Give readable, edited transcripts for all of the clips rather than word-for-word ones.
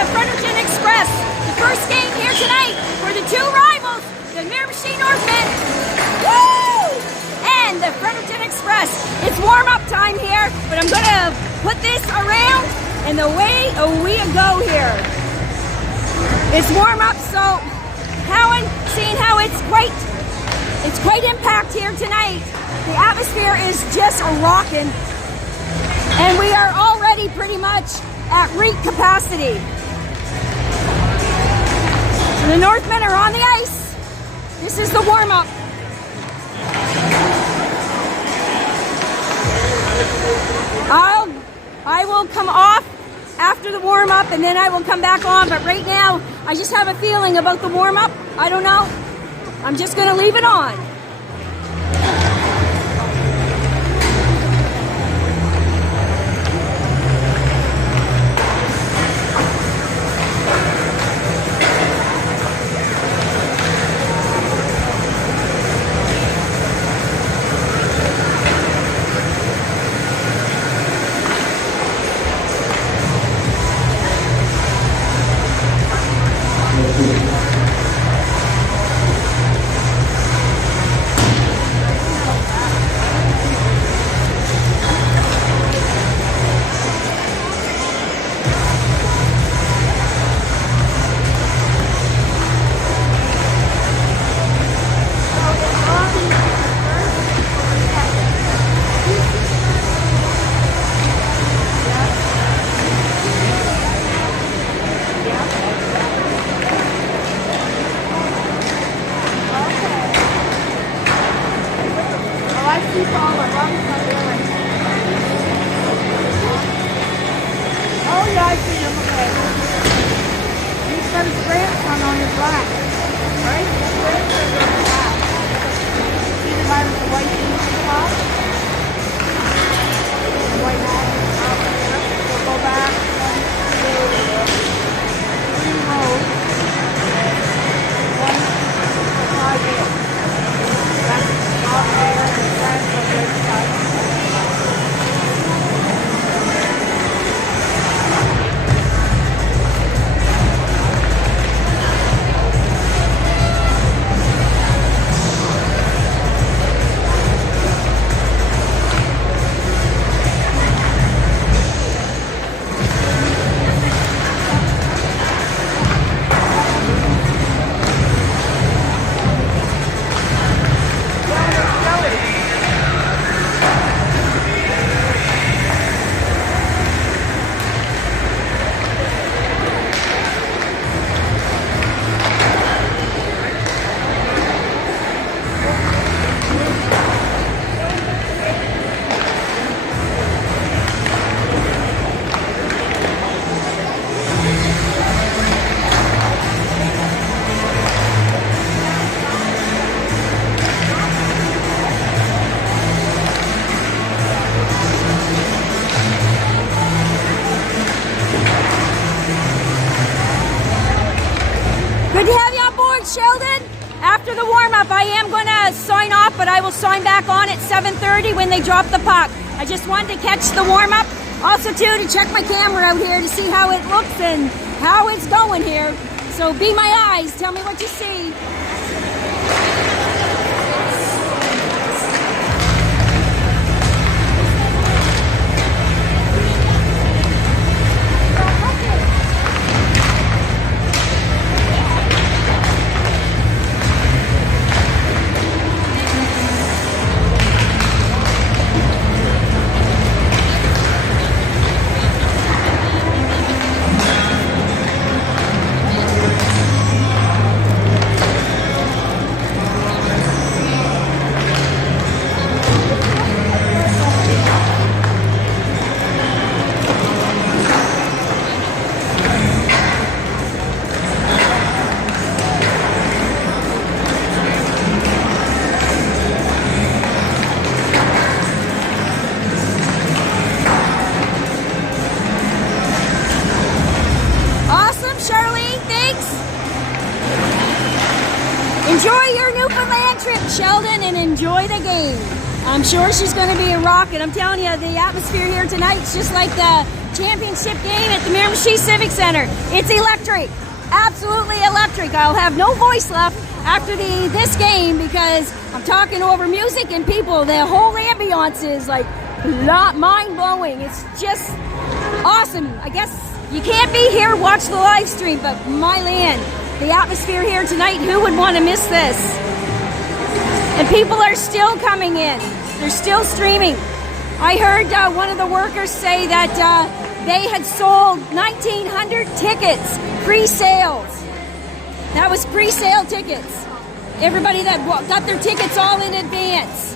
the Fredericton Express. The first game here tonight for the two rivals, the Miramichi Northmen, woo! And the Fredericton Express. It's warm-up time here, but I'm gonna put this around and away we go here. It's warm-up, so seeing how it's quite impact here tonight. The atmosphere is just rocking, and we are already pretty much at rink capacity. So the Northmen are on the ice. This is the warm-up. I will come off after the warm-up and then I will come back on, but right now I just have a feeling about the warm-up. I don't know. I'm just gonna leave it on. Oh yeah, I see him, okay. He's got his grandson on his lap, right? His grandson's on his lap. See the guy with the white jeans on the top? The white hat on the top there. We'll go back 3 rows. 1, 5, 8. That's the top there, and the grandson right side. Good to have you on board, Sheldon. After the warm-up, I am going to sign off, but I will sign back on at 7:30 when they drop the puck. I just wanted to catch the warm-up. Also, too, to check my camera out here to see how it looks and how it's going here. So be my eyes. Tell me what you see. Enjoy your Newfoundland trip, Sheldon, and enjoy the game. I'm sure she's going to be a rocket. I'm telling you, the atmosphere here tonight's just like the championship game at the Miramichi Civic Center. It's electric, absolutely electric. I'll have no voice left after this game because I'm talking over music and people. The whole ambiance is like not mind-blowing. It's just awesome. I guess you can't be here, watch the live stream, but my land, the atmosphere here tonight, who would want to miss this? And people are still coming in. They're still streaming. I heard one of the workers say that they had sold 1,900 tickets, pre-sales. That was pre-sale tickets. Everybody that got their tickets all in advance.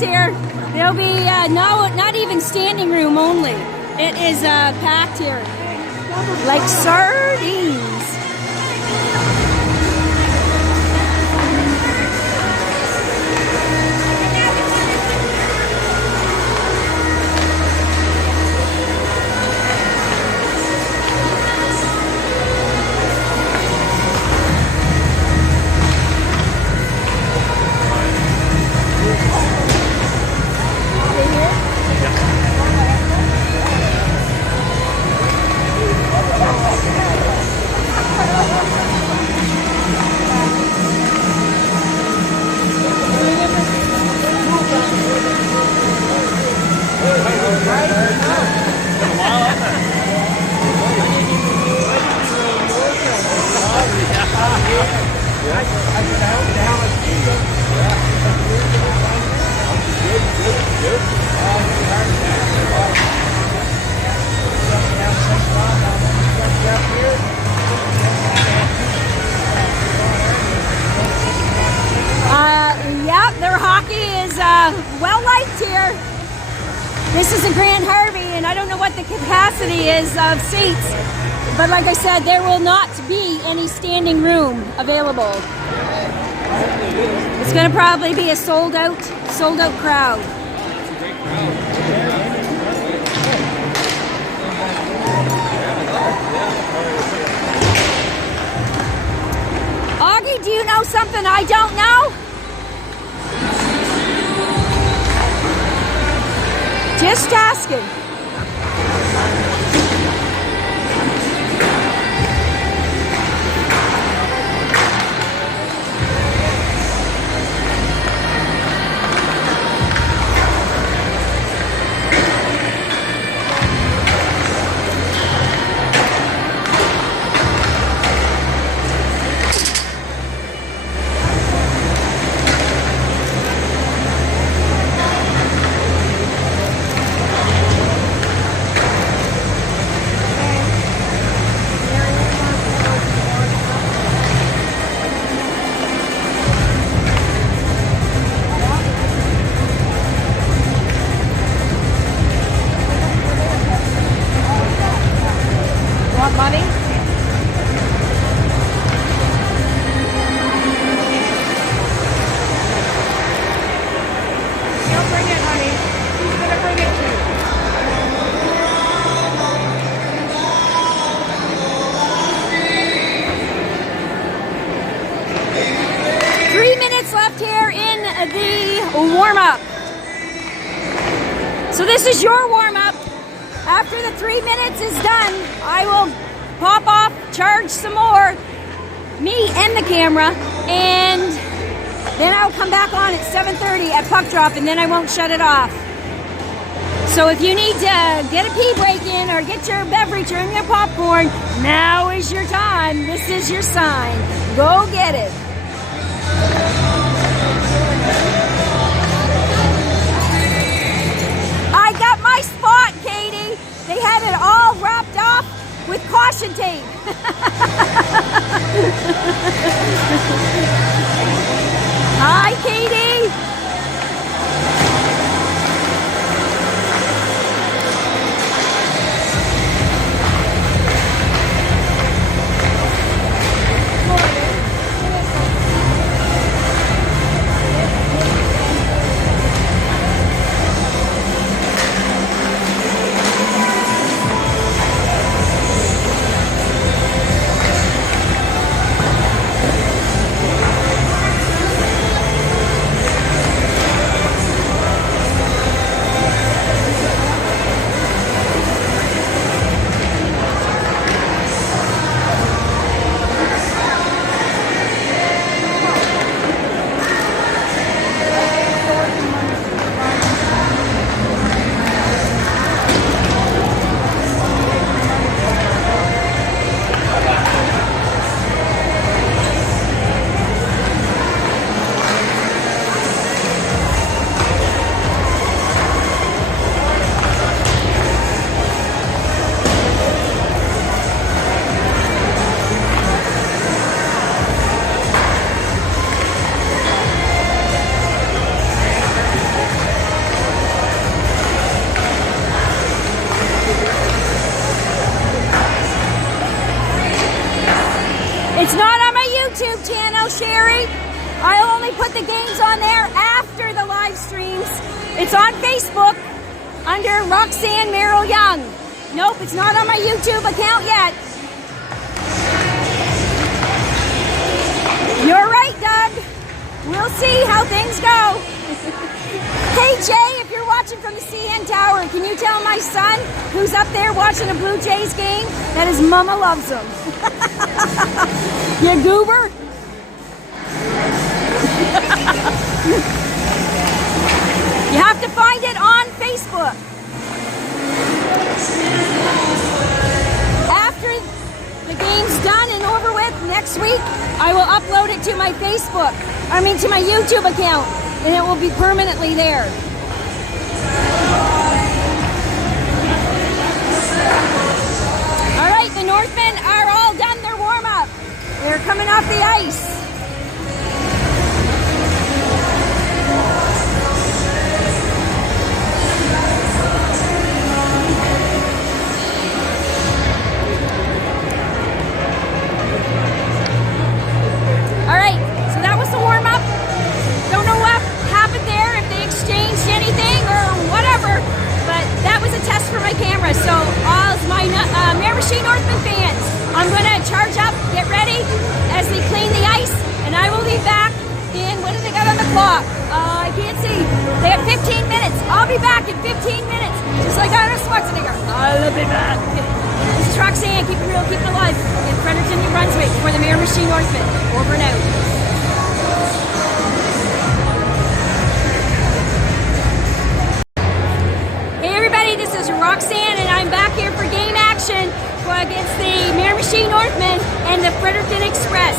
Here, there'll be not even standing room only. It is packed here, like sardines. Well liked here. This is a Grand Harvey. and I don't know what the capacity is of seats, but like I said, there will not be any standing room available. It's going to probably be a sold out crowd. Augie, do you know something I don't know? Just asking. So this is your warm-up. After the 3 minutes is done, I will pop off, charge some more, me and the camera, and then I'll come back on at 7:30 at puck drop, and then I won't shut it off. So if you need to get a pee break in or get your beverage or your popcorn, now is your time. This is your sign. Go get it. I got my spot, Katie. They had it all wrapped up with caution tape. Hi, Katie. It's not on my YouTube channel, Sherry. I only put the games on there after the live streams. It's on Facebook under Roxanne Merrill Young. Nope, it's not on my YouTube account yet. You're right, Doug. We'll see how things go. Hey, Jay, if you're watching from the CN Tower, can you tell my son, who's up there watching a Blue Jays game, that his mama loves him? You goober? You have to find it on Facebook. After the game's done and over with next week, I will upload it to my Facebook. To my YouTube account, and it will be permanently there. All right, the Northmen are all done their warm-up. They're coming off the ice. o'clock. I can't see. They have 15 minutes. I'll be back in 15 minutes. Just like Arnold Schwarzenegger. I'll be back. This is Roxanne. Keep it real, keep it alive. In Fredericton, New Brunswick for the Miramichi Northmen. Over and out. Hey everybody, this is Roxanne and I'm back here for game action against the Miramichi Northmen and the Fredericton Express.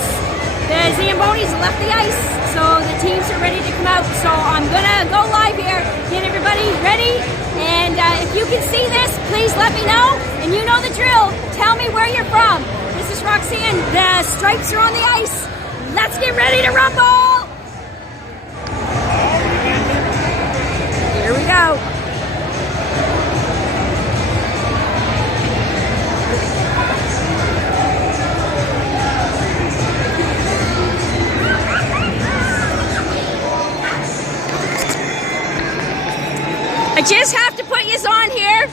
The Zambonis left the ice, so the teams are ready to come out. So I'm gonna go live here, get everybody ready. And if you can see this, please let me know. And you know the drill. Tell me where you're from. This is Roxanne. The stripes are on the ice. Let's get ready to rumble. Here we go. I just have to put yous on here.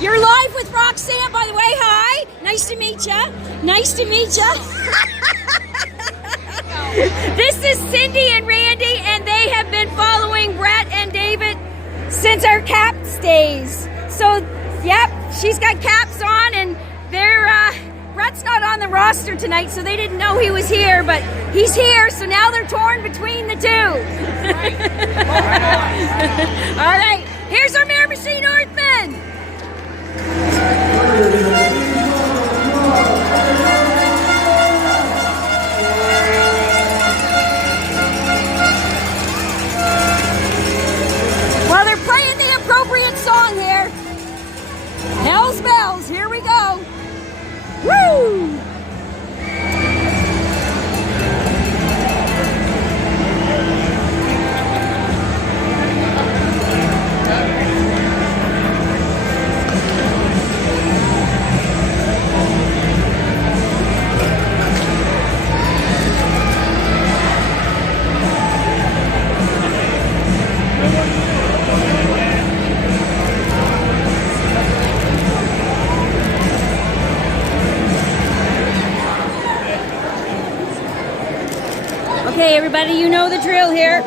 You're live with Roxanne, by the way. Hi. Nice to meet ya. Nice to meet ya. This is Cindy and Randy, and they have been following Brett and David since our Caps days. So, yep, she's got caps on, and they're, Brett's not on the roster tonight, so they didn't know he was here, but he's here, so now they're torn between the two. All right, here's our Miramichi Northmen. Well, they're playing the appropriate song here. Hell's Bells, here we go. Woo! Okay, everybody, you know the drill here.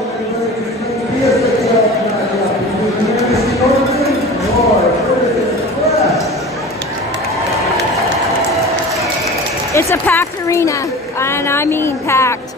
It's a packed arena, and I mean packed.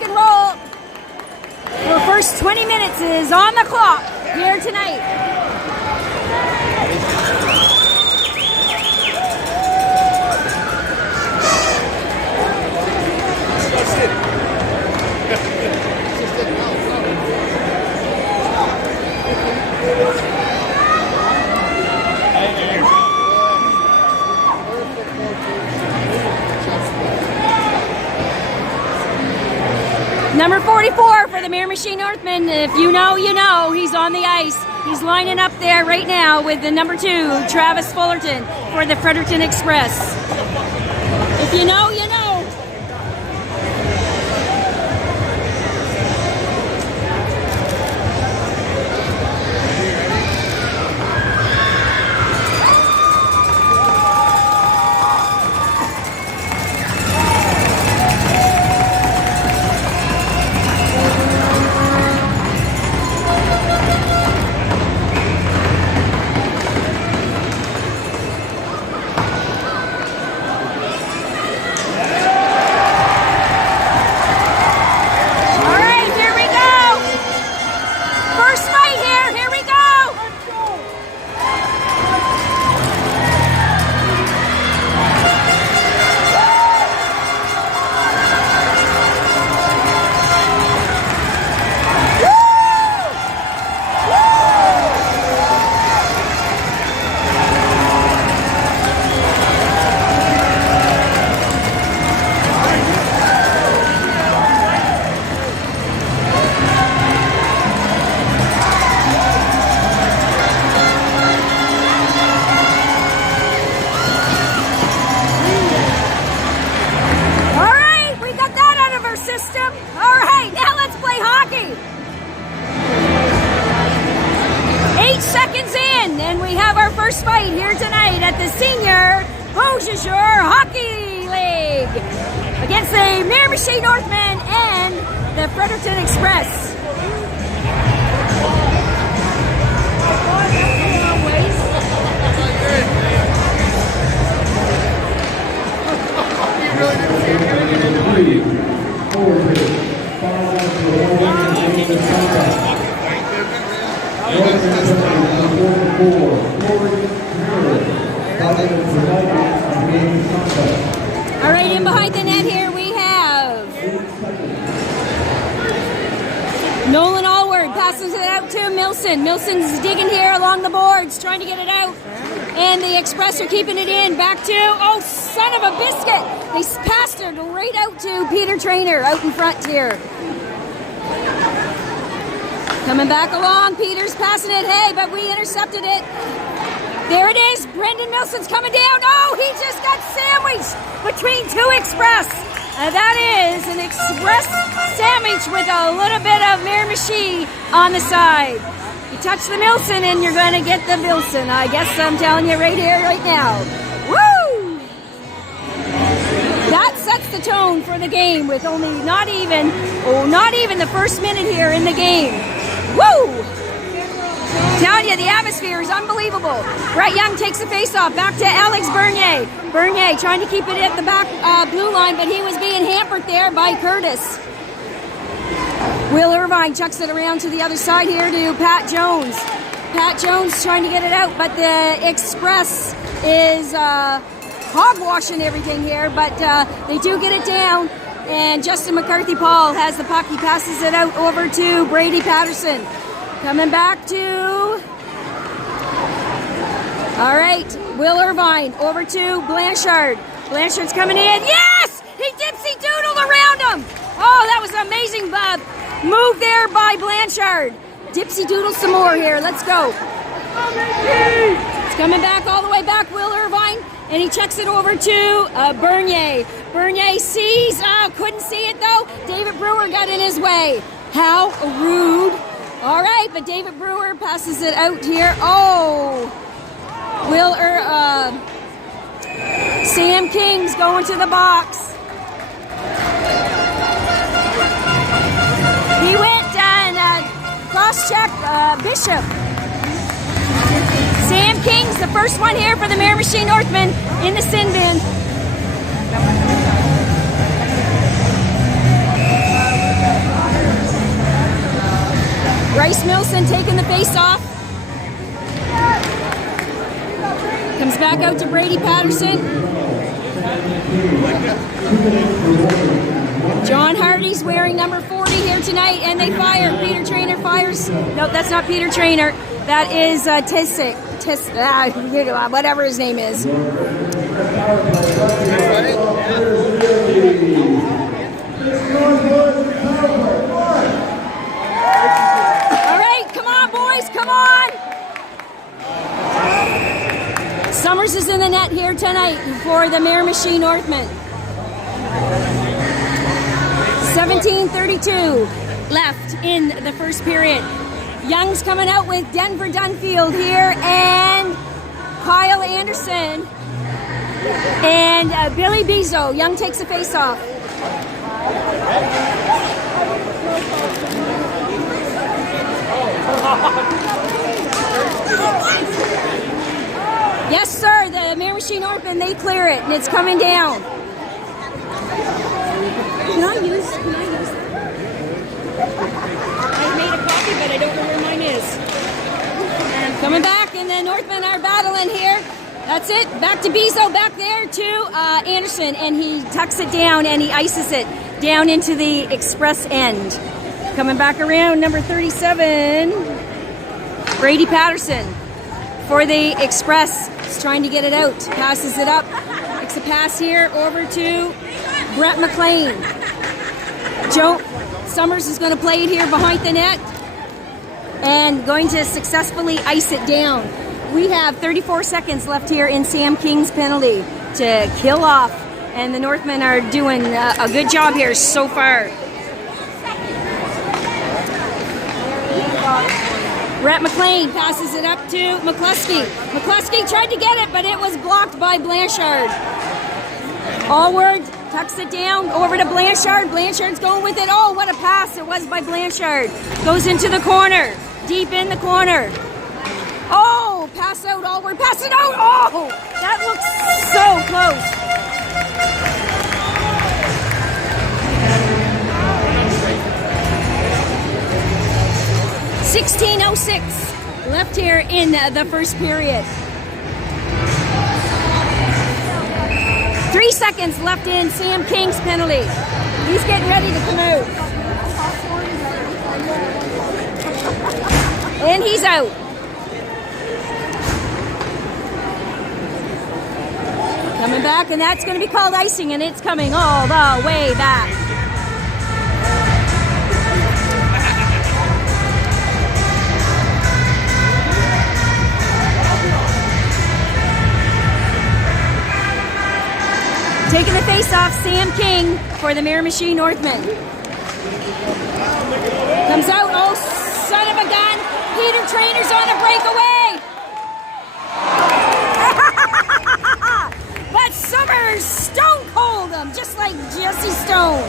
rock and roll. The first 20 minutes is on the clock here tonight. Number 44 for the Miramichi Northmen. If you know, you know. He's on the ice. He's lining up there right now with the number 2, Travis Fullerton, for the Fredericton Express. If you know, you know. Hockey League against the Miramichi Northmen and the Fredericton Express. All right, in behind the net here we have Nolan Allward passes it out to Milson. Milson's digging here along the boards, trying to get it out. And the Express are keeping it in. Back to, oh, son of a biscuit. They passed it right out to Peter Traynor out in front here. Coming back along, Peter's passing it, hey, but we intercepted it. There it is, Brendan Milson's coming down. Oh, he just got sandwiched between 2 Express. That is an Express sandwich with a little bit of Miramichi on the side. You touch the Milson and you're going to get the Milson. I guess I'm telling you right here, right now. Woo! That sets the tone for the game with only not even the first minute here in the game. Woo! Telling you, the atmosphere is unbelievable. Brett Young takes the face-off back to Alex Bernier. Bernier trying to keep it at the back blue line, but he was being hampered there by Curtis. Will Irvine chucks it around to the other side here to Pat Jones. Pat Jones trying to get it out, but the Express is hogwashing everything here, but they do get it down. And Justin McCarthy-Paul has the puck. He passes it out over to Brady Patterson. Coming back to, all right, Will Irvine over to Blanchard. Blanchard's coming in. Yes! He dipsy doodled around him. Oh, that was an amazing move there by Blanchard. Dipsy doodle some more here. Let's go. It's coming back all the way back, Will Irvine, and he checks it over to Bernier. Bernier sees, couldn't see it though. David Brewer got in his way. How rude. All right, but David Brewer passes it out here. Oh, Sam King's going to the box. He went and cross-checked Bishop. Sam King's the first one here for the Miramichi Northmen in the sin bin. Bryce Milson taking the face off. Comes back out to Brady Patterson. John Hardy's wearing number 40 here tonight, and they fire. Peter Trainer fires. No, that's not Peter Trainer. That is Tissick. Whatever his name is. All right, come on, boys, come on. Summers is in the net here tonight for the Miramichi Northmen. 17:32 left in the first period. Young's coming out with Denver Dunfield here, and Kyle Anderson and Billy Bezo. Young takes a face off. Yes, sir, the Miramichi Northmen, they clear it, and it's coming down. Can I use that? I made a copy, but I don't know where mine is. Coming back, and the Northmen are battling here. That's it. Back to Bezo, back there to Anderson, and he tucks it down, and he ices it down into the express end. Coming back around, number 37, Brady Patterson for the express. He's trying to get it out. Passes it up. Makes a pass here over to Brett McLean. Joe Summers is going to play it here behind the net and going to successfully ice it down. We have 34 seconds left here in Sam King's penalty to kill off, and the Northmen are doing a good job here so far. Brett McLean passes it up to McCluskey. McCluskey tried to get it, but it was blocked by Blanchard. Allward tucks it down over to Blanchard. Blanchard's going with it. Oh, what a pass it was by Blanchard. Goes into the corner, deep in the corner. Oh, pass out, Allward, pass it out. Oh, that looks so close. .16:06 left here in the first period. 3 seconds left in Sam King's penalty. He's getting ready to come out. And he's out. Coming back, and that's going to be called icing, and it's coming all the way back. Taking the face-off, Sam King for the Miramichi Northmen. Comes out, oh, son of a gun. Peter Trainer's on a breakaway. But Summers stone cold him, just like Jesse Stone.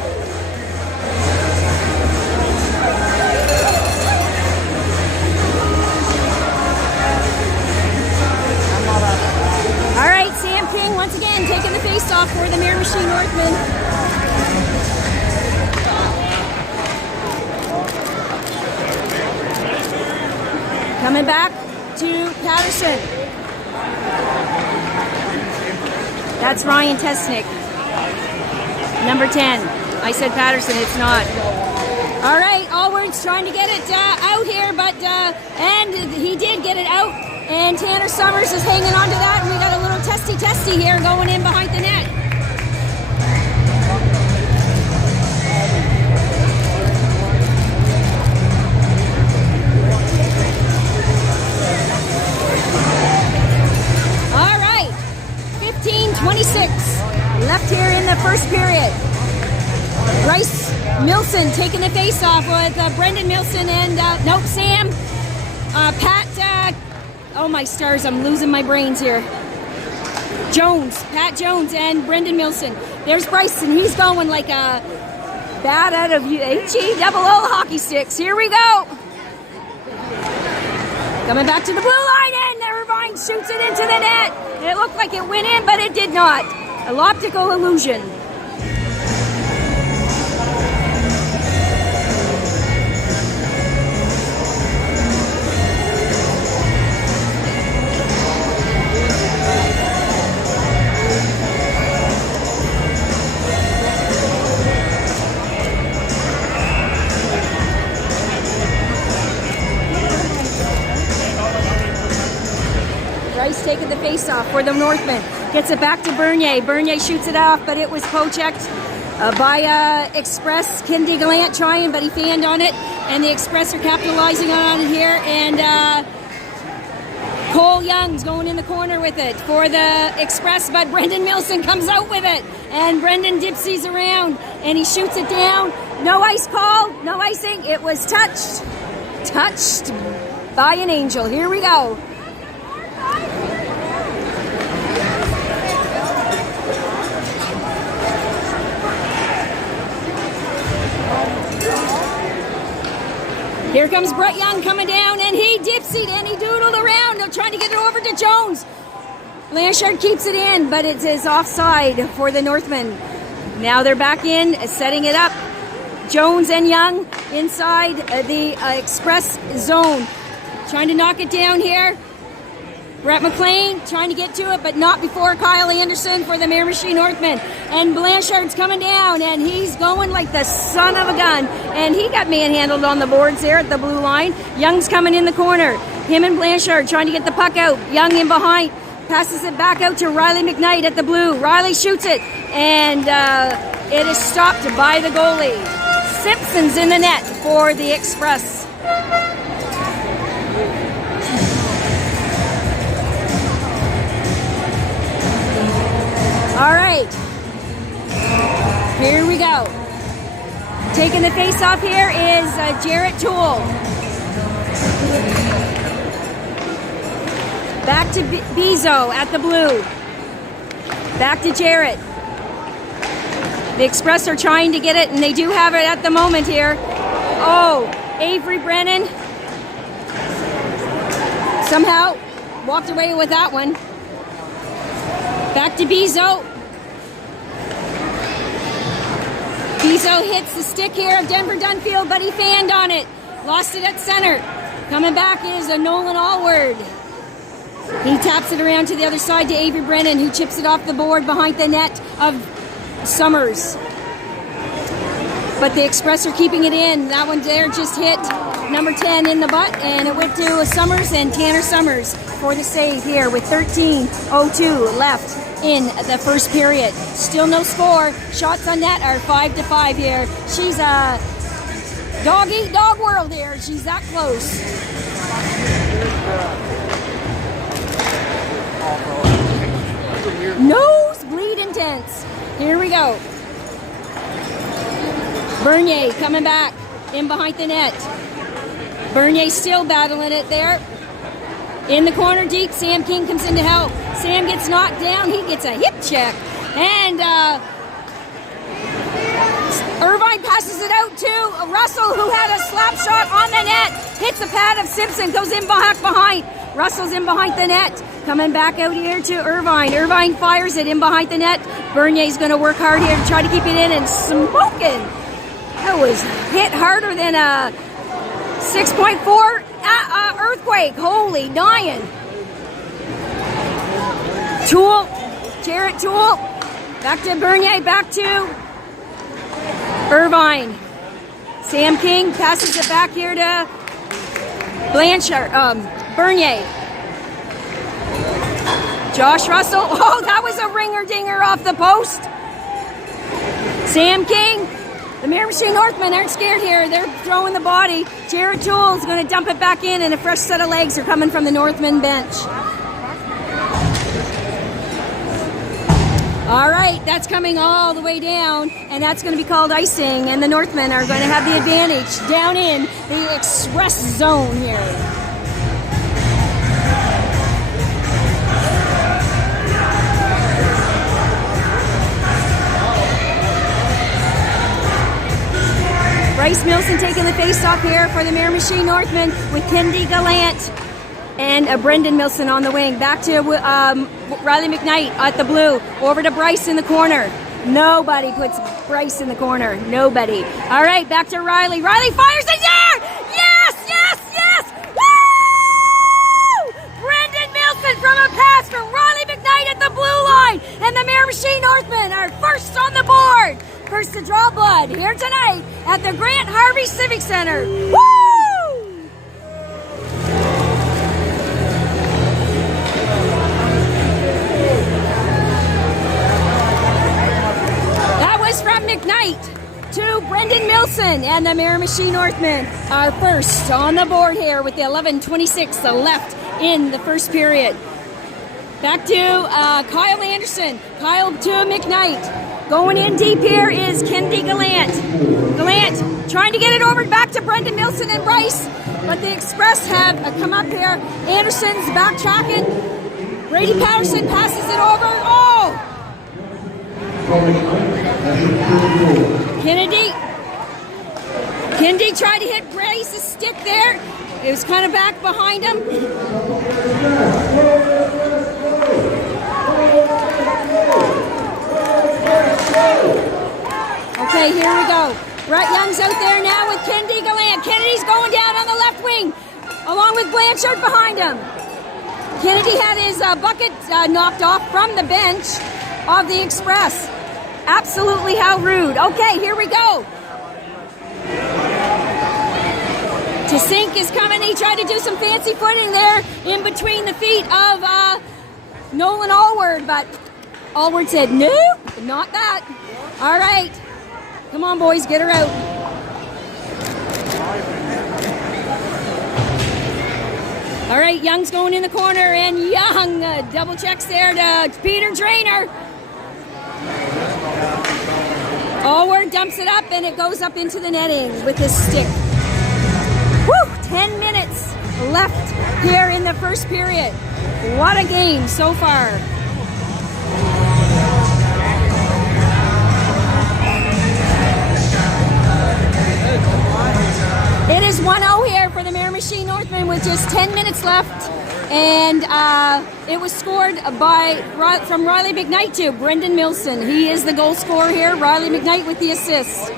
All right, Sam King once again taking the face-off for the Miramichi Northmen. Coming back to Patterson. That's Ryan Tesnick. Number 10. I said Patterson, it's not. All right, Allward's trying to get it out here, but and he did get it out. And Tanner Summers is hanging on to that. We got a little testy here going in behind the net. All right, 15:26 left here in the first period. Bryce Milson taking the face-off with Brendan Milson and, nope, Sam, Pat, oh my stars, I'm losing my brains here. Pat Jones and Brendan Milson. There's Bryce, and he's going like a bat out of HE-double-O hockey sticks. Here we go. Coming back to the blue line, and Irvine shoots it into the net. It looked like it went in, but it did not. An optical illusion. face-off for the Northmen. Gets it back to Bernier. Bernier shoots it off, but it was pochecked by Express. Kindy Gallant trying, but he fanned on it. And the Express are capitalizing on it here. And Cole Young's going in the corner with it for the Express, but Brendan Milson comes out with it. And Brendan dipsies around, and he shoots it down. No ice call, no icing. It was touched by an angel. Here we go. Here comes Brett Young coming down, and he dipsied and he doodled around. They're trying to get it over to Jones. Blanchard keeps it in, but it is offside for the Northmen. Now they're back in, setting it up. Jones and Young inside the Express zone. Trying to knock it down here. Brett McLean trying to get to it, but not before Kyle Anderson for the Miramichi Northmen. And Blanchard's coming down, and he's going like the son of a gun. And he got manhandled on the boards there at the blue line. Young's coming in the corner. Him and Blanchard trying to get the puck out. Young in behind. Passes it back out to Riley McKnight at the blue. Riley shoots it, and it is stopped by the goalie. Simpson's in the net for the Express. All right, here we go. Taking the face off here is Jarrett Toole. Back to Bezo at the blue. Back to Jarrett. The Express are trying to get it, and they do have it at the moment here. Oh, Avery Brennan somehow walked away with that one. Back to Bezo. Bezo hits the stick here of Denver Dunfield, but he fanned on it. Lost it at center. Coming back is a Nolan Allward. He taps it around to the other side to Avery Brennan, who chips it off the board behind the net of Summers. But the Express are keeping it in. That one there just hit number 10 in the butt, and it went to Summers, and Tanner Summers for the save here with 13:02 left in the first period. Still no score. Shots on net are 5-5 here. She's a dog-eat-dog world here. She's that close. Nosebleed intense. Here we go. Bernier coming back in behind the net. Bernier still battling it there. In the corner deep, Sam King comes in to help. Sam gets knocked down. He gets a hip check. And Irvine passes it out to Russell, who had a slap shot on the net. Hits the pad of Simpson, goes in back behind. Russell's in behind the net. Coming back out here to Irvine. Irvine fires it in behind the net. Bernier's going to work hard here to try to keep it in, and smoking. That was hit harder than a 6.4 earthquake. Holy dying. Toole. Jarrett Toole. Back to Bernier. Back to Irvine. Sam King passes it back here to Blanchard. Bernier. Josh Russell. Oh, that was a ringer-dinger off the post. Sam King. The Miramichi Northmen aren't scared here. They're throwing the body. Jarrett Toole's going to dump it back in, and a fresh set of legs are coming from the Northmen bench. All right, that's coming all the way down, and that's going to be called icing, and the Northmen are going to have the advantage down in the Express zone here. Bryce Milson taking the face-off here for the Miramichi Northmen with Kindy Gallant and Brendan Milson on the wing. Back to Riley McKnight at the blue. Over to Bryce in the corner. Nobody puts Bryce in the corner. Nobody. All right, back to Riley. Riley fires it there! Yes, yes, yes! Woo! Brendan Milson from a pass from Riley McKnight at the blue line. And the Miramichi Northmen are first on the board. First to draw blood here tonight at the Grant Harvey Civic Center. Woo! Brendan Milson and the Miramichi Northmen are first on the board here with the 11:26 left in the first period. Back to Kyle Anderson, Kyle to McKnight. Going in deep here is Kennedy Gallant. Gallant trying to get it over back to Brendan Milson and Bryce, but the Express have come up here. Anderson's backtracking. Brady Patterson passes it over. Oh! Kennedy tried to hit Bryce's stick there. It was kind of back behind him. Okay, here we go. Brett Young's out there now with Kennedy Gallant. Kennedy's going down on the left wing, along with Blanchard behind him. Kennedy had his bucket knocked off from the bench of the Express. Absolutely how rude. Okay, here we go. To Sink is coming. He tried to do some fancy footing there in between the feet of Nolan Allward, but Allward said, no, not that. All right. Come on, boys, get her out. All right, Young's going in the corner, and Young double checks there to Peter Drainer. Allward dumps it up, and it goes up into the netting with his stick. Woo! 10 minutes left here in the first period. What a game so far. It is 1-0 here for the Miramichi Northmen with just 10 minutes left. And it was scored from Riley McKnight to Brendan Milson. He is the goal scorer here. Riley McKnight with the assist.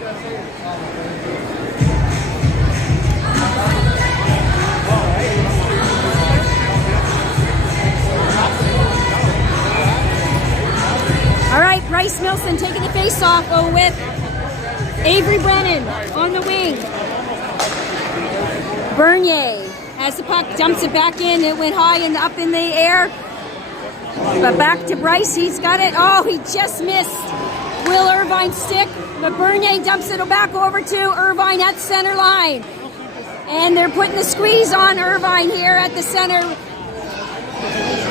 All right, Bryce Milson taking the face-off with Avery Brennan on the wing. Bernier has the puck, dumps it back in. It went high and up in the air. But back to Bryce. He's got it. Oh, he just missed Will Irvine's stick. But Bernier dumps it back over to Irvine at center line. And they're putting the squeeze on Irvine here at the center.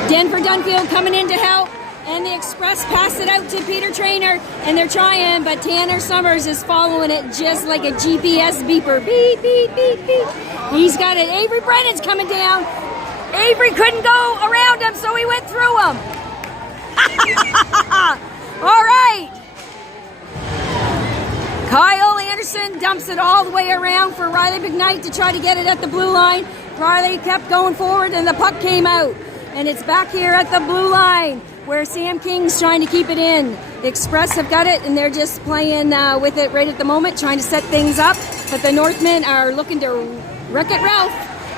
Denver Dunfield coming in to help. And the Express pass it out to Peter Trainer, and they're trying, but Tanner Summers is following it just like a GPS beeper. Beep, beep, beep, beep. He's got it. Avery Brennan's coming down. Avery couldn't go around him, so he went through him. All right. Kyle Anderson dumps it all the way around for Riley McKnight to try to get it at the blue line. Riley kept going forward, and the puck came out. And it's back here at the blue line, where Sam King's trying to keep it in. The Express have got it, and they're just playing with it right at the moment, trying to set things up. But the Northmen are looking to Wreck-It Ralph,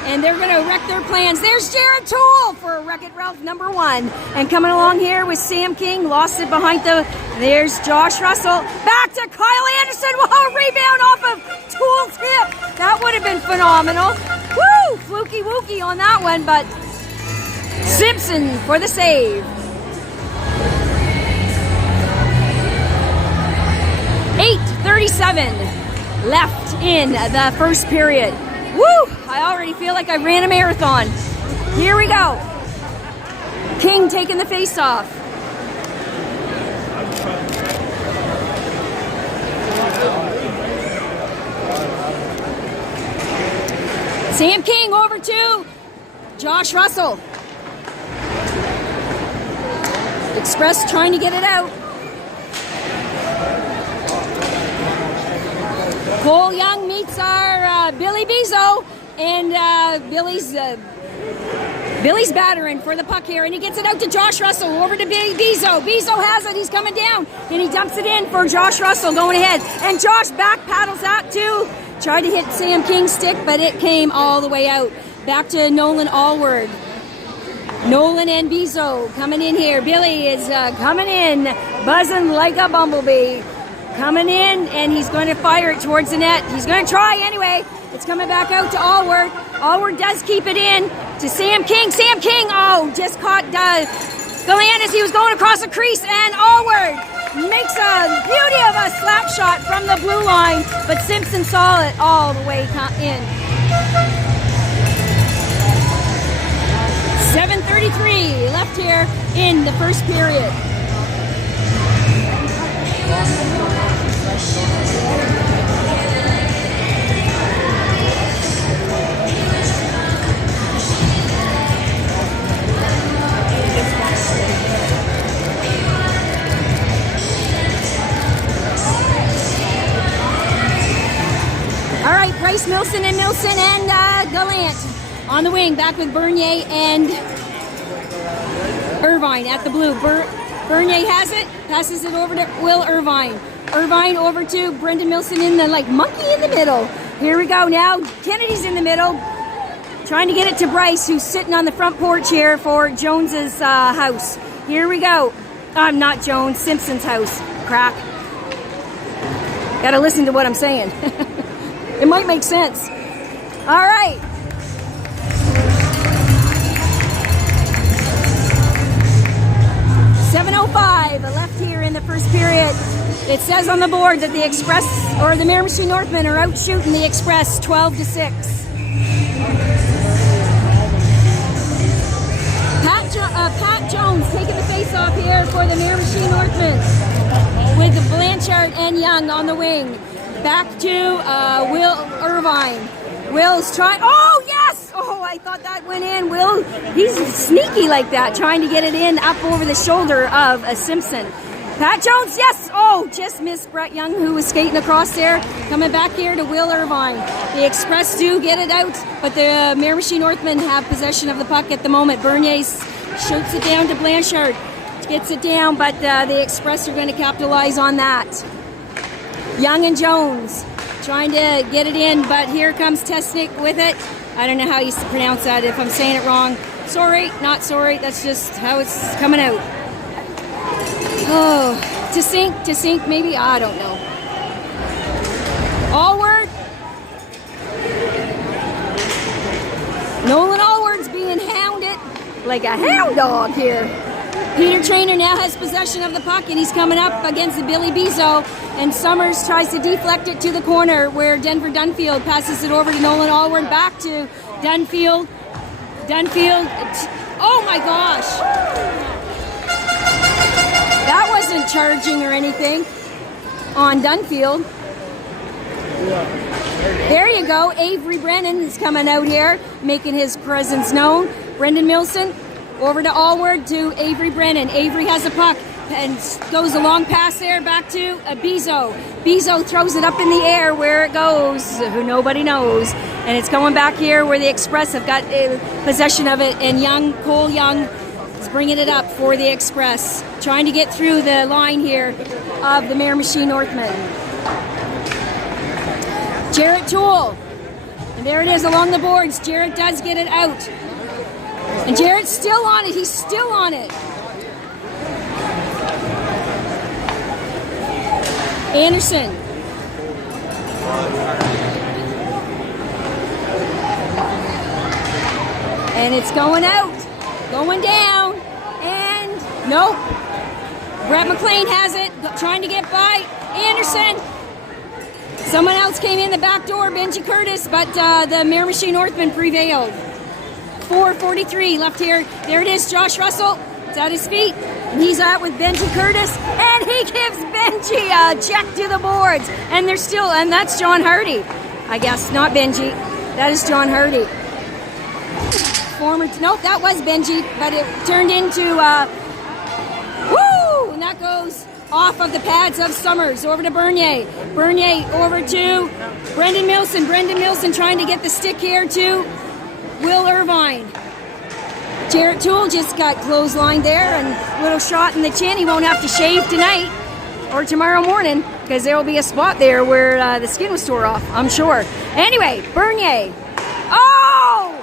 and they're going to wreck their plans. There's Jared Toole for Wreck-It Ralph #1. And coming along here with Sam King, lost it behind there's Josh Russell. Back to Kyle Anderson. Whoa, rebound off of Toole's hip. That would have been phenomenal. Woo, fluky wookie on that one, but Simpson for the save. 8:37 left in the first period. Woo! I already feel like I ran a marathon. Here we go. King taking the face-off. Sam King over to Josh Russell. Express trying to get it out. Cole Young meets our Billy Bezo, and Billy's battering for the puck here, and he gets it out to Josh Russell, over to Bezo. Bezo has it, he's coming down, and he dumps it in for Josh Russell going ahead, and Josh back paddles out too. Tried to hit Sam King's stick, but it came all the way out. Back to Nolan Allward. Nolan and Bezo coming in here. Billy is coming in, buzzing like a bumblebee. Coming in, and he's going to fire it towards the net. He's going to try anyway. It's coming back out to Allward. Allward does keep it in to Sam King. Sam King, oh, just caught Gallant as he was going across the crease, and Allward makes a beauty of a slap shot from the blue line, but Simpson saw it all the way in. 7:33 left here in the first period. All right, Price, Milson, and Gallant on the wing, back with Bernier and Irvine at the blue. Bernier has it, passes it over to Will Irvine. Irvine over to Brendan Milson in the monkey in the middle. Here we go now. Kennedy's in the middle, trying to get it to Bryce, who's sitting on the front porch here for Jones's house. Here we go. Not Jones, Simpson's house. Crack. Gotta listen to what I'm saying. It might make sense. All right. .705 left here in the first period. It says on the board that the Express, or the Miramichi Northmen, are out shooting the Express 12-6. Pat Jones taking the face-off here for the Miramichi Northmen with Blanchard and Young on the wing. Back to Will Irvine. Will's trying. Oh, yes! Oh, I thought that went in. Will, he's sneaky like that, trying to get it in up over the shoulder of a Simpson. Pat Jones, yes! Oh, just missed Brett Young, who was skating across there. Coming back here to Will Irvine. The Express do get it out, but the Miramichi Northmen have possession of the puck at the moment. Bernier shoots it down to Blanchard. Gets it down, but the Express are going to capitalize on that. Young and Jones trying to get it in, but here comes Tesnick with it. I don't know how you pronounce that, if I'm saying it wrong. Sorry, not sorry, that's just how it's coming out. Oh, to sink, maybe, I don't know. Allward. Nolan Allward's being hounded like a hound dog here. Peter Traynor now has possession of the puck, and he's coming up against the Billy Bizot, and Summers tries to deflect it to the corner where Denver Dunfield passes it over to Nolan Allward, back to Dunfield. Oh my gosh! That wasn't charging or anything on Dunfield. There you go. Avery Brennan is coming out here, making his presence known. Brendan Milson over to Allward to Avery Brennan. Avery has a puck and goes a long pass there back to Bizot. Bizot throws it up in the air where it goes, who nobody knows. And it's going back here where the Express have got possession of it. And Cole Young is bringing it up for the Express, trying to get through the line here of the Miramichi Northmen. Jarrett Toole. And there it is along the boards. Jarrett does get it out. And Jarrett's still on it. He's still on it. Anderson. And it's going out. Going down. And nope. Brett McLean has it. Trying to get by Anderson. Someone else came in the back door, Benji Curtis, but the Miramichi Northmen prevailed. 4:43 left here. There it is, Josh Russell. It's at his feet. And he's out with Benji Curtis. And he gives Benji a check to the boards. And they're still, and that's John Hardy. I guess, not Benji. That is John Hardy. Nope, that was Benji, but it turned into, woo! And that goes off of the pads of Summers. Over to Bernier. Bernier over to Brendan Milson. Brendan Milson trying to get the stick here to Will Irvine. Jarrett Toole just got clotheslined there and a little shot in the chin. He won't have to shave tonight or tomorrow morning because there will be a spot there where the skin was tore off, I'm sure. Anyway, Bernier. Oh!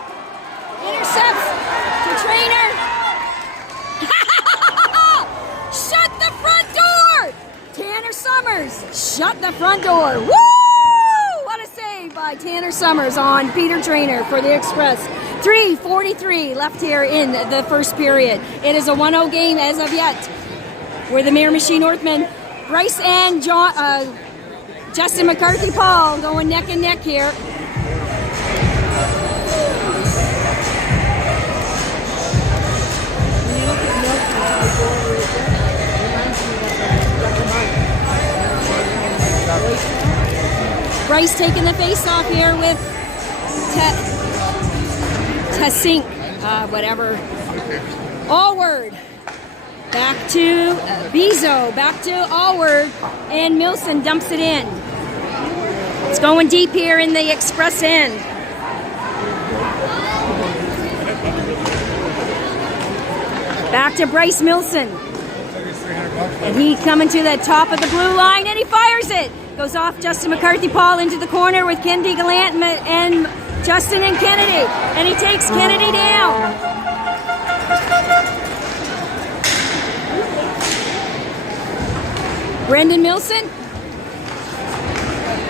Intercepts to Traynor. Shut the front door! Tanner Summers, shut the front door. Woo! What a save by Tanner Summers on Peter Traynor for the Express. 3:43 left here in the first period. It is a 1-0 game as of yet, where the Miramichi Northmen Bryce and Justin McCarthy-Paul going neck and neck here. Bryce taking the face off here with Tasink, whatever. Allward. Back to Bezo, back to Allward, and Milson dumps it in. It's going deep here in the express end. Back to Bryce Milson. And he coming to the top of the blue line, and he fires it. Goes off Justin McCarthy-Paul into the corner with Kennedy Gallant and Justin and Kennedy. And he takes Kennedy down. Brendan Milson.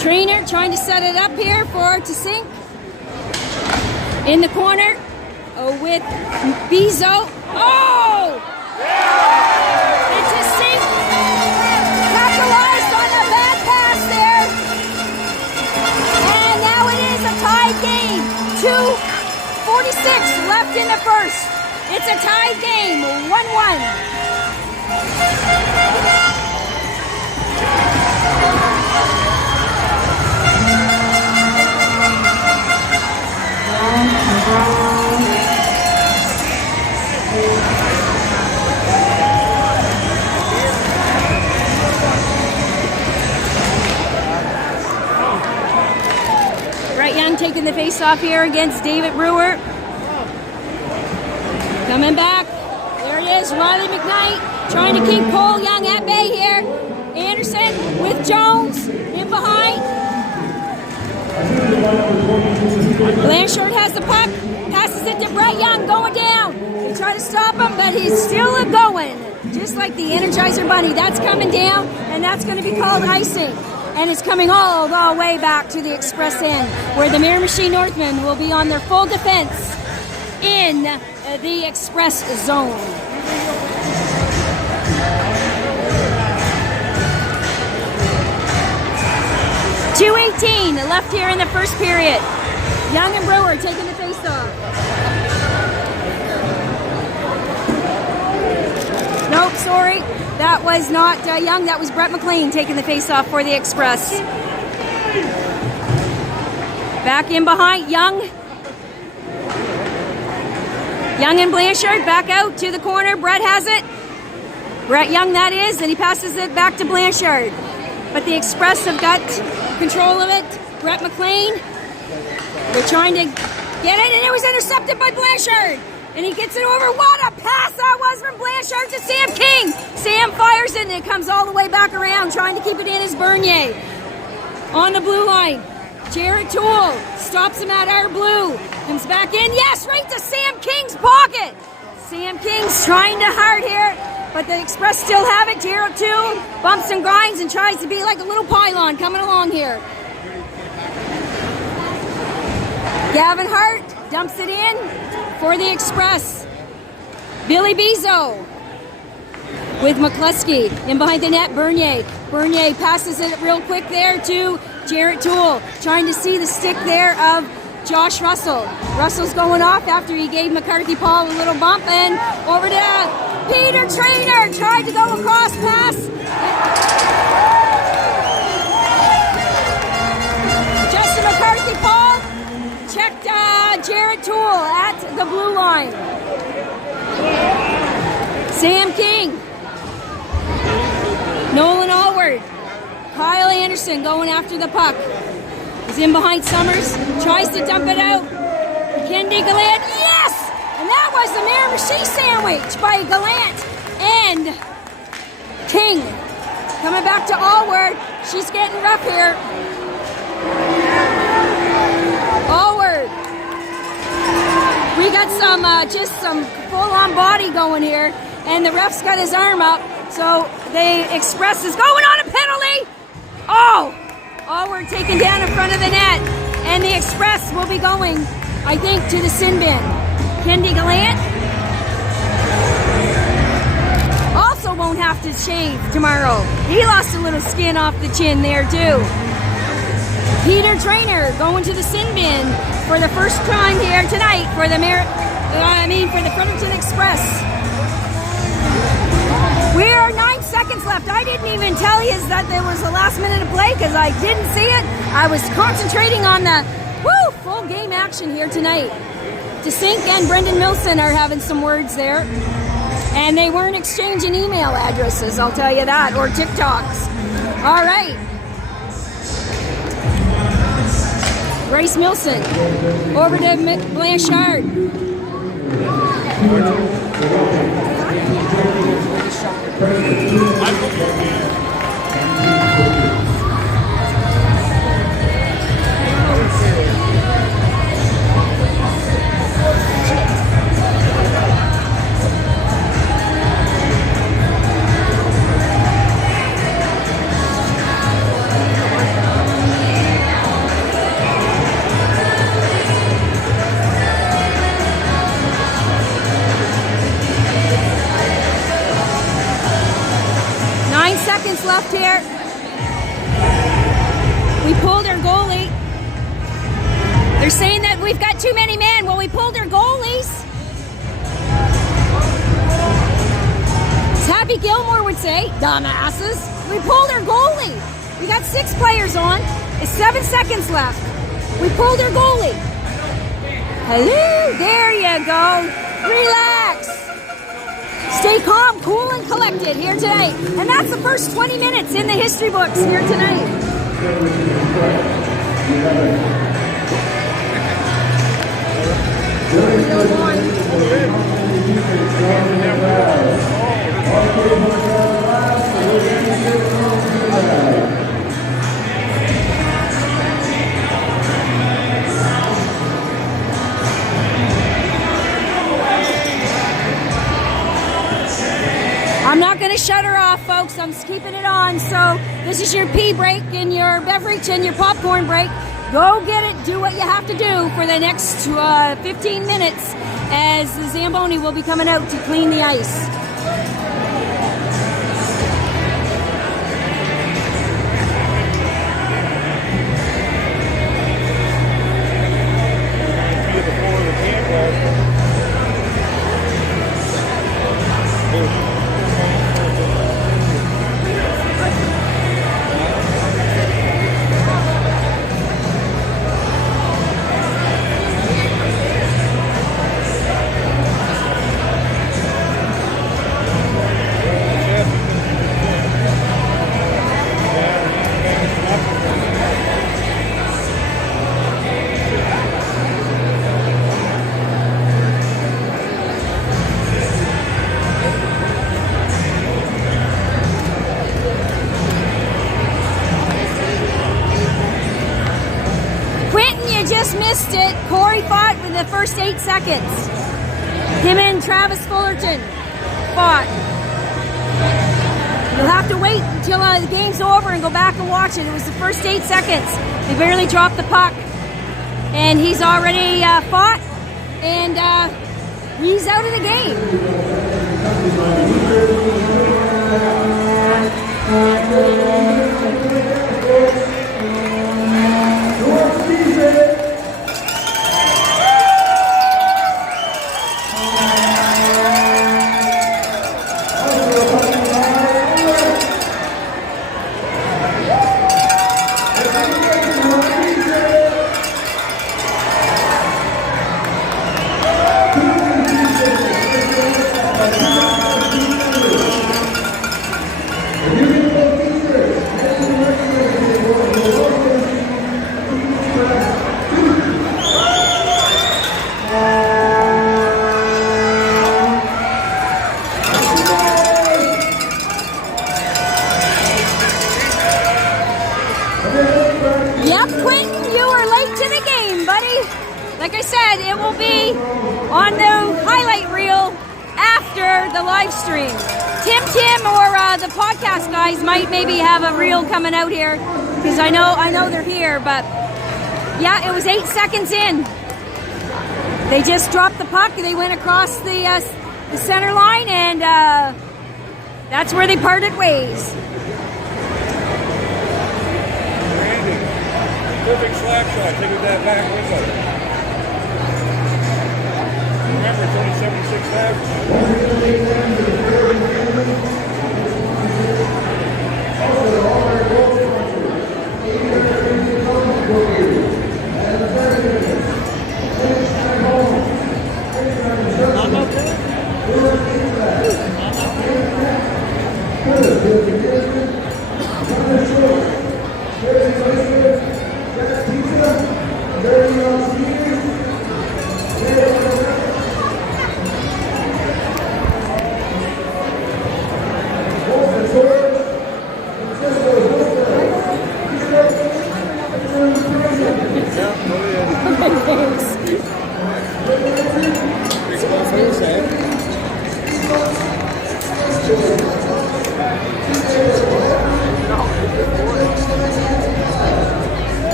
Trainer trying to set it up here for Tasink. In the corner with Bezo. Oh! And Tasink capitalized on a bad pass there. And now it is a tied game. 2:46 left in the first. It's a tied game, 1-1. Brett Young taking the face off here against David Brewer. Coming back. There it is. Riley McKnight trying to keep Cole Young at bay here. Anderson with Jones in behind. Blanchard has the puck. Passes it to Brett Young going down. They try to stop him, but he's still going. Just like the Energizer Bunny. That's coming down, and that's going to be called icing. And it's coming all the way back to the express end, where the Miramichi Northmen will be on their full defense in the express zone. .2:18 left here in the first period. Young and Brewer taking the face-off. Nope, sorry. That was not Young. That was Brett McLean taking the face-off for the Express. Back in behind, Young. Young and Blanchard back out to the corner. Brett has it. Brett Young, that is, and he passes it back to Blanchard. But the Express have got control of it. Brett McLean. They're trying to get it, and it was intercepted by Blanchard. And he gets it over. What a pass that was from Blanchard to Sam King. Sam fires it, and it comes all the way back around, trying to keep it in as Bernier. On the blue line. Jared Toole stops him at our blue. Comes back in. Yes, right to Sam King's pocket. Sam King's trying to hard here, but the Express still have it. Jared Toole bumps and grinds and tries to be like a little pylon coming along here. Gavin Hart dumps it in for the Express. Billy Bezo with McCluskey in behind the net. Bernier passes it real quick there to Jarrett Toole, trying to see the stick there of Josh Russell. Russell's going off after he gave McCarthy-Paul a little bump, and over to Peter Trainer, tried to go across pass. Justin McCarthy-Paul checked Jarrett Toole at the blue line. Sam King. Nolan Allward. Kyle Anderson going after the puck. He's in behind Summers. Tries to dump it out. Kennedy Gallant. Yes! And that was the Miramichi sandwich by Gallant and King. Coming back to Allward. She's getting rough here. Allward. We got some just some full-on body going here, and the ref's got his arm up, so the Express is going on a penalty. Oh! Allward taken down in front of the net, and the Express will be going, I think, to the sin bin. Kennedy Gallant also won't won't have to shave tomorrow. He lost a little skin off the chin there too. Peter Trainer going to the sin bin for the first time here tonight for the for the Fredericton Express. We are 9 seconds left. I didn't even tell you that there was a last minute of play because I didn't see it. I was concentrating on the full game action here tonight. DeSink and Brendan Milson are having some words there. And they weren't exchanging email addresses, I'll tell you that, or TikToks. All right. Bryce Milson over to Blanchard. Left here. We pulled our goalie. They're saying that we've got too many men. Well, we pulled our goalies. As Happy Gilmore would say, dumbasses. We pulled our goalie. We got 6 players on. It's 7 seconds left. We pulled our goalie. Hello. There you go. Relax. Stay calm, cool, and collected here tonight. And that's the first 20 minutes in the history books here tonight. I'm not going to shut her off, folks. I'm just keeping it on. So this is your pee break and your beverage and your popcorn break. Go get it. Do what you have to do for the next 15 minutes as the Zamboni will be coming out to clean the ice. Missed it. Corey fought with the first 8 seconds. Him and Travis Fullerton fought. You'll have to wait until the game's over and go back and watch it. It was the first 8 seconds. They barely dropped the puck. And he's already fought. And he's out of the game. Like I said, it will be on the highlight reel after the live stream. Tim or the podcast guys might maybe have a reel coming out here because I know they're here, but yeah, it was 8 seconds in. They just dropped the puck. They went across the center line, and That's where they parted ways. Randy, perfect slap shot. Take it that back window. Remember, it's only 6.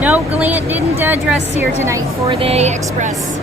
No, Gallant didn't dress here tonight for the Express.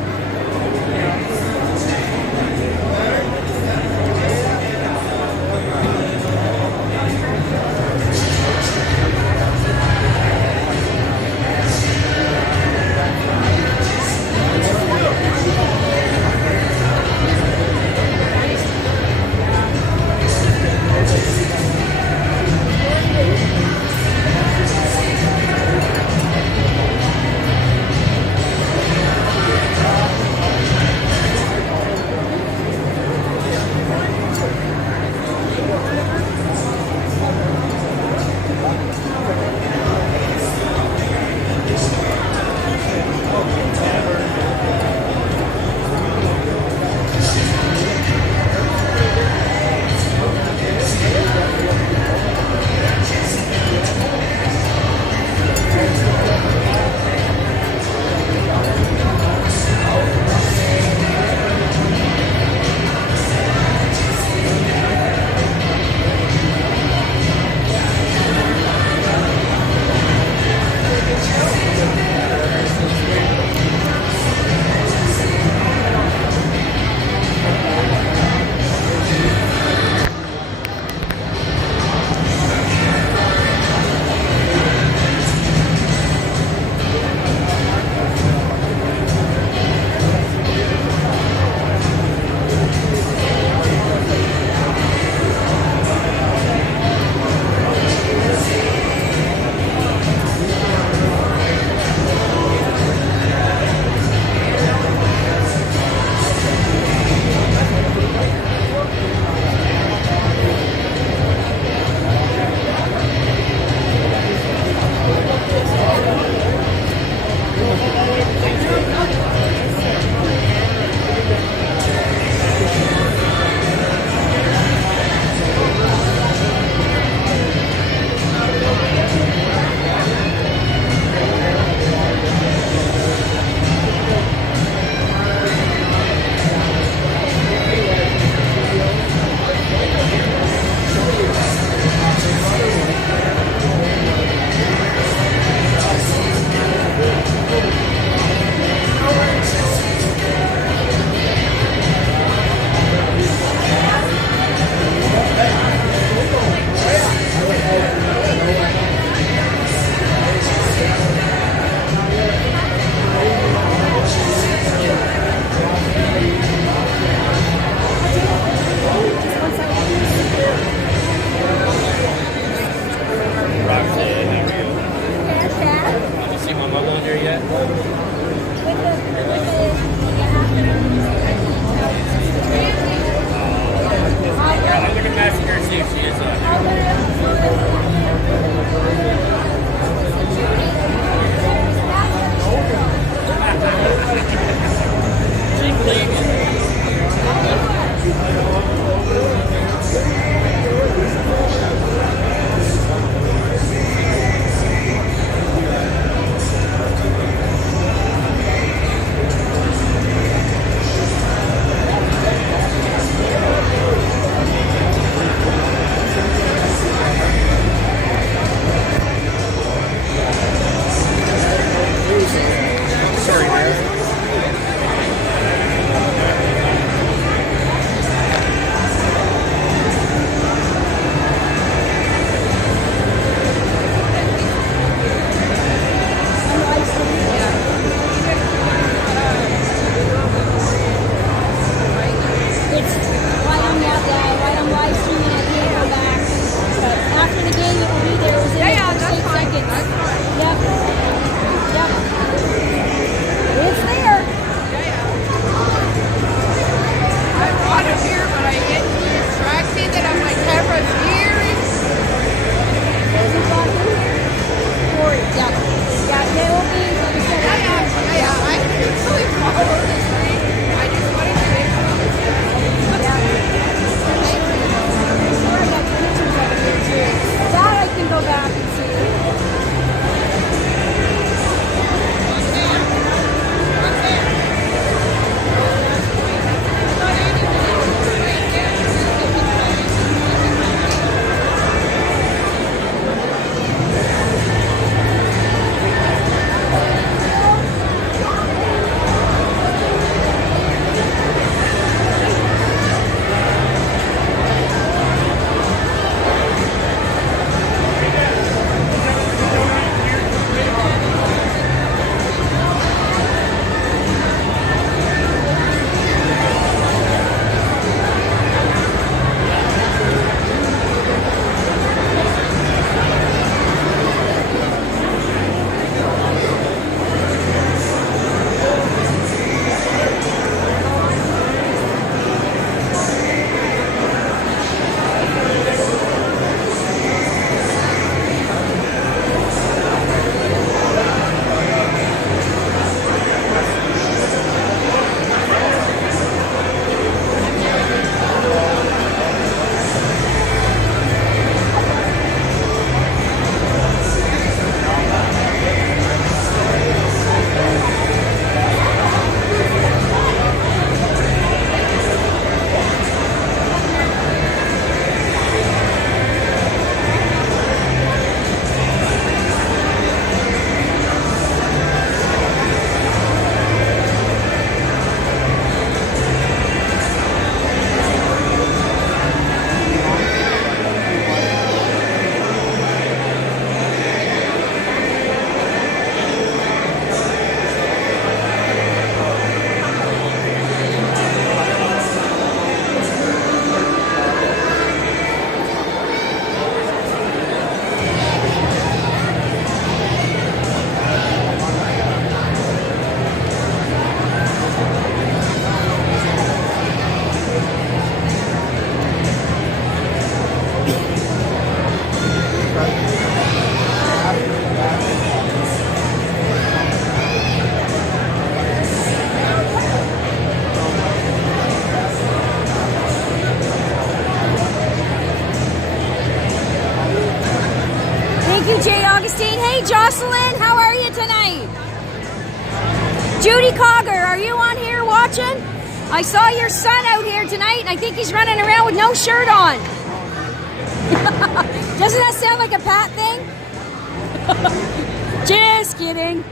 you, Jay Augustine. Hey, Jocelyn, how are you tonight? Judy Cogger, are you on here watching? I saw your son out here tonight, and I think he's running around with no shirt on. Doesn't that sound like a Pat thing? Just kidding.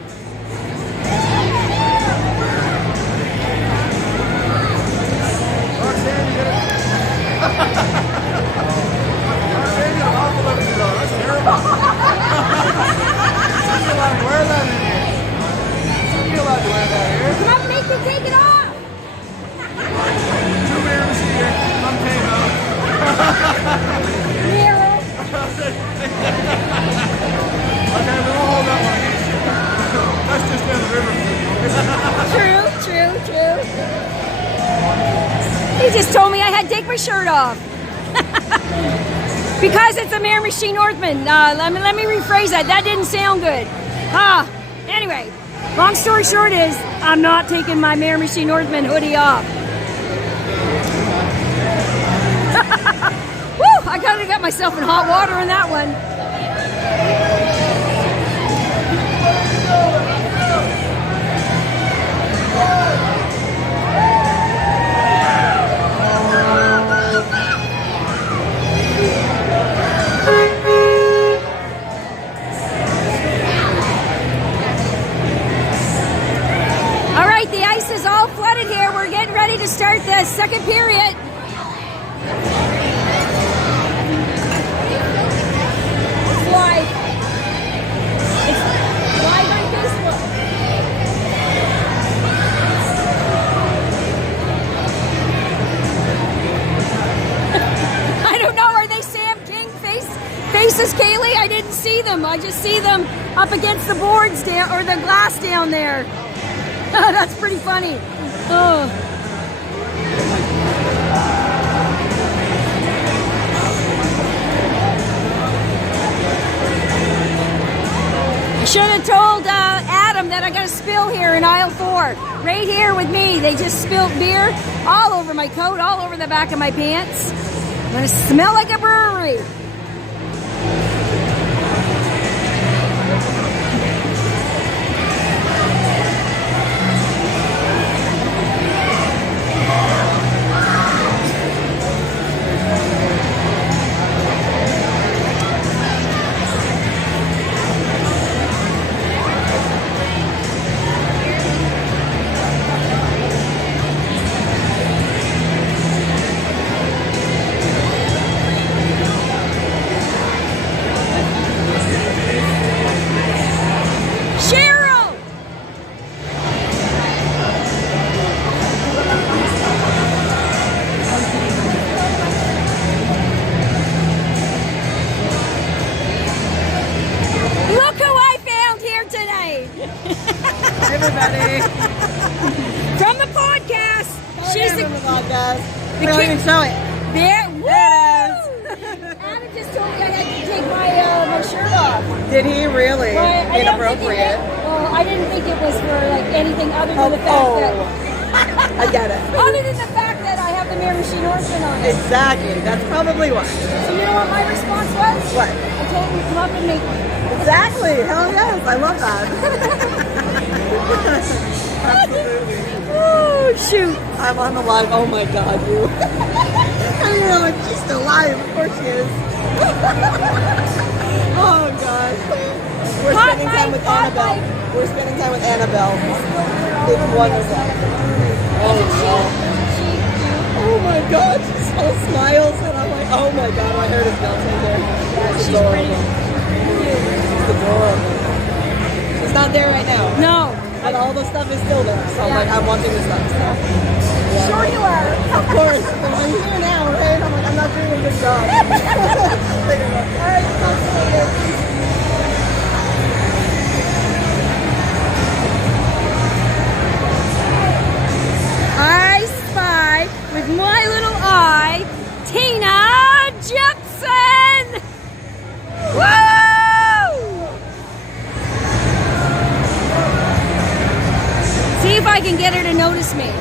Roxanne, you gotta... Roxanne, you're awful looking though. That's terrible. You're allowed to wear that in here. You're allowed to wear that here. Come on, make me take it off. Two mirrors here. One came out. Mirror. Okay, we won't hold that one against you. That's just in the river. True. He just told me I had to take my shirt off. Because it's a Miramichi Northman. Let me rephrase that. That didn't sound good. Anyway, long story short is I'm not taking my Miramichi Northman hoodie off. Woo! I kind of got myself in hot water in that one. All right, the ice is all flooded here. We're getting ready to start the second period. It's live. It's live on Facebook. I don't know. Are they Sam King faces, Kaylee? I didn't see them. I just see them up against the boards down, or the glass down there. That's pretty funny. Oh. I should have told Adam that I got a spill here in aisle 4. Right here with me. They just spilled beer all over my coat, all over the back of my pants. I'm going to smell like a brewery. Everybody. From the podcast. She's the podcast. The We don't kid- even show it. There. Woo! There Adam just told me I had to take my shirt off. Did he really? Well, I don't Inappropriate. think well, I didn't think it was for like anything other than the fact that. I get it. Other than the fact that I have the Miramichi Northmen on it. Exactly. That's probably why. So you know what my response was? What? I told him to come up and make one. Exactly. Hell yes. I love that. Absolutely. Oh shoot! I'm on the live. Oh my god, you. I didn't know if she's still live. Of course she is. Oh god. We're Hot spending time mic, with hot Annabelle. mic. We're spending time with Annabelle. It's wonderful. Oh god. Oh my god. She all smiles and I'm like, oh my god, my hair is melting there. She's pretty. She's adorable. She's not there right now. No. But all the stuff is still there. So I'm like, I'm wanting the stuff still. Yeah. Sure you are. Of course. But I'm here now, right? I'm like, I'm not doing a good job. Alright, talk to you later. I spy with my little eye Tina Jepson. Woo! See if I can get her to notice me.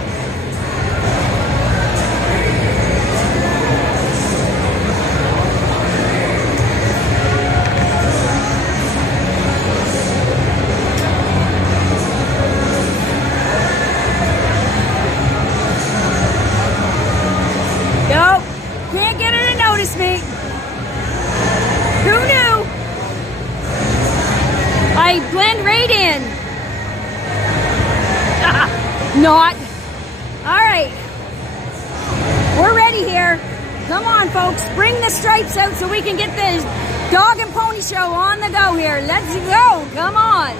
Come on, folks. Bring the stripes out so we can get the dog and pony show on the go here. Let's go. Come on.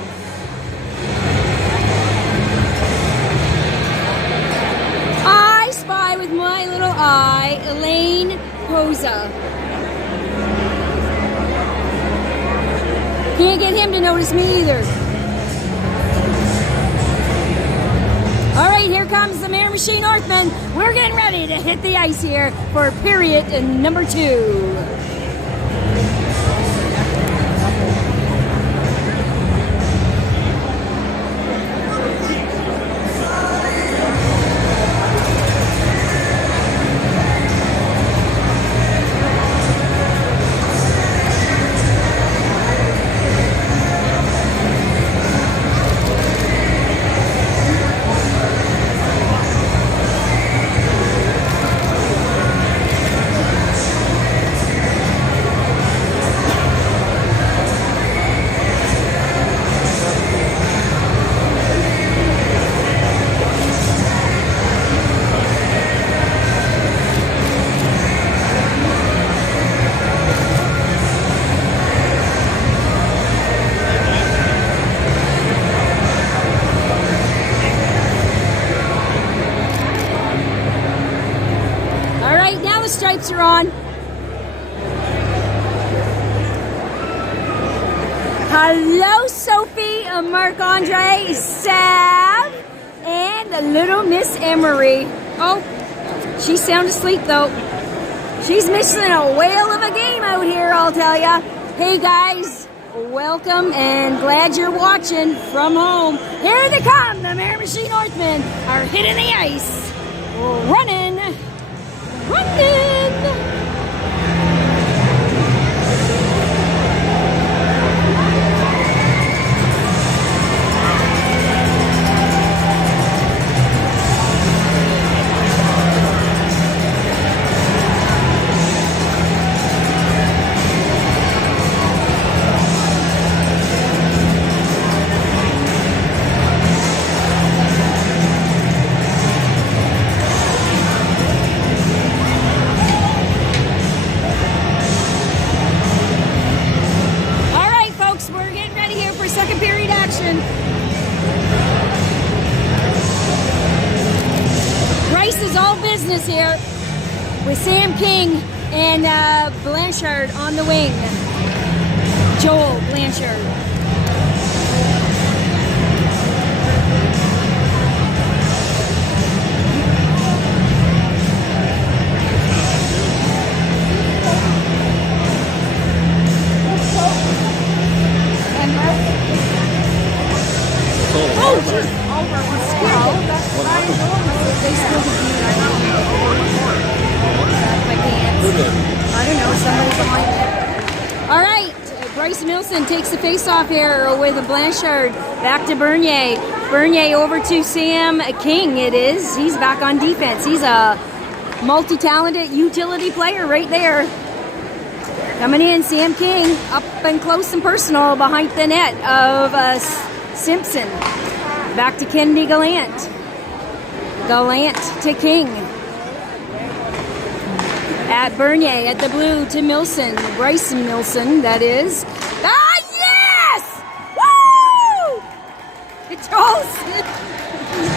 I spy with my little eye Elaine Posa. Can't get him to notice me either. All right, here comes the Miramichi Northmen. We're getting ready to hit the ice here for period number 2. Stripes are on. Hello, Sophie, Marc-Andre, Sav, and the little Miss Emery. Oh, she's sound asleep though. She's missing a whale of a game out here, I'll tell ya. Hey guys, welcome and glad you're watching from home. Here they come, the Miramichi Northmen are hitting the ice, running. Business here with Sam King and Blanchard on the wing. Joel Blanchard. Milson takes the face-off here with Blanchard. Back to Bernier. Bernier over to Sam King, it is. He's back on defense. He's a multi-talented utility player right there. Coming in, Sam King, up and close and personal behind the net of Simpson. Back to Kennedy Gallant. Gallant to King. At Bernier, at the blue to Milson. Bryson Milson, that is. Ah, yes! Woo! It goes.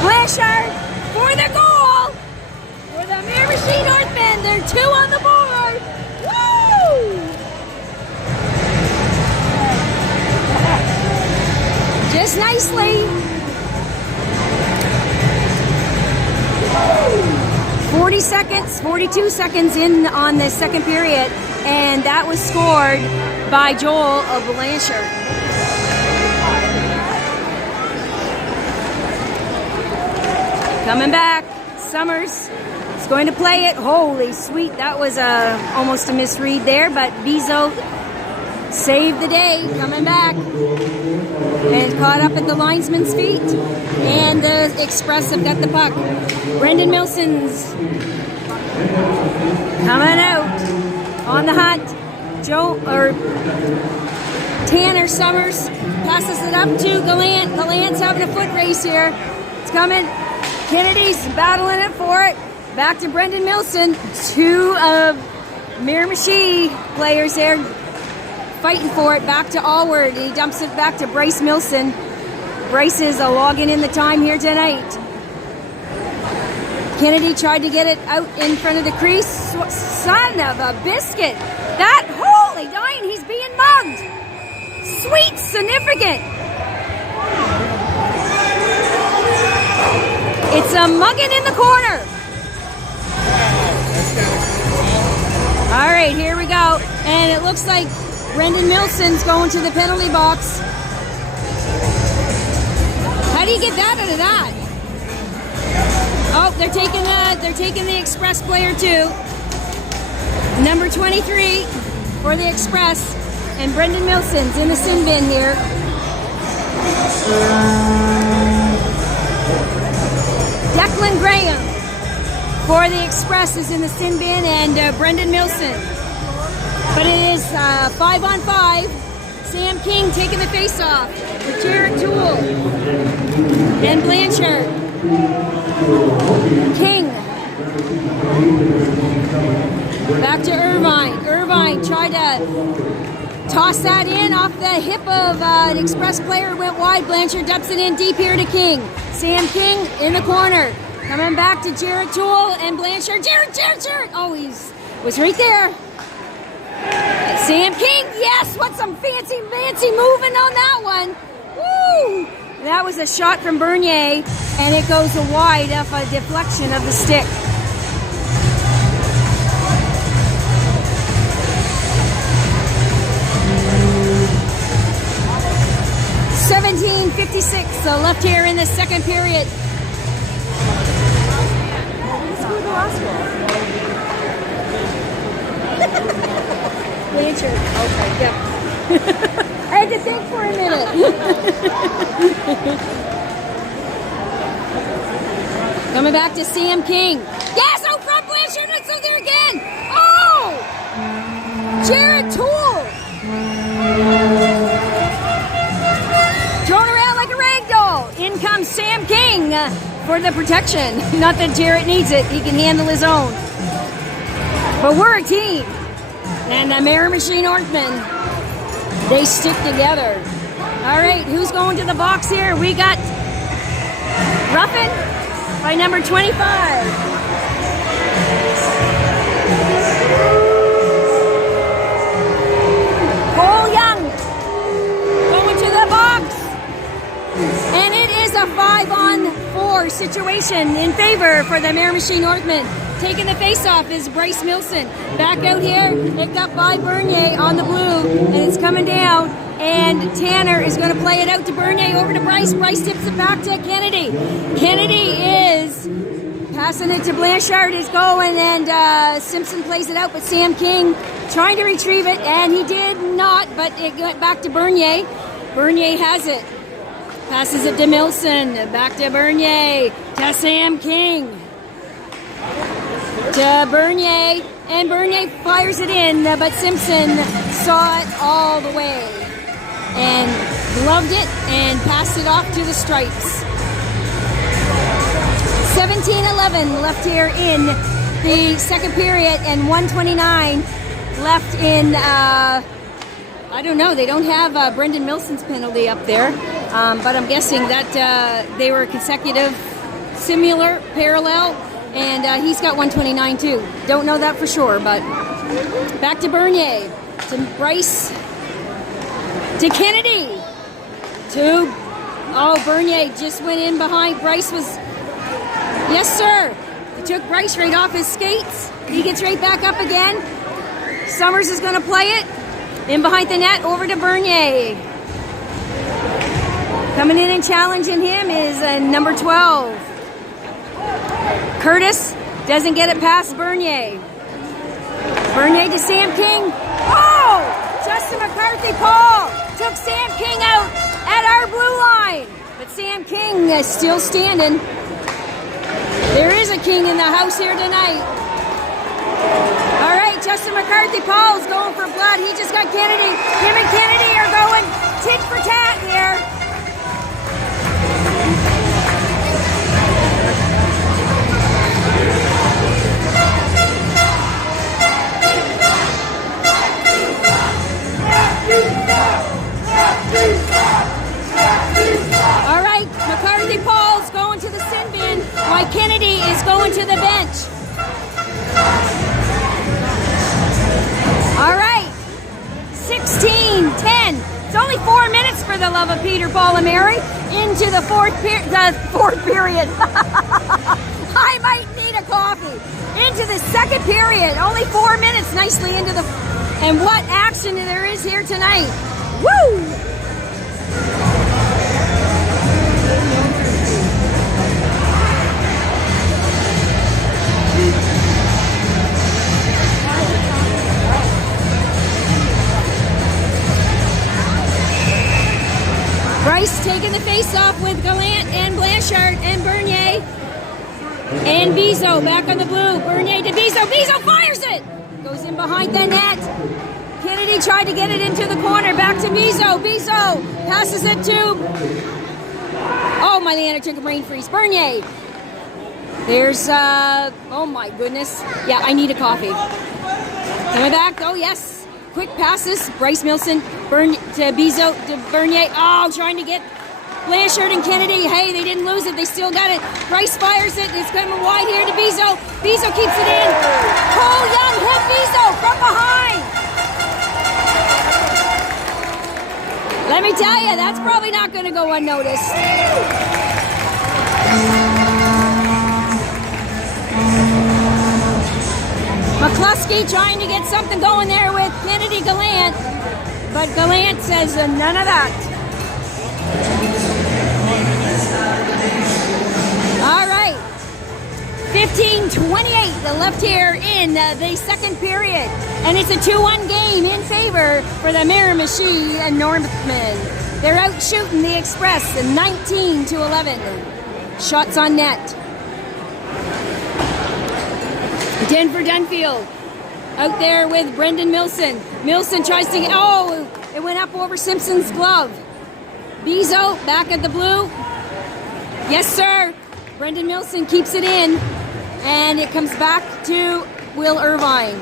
Blanchard for the goal. For the Miramichi Northmen. They're 2 on the board. Woo! Just nicely. 40 seconds, 42 seconds in on the second period, and that was scored by Joel Blanchard. Coming back, Summers is going to play it. Holy sweet, that was almost a misread there, but Bezo saved the day, coming back, and caught up at the linesman's feet, and the Express have got the puck. Brendan Milson's coming out on the hunt. Tanner Summers passes it up to Gallant. Gallant's having a foot race here. It's coming. Kennedy's battling it for it. Back to Brendan Milson. Two of Miramichi players there fighting for it. Back to Allward. He dumps it back to Bryce Milson. Bryce is logging in the time here tonight. Kennedy tried to get it out in front of the crease. Son of a biscuit. That, holy dying, he's being mugged. Sweet, significant. It's a mugging in the corner. All right, here we go. And it looks like Brendan Milson's going to the penalty box. How do you get that out of that? Oh, they're taking the Express player too. Number 23 for the Express, and Brendan Milson's in the sin bin here. Declan Graham for the Express is in the sin bin, and Brendan Milson. But it is 5-on-5. Sam King taking the face-off with Jared Toole and Blanchard. King. Back to Irvine. Irvine tried to toss that in off the hip of an Express player. Went wide. Blanchard dumps it in deep here to King. Sam King in the corner. Coming back to Jared Toole and Blanchard. Jared! Oh, was right there. Sam King, yes! What some fancy moving on that one. Woo! That was a shot from Bernier, and it goes wide off a deflection of the stick. .56 left here in the second period. Blanchard. Okay, yeah. I had to think for a minute. Coming back to Sam King. Yes, out front, Blanchard. It's out there again. Oh! Jared Toole. Thrown around like a rag doll. In comes Sam King for the protection. Not that Jared needs it. He can handle his own. But we're a team. And the Miramichi Northmen, they stick together. All right, who's going to the box here? We got Ruffin by number 25. Cole Young going to the box. And it is a 5-on-4 situation in favor for the Miramichi Northmen. Taking the face-off is Bryce Milson. Back out here, picked up by Bernier on the blue, and it's coming down. And Tanner is going to play it out to Bernier, over to Bryce. Bryce tips it back to Kennedy. Kennedy is passing it to Blanchard, is going, and Simpson plays it out, but Sam King trying to retrieve it, and he did not, but it went back to Bernier. Bernier has it. Passes it to Milson. Back to Bernier. To Sam King. To Bernier, and Bernier fires it in, but Simpson saw it all the way and gloved it and passed it off to the stripes. 17-11 left here in the second period, and 1:29 left in, I don't know, they don't have Brendan Milson's penalty up there, but I'm guessing that they were consecutive, similar, parallel. And he's got 1:29 too. Don't know that for sure, but back to Bernier, to Bryce, to Kennedy, to, oh, Bernier just went in behind. Bryce was, yes sir, he took Bryce right off his skates. He gets right back up again. Summers is going to play it in behind the net, over to Bernier. Coming in and challenging him is number 12. Curtis doesn't get it past Bernier. Bernier to Sam King. Oh! Justin McCarthy Paul took Sam King out at our blue line. But Sam King is still standing. There is a king in the house here tonight. All right, Justin McCarthy Paul's going for blood. He just got Kennedy. Him and Kennedy are going tit for tat here. for the love of Peter, Paul, and Mary, into the fourth period. I might need a coffee. Into the second period. Only 4 minutes nicely into the... And what action there is here tonight. Woo! Bryce taking the face-off with Gallant and Blanchard and Bernier. And Bizot back on the blue. Bernier to Bizot. Bizot fires it! Goes in behind the net. Kennedy tried to get it into the corner. Back to Bizot. Bizot passes it to... Oh, my Leander took a brain freeze. Bernier. There's... Oh, my goodness. Yeah, I need a coffee. Coming back. Oh, yes. Quick passes. Bryce Milson to Bizot to Bernier. Oh, trying to get Blanchard and Kennedy. Hey, they didn't lose it. They still got it. Bryce fires it. It's coming wide here to Bizot. Bizot keeps it in. Cole Young hit Bizot from behind. Let me tell you, that's probably not going to go unnoticed. McCluskey trying to get something going there with Kennedy Gallant, but Gallant says none of that. All right, 15:28 left here in the second period, and it's a 2-1 game in favor for the Miramichi Northmen. They're out shooting the Express 19-11. Shots on net. Denver Dunfield out there with Brendan Milson. Milson tries to get... Oh, it went up over Simpson's glove. Bizot back at the blue. Yes, sir. Brendan Milson keeps it in. And it comes back to Will Irvine.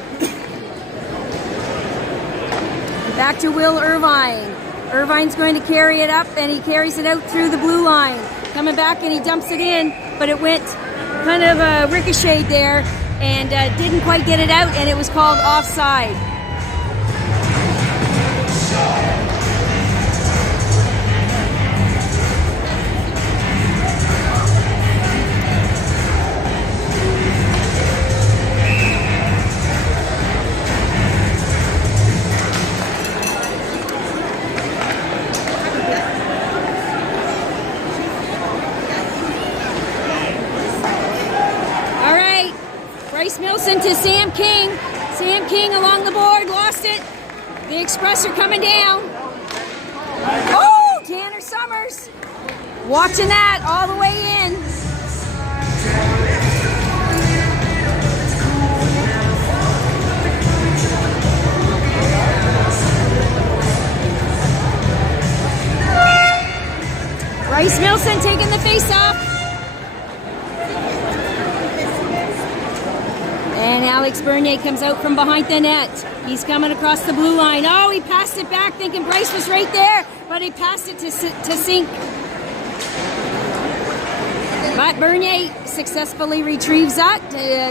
Back to Will Irvine. Irvine's going to carry it up, and he carries it out through the blue line. Coming back, and he dumps it in, but it went kind of ricocheted there. And didn't quite get it out, and it was called offside. Bryce Milson to Sam King. Sam King along the board, lost it. The Express are coming down. Oh, Tanner Summers. Watching that all the way in. Bryce Milson taking the face off. And Alex Bernier comes out from behind the net. He's coming across the blue line. Oh, he passed it back thinking Bryce was right there, but he passed it to Sink. But Bernier successfully retrieves that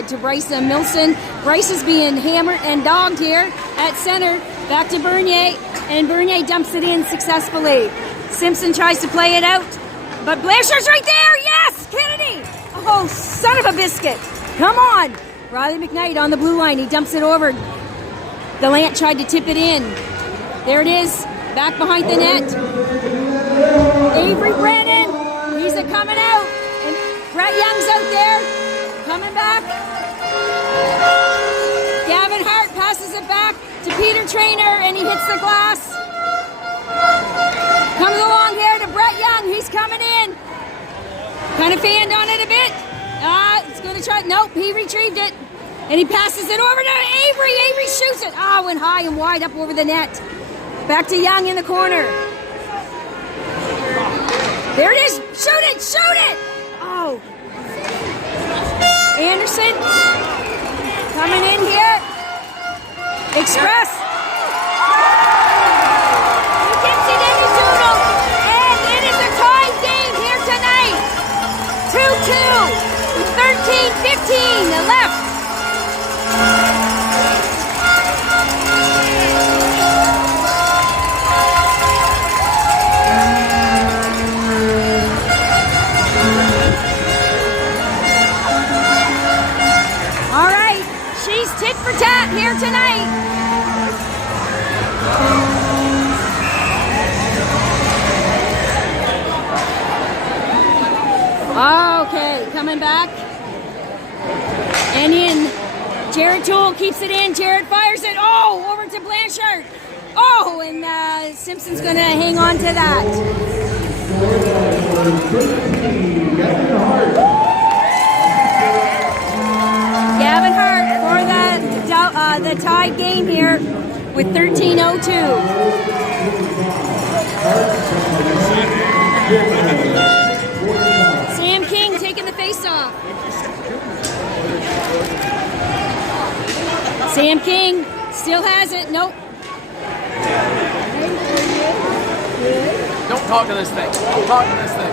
to Bryce Milson. Bryce is being hammered and dogged here at center. Back to Bernier, and Bernier dumps it in successfully. Simpson tries to play it out, but Blanchard's right there. Yes, Kennedy. Oh, son of a biscuit. Come on. Riley McKnight on the blue line. He dumps it over. Gallant tried to tip it in. There it is. Back behind the net. Avery Brennan. He's coming out. And Brett Young's out there. Coming back. Gavin Hart passes it back to Peter Traynor, and he hits the glass. Comes along here to Brett Young. He's coming in. Kind of fanned on it a bit. It's going to try. Nope, he retrieved it. And he passes it over to Avery. Avery shoots it. Went high and wide up over the net. Back to Young in the corner. There it is. Shoot it. Shoot it. Oh. Anderson coming in here. Express. He gets it in the tunnel. And it is a tie game here tonight. 2-2. 13-15 left. for tat here tonight. Okay, coming back. And in. Jared Toole keeps it in. Jared fires it. Oh, over to Blanchard. Oh, and Simpson's going to hang on to that. Gavin Hart for the tied game here with 13:02. Sam King taking the face-off. Sam King still has it. Nope. Don't talk to this thing. Don't talk to this thing.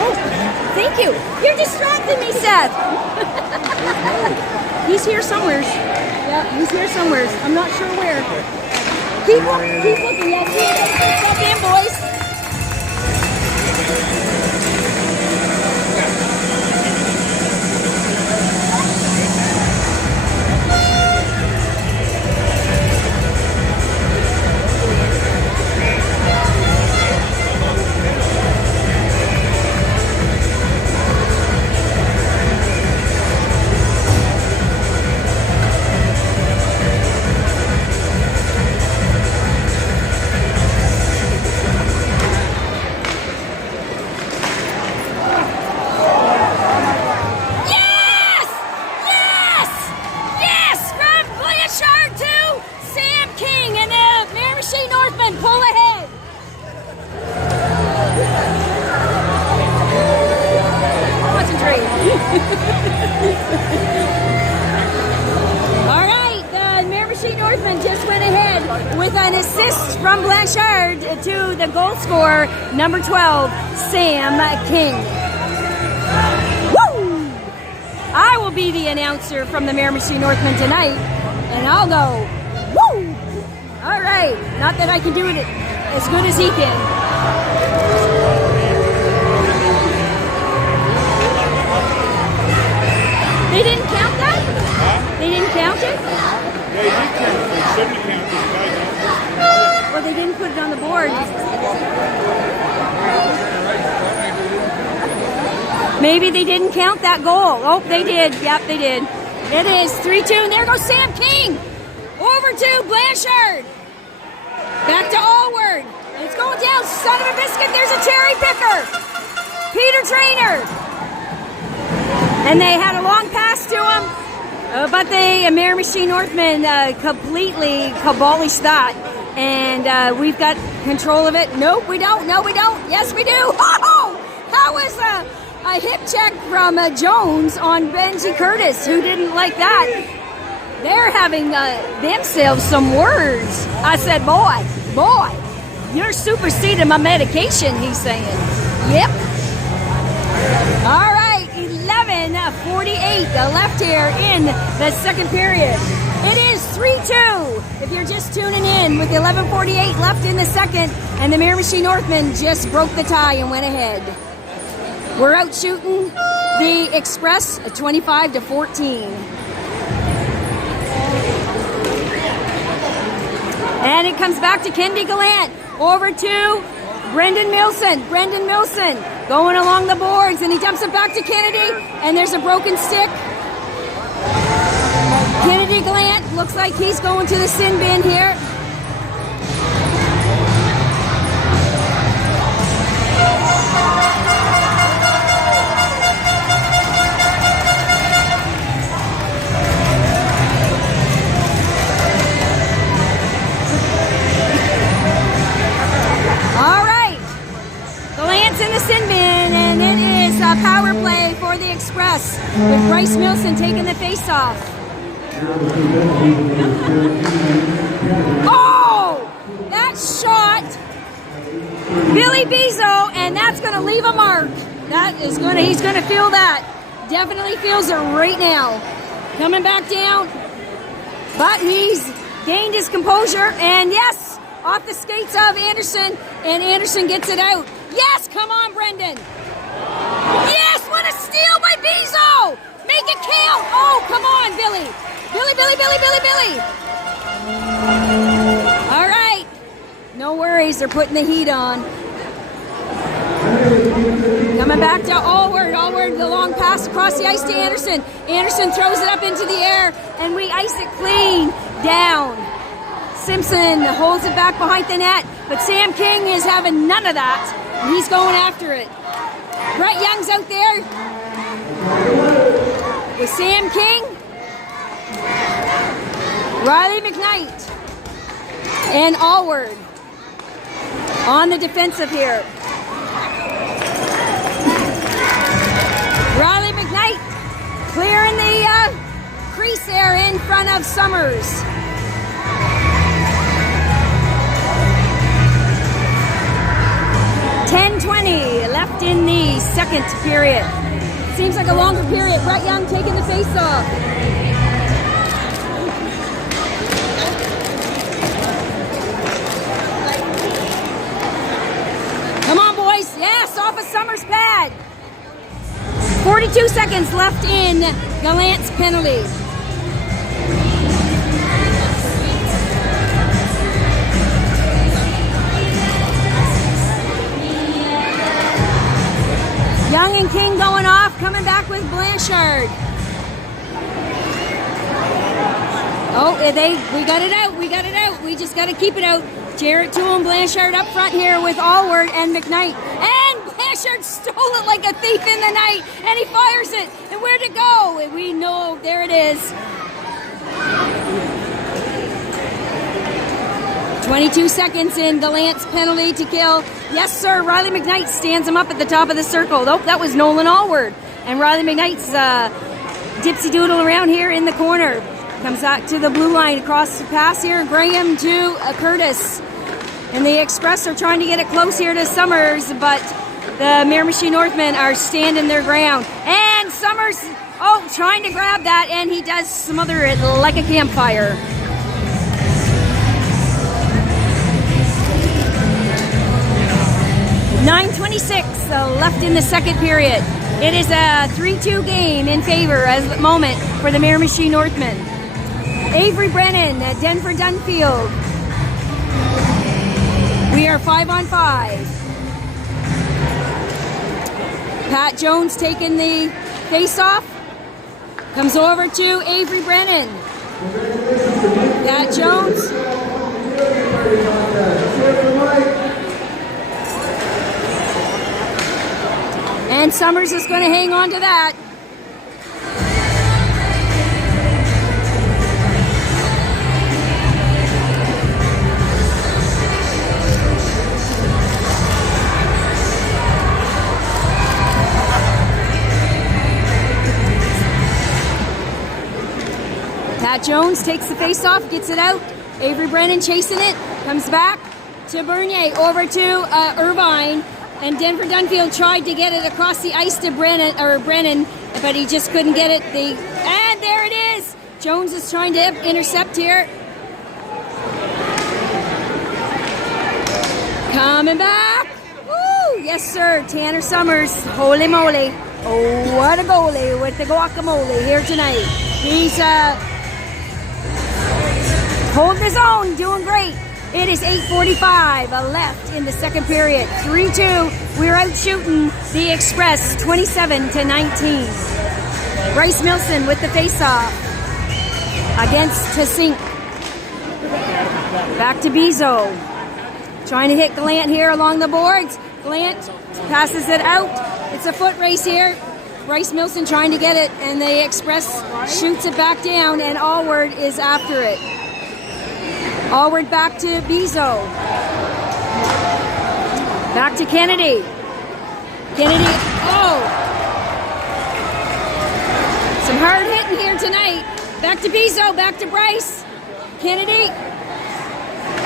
Oh, thank you. You're distracting me, Seth. He's here somewhere. Yeah, he's here somewhere. I'm not sure where. Keep looking. Yeah, step in, boys. Pull ahead. Concentrate. All right, the Miramichi Northmen just went ahead with an assist from Blanchard to the goal scorer, number 12, Sam King. Woo! I will be the announcer from the Miramichi Northmen tonight, and I'll go, woo! All right, not that I can do it as good as he can. They didn't count that? They didn't count it? Yeah, you did count it. They shouldn't count it. Well, they didn't put it on the board. Maybe they didn't count that goal. Oh, they did. Yep, they did. It is 3-2, and there goes Sam King. Over to Blanchard. Back to Allward. It's going down. Son of a biscuit. There's a cherry picker. Peter Traynor. And they had a long pass to him. But the Miramichi Northmen completely abolished that. And we've got control of it. Nope, we don't. No, we don't. Yes, we do. Oh! That was a hip check from Jones on Benji Curtis, who didn't like that. They're having themselves some words. I said, boy, you're superseding my medication, he's saying. Yep. All right, 11:48 left here in the second period. It is 3-2 if you're just tuning in with 11:48 left in the second, and the Miramichi Northmen just broke the tie and went ahead. We're out shooting the Express 25-14. And it comes back to Kennedy Gallant. Over to Brendan Milson. Brendan Milson going along the boards, and he dumps it back to Kennedy, and there's a broken stick. Kennedy Gallant looks like he's going to the sin bin here. In the sin bin, and it is a power play for the Express with Bryce Milson taking the face-off. Oh! That shot Billy Bezo, and that's going to leave a mark. He's going to feel that. Definitely feels it right now. Coming back down, but he's gained his composure, and yes, off the skates of Anderson, and Anderson gets it out. Yes, come on, Brendan. Yes, what a steal by Bezo. make it count. Oh, come on, Billy. Billy. All right. No worries. They're putting the heat on. Coming back to Allward, the long pass across the ice to Anderson. Anderson throws it up into the air, and we ice it clean down. Simpson holds it back behind the net, but Sam King is having none of that. He's going after it. Brett Young's out there with Sam King, Riley McKnight, and Allward on the defensive here. Riley McKnight clearing the crease there in front of Summers. .20 left in the second period. Seems like a longer period. Brett Young taking the face-off. Come on, boys. Yes, off of Summers' pad. 42 seconds left in Gallant's penalty. Young and King going off, coming back with Blanchard. Oh, we got it out. We just got to keep it out. Jarrett Toole and Blanchard up front here with Allward and McKnight. And Blanchard stole it like a thief in the night, and he fires it. And where'd it go? And we know, there it is. 22 seconds in Gallant's penalty to kill. Yes, sir. Riley McKnight stands him up at the top of the circle. Nope, that was Nolan Allward. And Riley McKnight's dipsy doodle around here in the corner. Comes back to the blue line across the pass here. Graham to Curtis. And the Express are trying to get it close here to Summers, but the Miramichi Northmen are standing their ground. And Summers, trying to grab that, and he does smother it like a campfire. .26 left in the second period. It is a 3-2 game in favor at the moment for the Miramichi Northmen. Avery Brennan, Denver Dunfield. We are 5-on-5. Pat Jones taking the face-off. Comes over to Avery Brennan. Pat Jones. And Summers is going to hang on to that. Pat Jones takes the face off, gets it out. Avery Brennan chasing it, comes back to Bernier, over to Irvine. And Denver Dunfield tried to get it across the ice to Brennan, but he just couldn't get it. And there it is. Jones is trying to intercept here. Coming back. Woo! Yes, sir. Tanner Summers. Holy moly. Oh, what a goalie with the guacamole here tonight. He's holding his own, doing great. It is 8:45 left in the second period. 3-2. We're out shooting the Express 27-19. Bryce Milson with the faceoff against Tassink. Back to Bezo. Trying to hit Gallant here along the boards. Gallant passes it out. It's a foot race here. Bryce Milson trying to get it, and the Express shoots it back down, and Allward is after it. Allward back to Bezo. Back to Kennedy. Kennedy, some hard hitting here tonight. Back to Bezo, back to Bryce. Kennedy.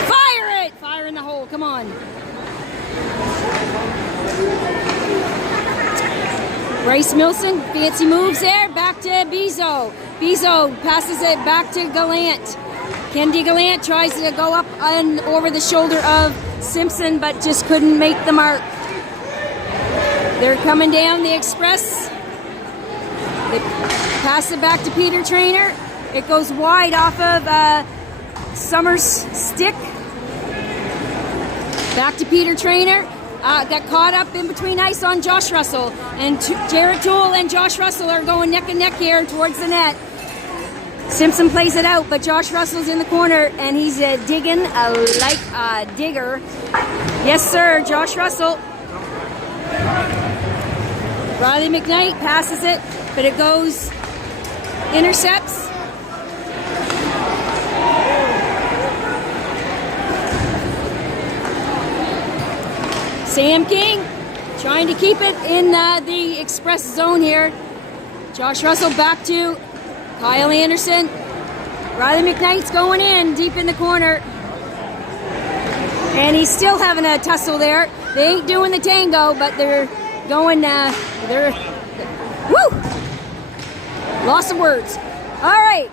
Fire it! Fire in the hole, come on. Bryce Milson, fancy moves there. Back to Bezo. Bezo passes it back to Gallant. Kennedy Gallant tries to go up and over the shoulder of Simpson, but just couldn't make the mark. They're coming down the Express. Pass it back to Peter Trainer. It goes wide off of Summers' stick. Back to Peter Trainer. Got caught up in between ice on Josh Russell. And Jared Toole and Josh Russell are going neck and neck here towards the net. Simpson plays it out, but Josh Russell's in the corner, and he's digging like a digger. Yes, sir, Josh Russell. Riley McKnight passes it, but it goes, intercepts. Sam King trying to keep it in the express zone here. Josh Russell back to Kyle Anderson. Riley McKnight's going in deep in the corner. And he's still having a tussle there. They ain't doing the tango, but they're going, woo! Loss of words. All right.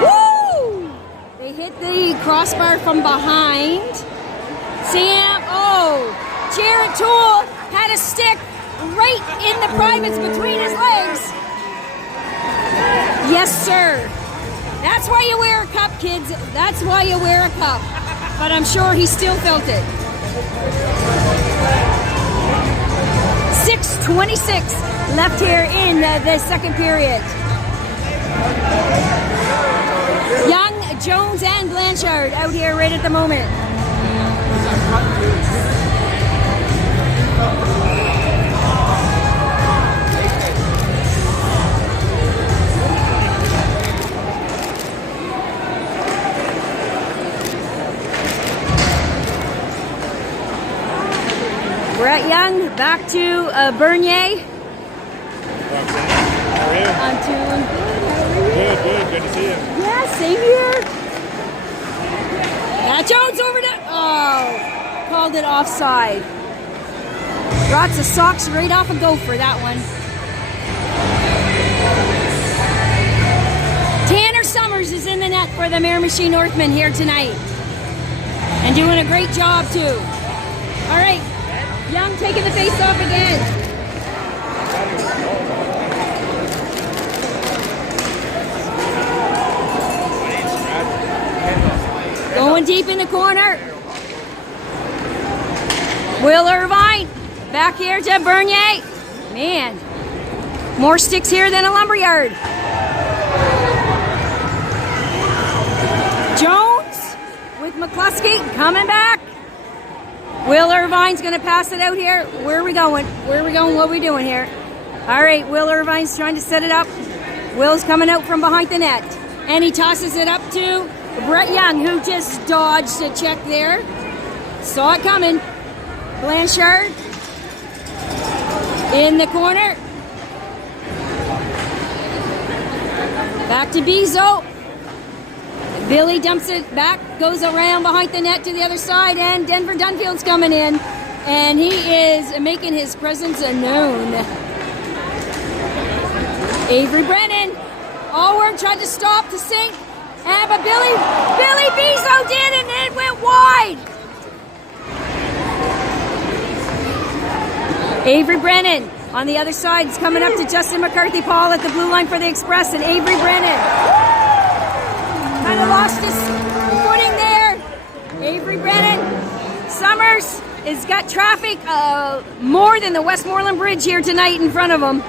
Woo! They hit the crossbar from behind. Jared Toole had a stick right in the privates between his legs. Yes, sir. That's why you wear a cup, kids. That's why you wear a cup. But I'm sure he still felt it. 6:26 left here in the second period. Young, Jones, and Blanchard out here right at the moment. Brett Young back to Bernier. Roxanne, how are you? I'm doing good. How are you? Good to see you. Yeah, same here. Matt Jones over to... Oh, called it offside. Drops the socks right off a gopher, that one. Tanner Summers is in the net for the Miramichi Northmen here tonight. And doing a great job, too. All right. Young taking the face off again. Going deep in the corner. Will Irvine back here to Bernier. Man, more sticks here than a lumberyard. Jones with McCluskey coming back. Will Irvine's going to pass it out here. Where are we going? Where are we going? What are we doing here? All right, Will Irvine's trying to set it up. Will's coming out from behind the net. And he tosses it up to Brett Young, who just dodged a check there. Saw it coming. Blanchard in the corner. Back to Bezo. Billy dumps it back, goes around behind the net to the other side, and Denver Dunfield's coming in, and he is making his presence known. Avery Brennan, Allward tried to stop to sink, but Billy Bezo did, and it went wide. Avery Brennan on the other side is coming up to Justin McCarthy Paul at the blue line for the Express, and Avery Brennan kind of lost his footing there. Avery Brennan. Summers has got traffic more than the Westmoreland Bridge here tonight in front of him.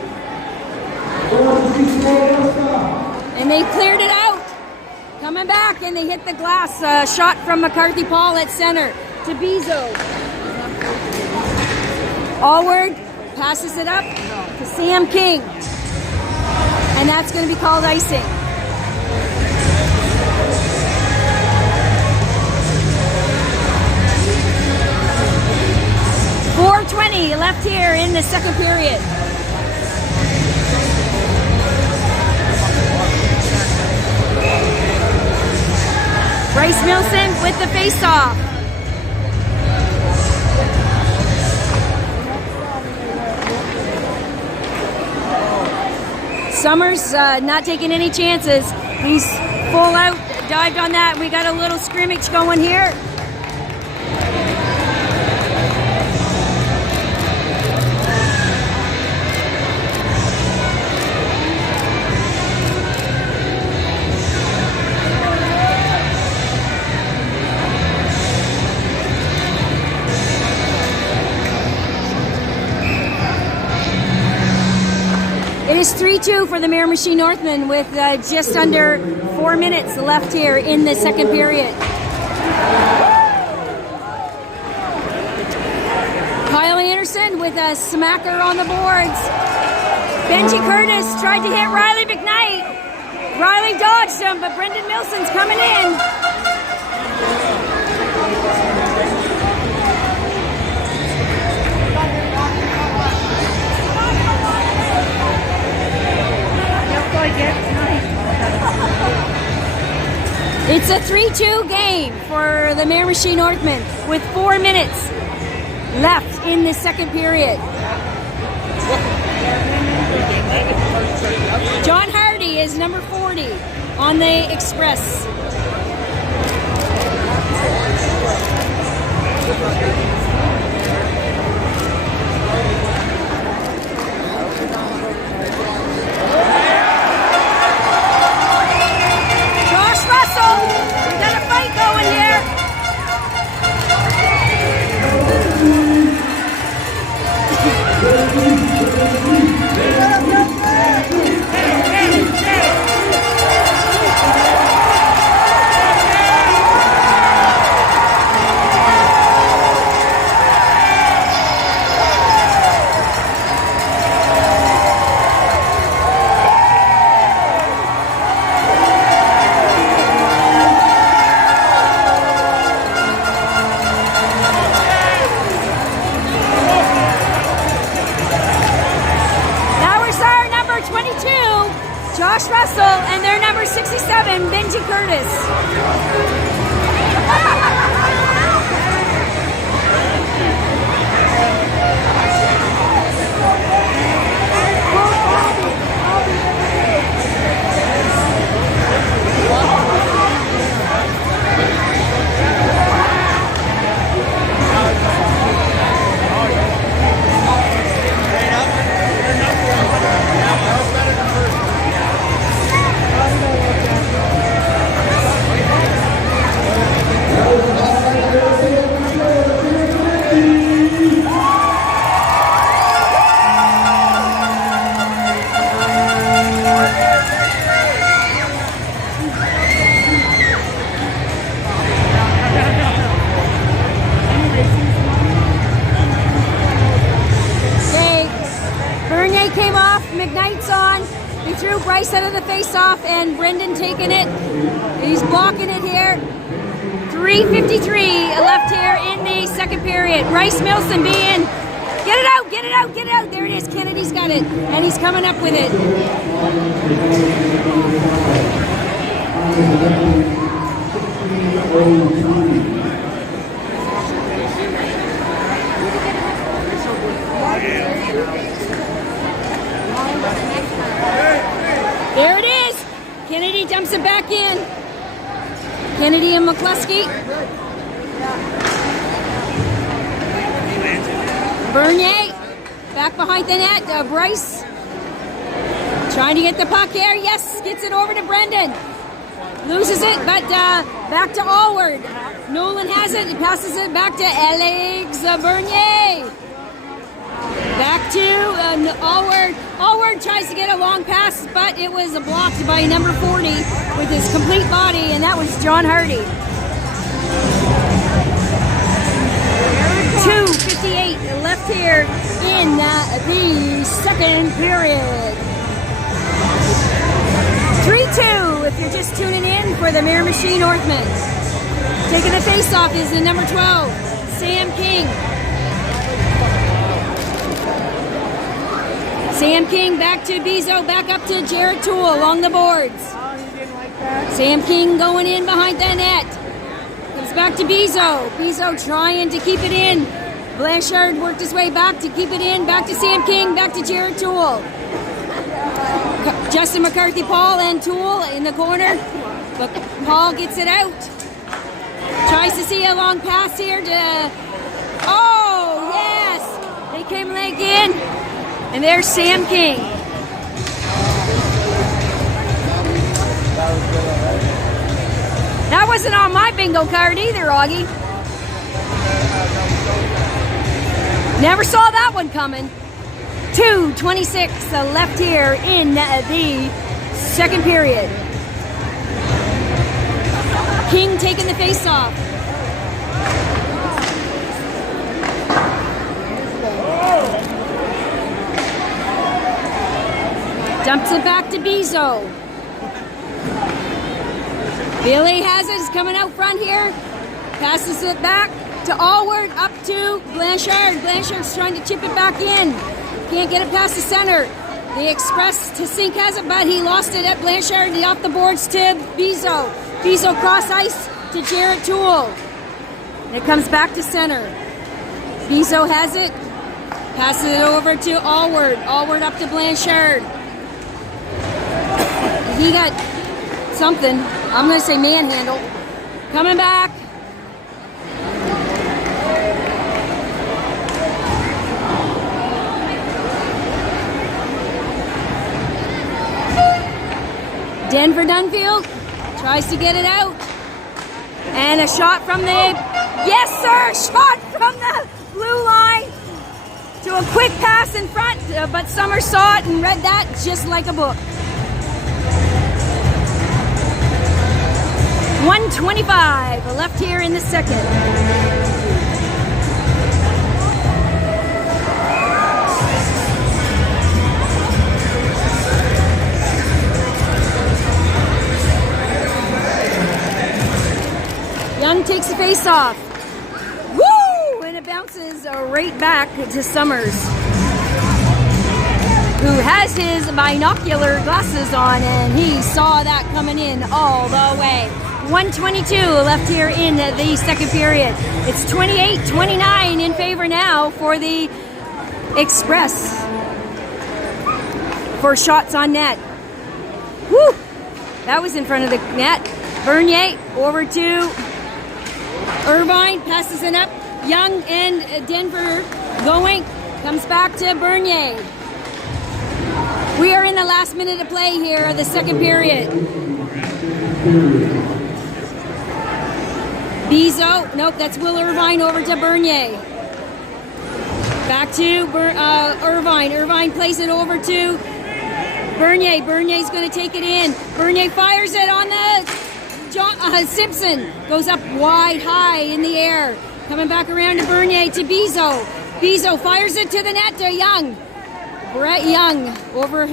And they cleared it out. Coming back, and they hit the glass. Shot from McCarthy Paul at center to Bezo. Allward passes it up to Sam King. And that's going to be called icing. .420 left here in the second period. Bryce Milson with the face-off. Summers not taking any chances. He's full out, dived on that. We got a little scrimmage going here. It is 3-2 for the Miramichi Northmen with just under 4 minutes left here in the second period. Kyle Anderson with a smacker on the boards. Benji Curtis tried to hit Riley McKnight. Riley dodged him, but Brendan Milson's coming in. It's a 3-2 game for the Miramichi Northmen with 4 minutes left in the second period. John Hardy is number 40 on the Express. Josh Russell, we got a fight going here. Josh Russell and their number 67, Benji Curtis. McKnight's on. He threw Bryce out of the face-off, and Brendan taking it. He's blocking it here. 3:53 left here in the second period. Bryce Milson being, get it out, get it out, get it out. There it is. Kennedy's got it, and he's coming up with it. There it is. Kennedy dumps it back in. Kennedy and McCluskey. Bernier back behind the net. Bryce trying to get the puck here. Yes, gets it over to Brendan. Loses it, but back to Allward. Nolan has it. He passes it back to Alex Bernier. Back to Allward. Allward tries to get a long pass, but it was blocked by number 40 with his complete body, and that was John Hardy. 2:58 left here in the second period. 3-2 if you're just tuning in for the Miramichi Northmen. Taking the face-off is the number 12, Sam King. Sam King back to Bezo, back up to Jared Toole along the boards. Sam King going in behind the net. Comes back to Bezo. Bezo trying to keep it in. Blanchard worked his way back to keep it in. Back to Sam King, back to Jared Toole. Justin McCarthy, Paul, and Toole in the corner. But Paul gets it out. Tries to see a long pass here to... Oh, yes! They came leg in. And there's Sam King. That wasn't on my bingo card either, Augie. Never saw that one coming. 2:26 left here in the second period. King taking the face-off. Dumps it back to Bezo. Billy has it. He's coming out front here. Passes it back to Allward, up to Blanchard. Blanchard's trying to chip it back in. Can't get it past the center. The Express to Sink has it, but he lost it at Blanchard. Off the boards to Bezo. Bezo cross ice to Jarrett Toole. And it comes back to center. Bezo has it. Passes it over to Allward. Allward up to Blanchard. He got something. I'm going to say manhandle. Coming back. Denver Dunfield tries to get it out. And a shot from the... Yes, sir! Shot from the blue line to a quick pass in front. But Summers saw it and read that just like a book. 1:25 left here in the second. Young takes the face off. Woo! And it bounces right back to Summers, who has his binocular glasses on, and he saw that coming in all the way. 1:22 left here in the second period. It's 28-29 in favor now for the Express for shots on net. Woo! That was in front of the net. Bernier over to Irvine, passes it up. Young and Denver going. Comes back to Bernier. We are in the last minute of play here, the second period. Bezo, nope, that's Will Irvine over to Bernier. Back to Irvine. Irvine plays it over to Bernier. Bernier's going to take it in. Bernier fires it on the Simpson. Goes up wide, high in the air. Coming back around to Bernier to Bezo. Bezo fires it to the net to Young. Brett Young over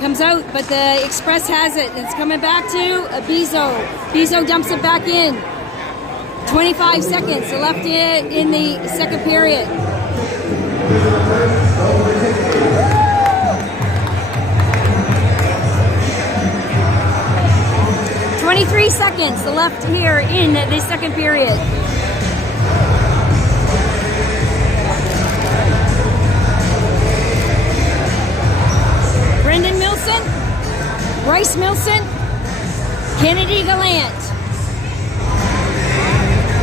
comes out, but the Express has it. It's coming back to Bezo. Bezo dumps it back in. 25 seconds left in the second period. "23 seconds left here in the second period. Brendan Milson, Bryce Milson, Kennedy Gallant.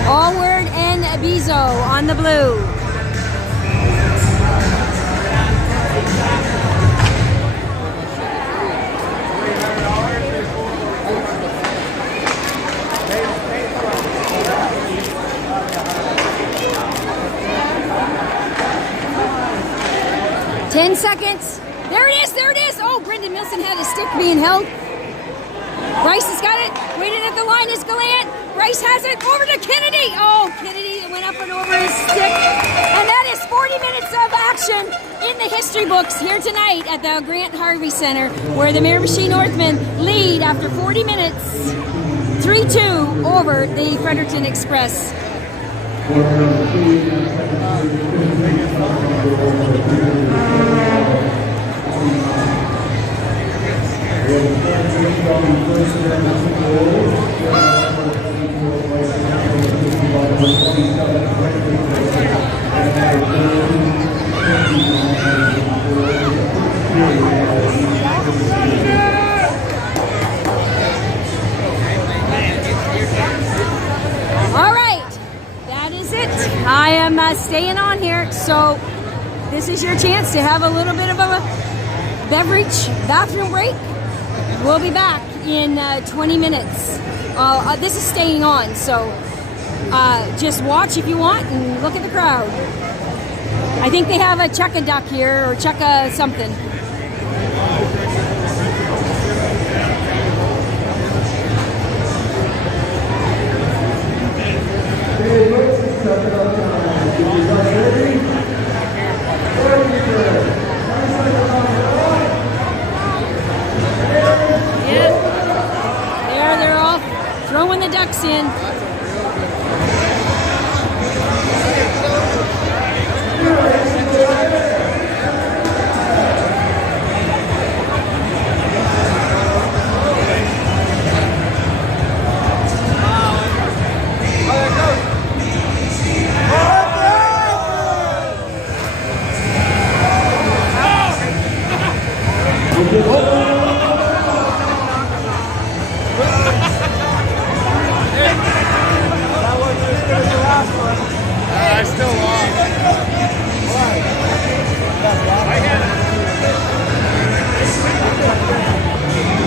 Allward and Bezo on the blue. Ten seconds. There it is, there it is. Oh, Brendan Milson had his stick being held. Bryce has got it. Waiting at the line is Gallant. Bryce has it over to Kennedy. Oh, Kennedy went up and over his stick. And that is 40 minutes of action in the history books here tonight at the Grant Harvey Center, where the Miramichi Northmen lead after 40 minutes, 3-2 over the Fredericton Express. All right, that is it. I am staying on here, so this is your chance to have a little bit of a beverage bathroom break. We'll be back in 20 minutes. This is staying on, so just watch if you want and look at the crowd. I think they have a chuck-a-duck here, or chuck-a-something. Yeah, they're all throwing the ducks in. I still lost.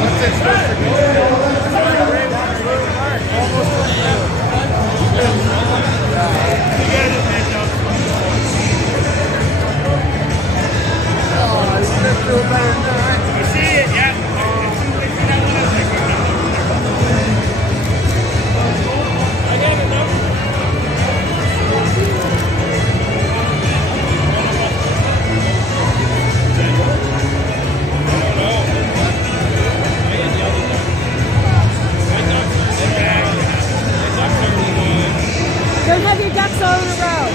What's it supposed to You see it, yeah. Don't have your ducks all in a row.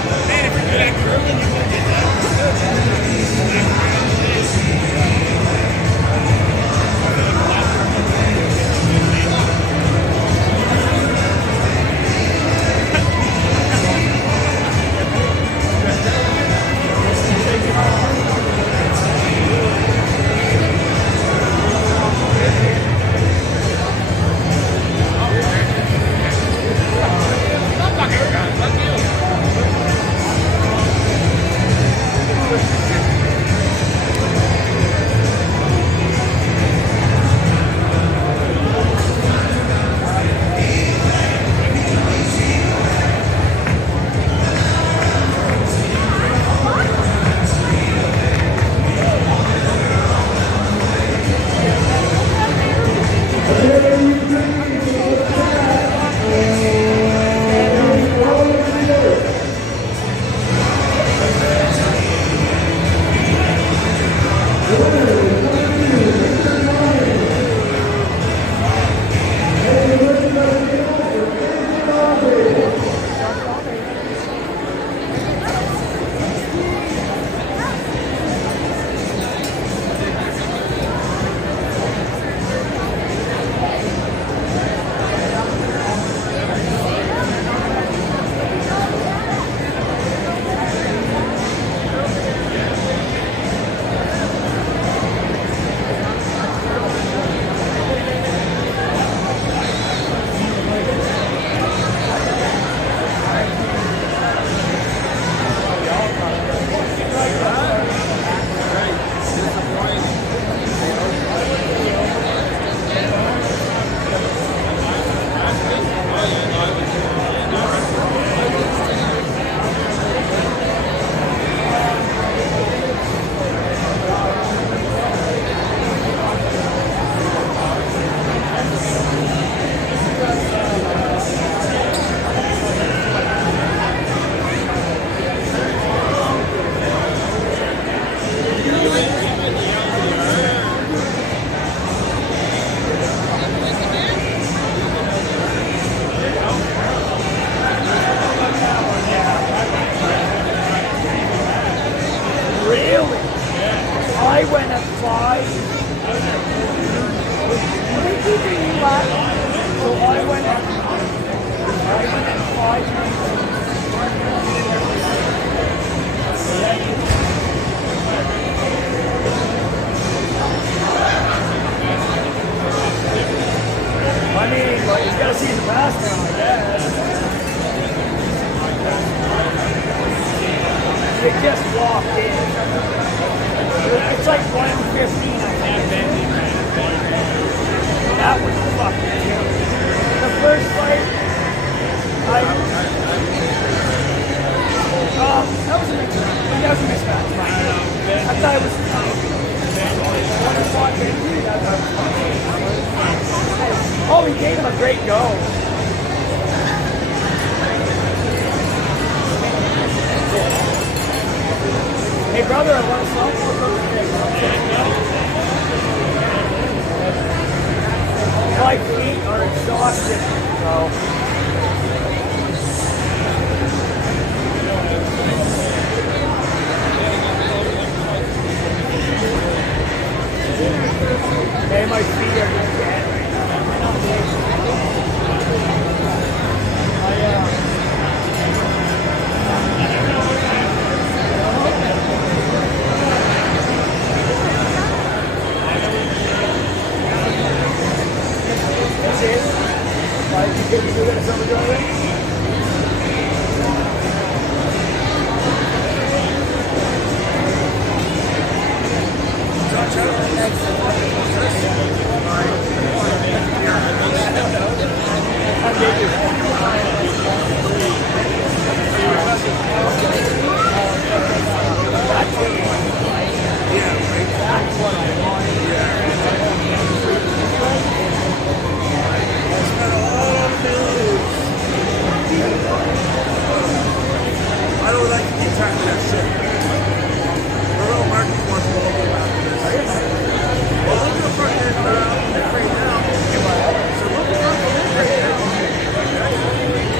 I went at 5. What are you keeping you at? So I went at 5. I mean, like, you gotta see the pass now, I guess. They just walked in. It's like 1:15, I think. That was fucking killer. The first fight, that was an was a mismatch. I thought it was oh, he gave him a great go. Hey brother, I want a softball coach today. My feet are exhausted, bro. Hey, my feet are just dead right now. That's it. Why did you get to do that summer driving? I don't like to keep track of that shit. Merrill Martin wants to go over about this. Well, look at the front end right now. So look at the front end now.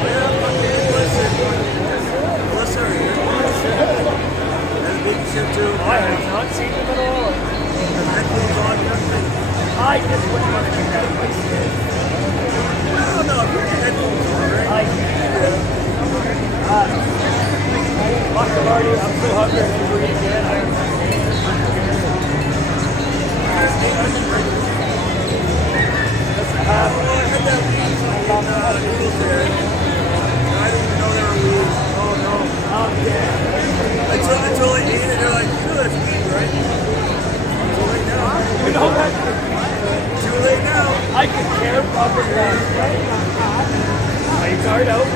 Yeah, fucking listen. Listen. That's a big shit too. I have not seen them at all. And headphones on and everything. I just wouldn't want to do that. Well, no, put your headphones on, right? I'm so hungry. I'm breathing in. I had that weed noodles there. I didn't even know they were weed. Oh no. Oh, yeah. Until I ate it, they're like, you know that's weed, right? Too late now. You know what? Too late now. I could care proper less, right? My card out.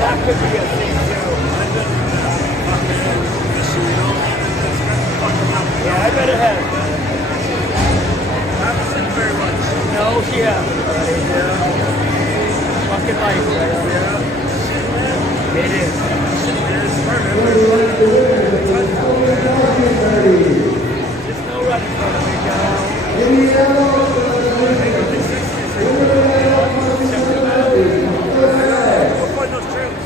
That could be a thing too. Yeah, I bet it has. Haven't seen very much. No, yeah. Fucking life, right? Yeah. It is. Just no running from the big guy. We'll find those trails.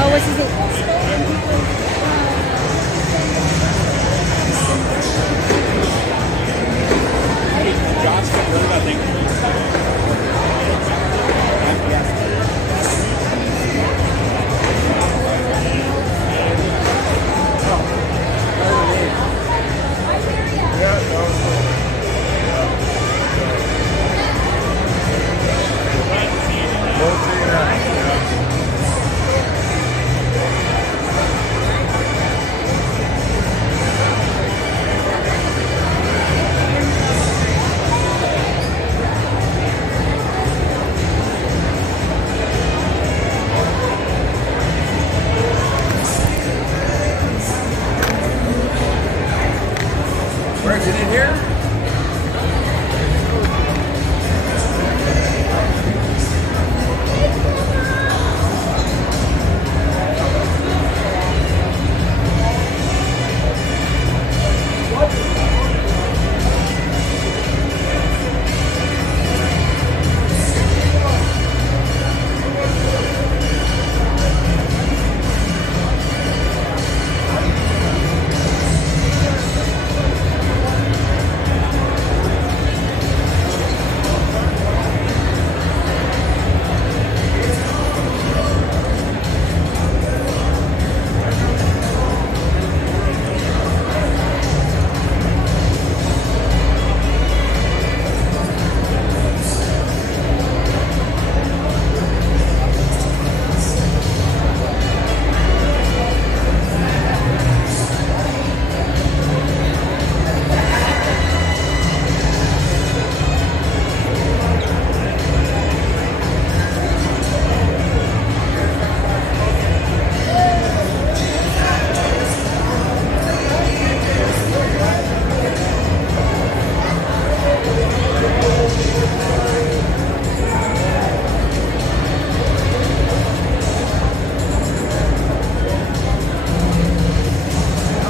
Oh, what's his name? Where's it in here?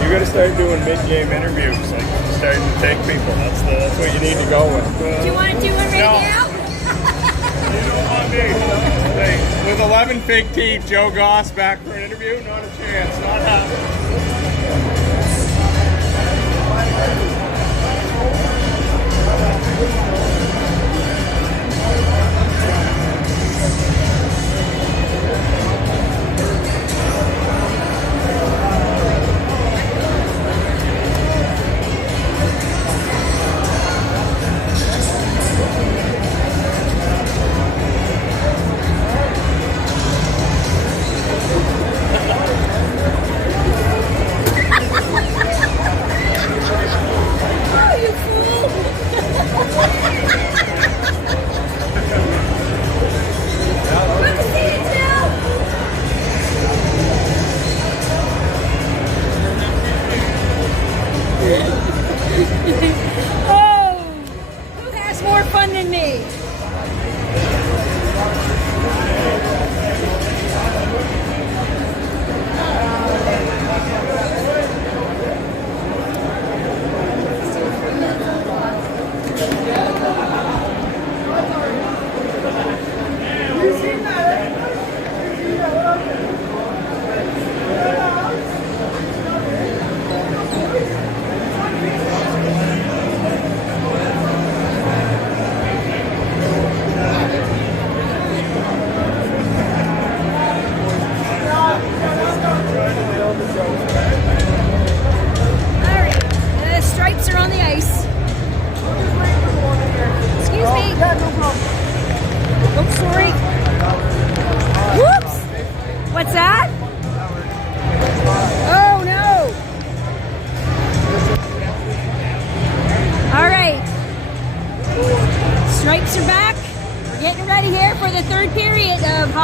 You gotta start doing mid-game interviews, like starting to take people. That's what you need to go with. Do you want to do one right No. now? You don't want me. Hey, with 11 fake teeth, Joe Goss back for an interview? Not a chance. Not happening.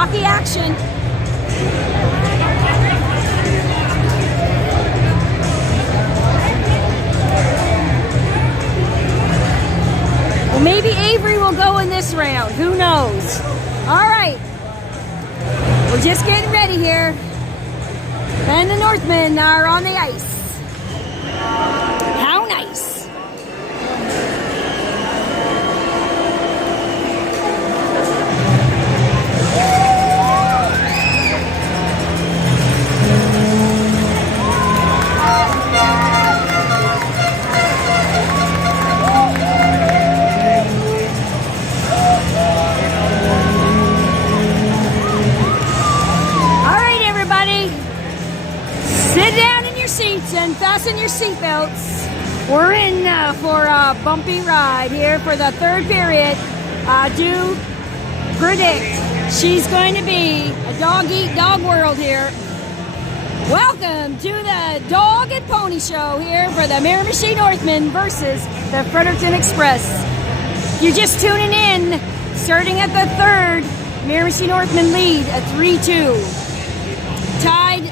hockey action. Well, maybe Avery will go in this round. Who knows? All right. We're just getting ready here. And the Northmen are on the ice. How nice. Sit down in your seats and fasten your seatbelts. We're in for a bumpy ride here for the third period. Do predict she's going to be a dog-eat-dog world here. Welcome to the Dog and Pony Show here for the Miramichi Northmen versus the Fredericton Express. If you're just tuning in, starting at the third, Miramichi Northmen lead at 3-2. Tied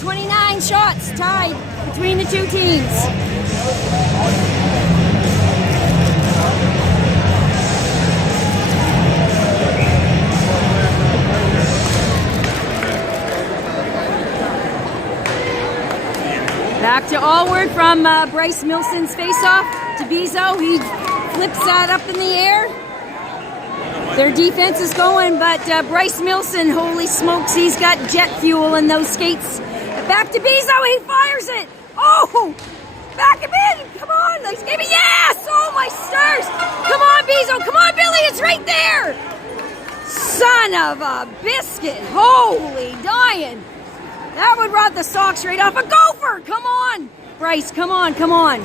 29 shots tied between the two teams. Back to Allward from Bryce Milson's face-off to Bezo. He flips that up in the air. Their defense is going, but Bryce Milson, holy smokes, he's got jet fuel in those skates. Back to Bezo, he fires it. Oh, back him in. Come on, let's give it. Yes! Oh, my stars. Come on, Bezo. Come on, Billy. It's right there. Son of a biscuit. Holy dying. That would rot the socks right off a gopher. Come on. Bryce, come on, come on.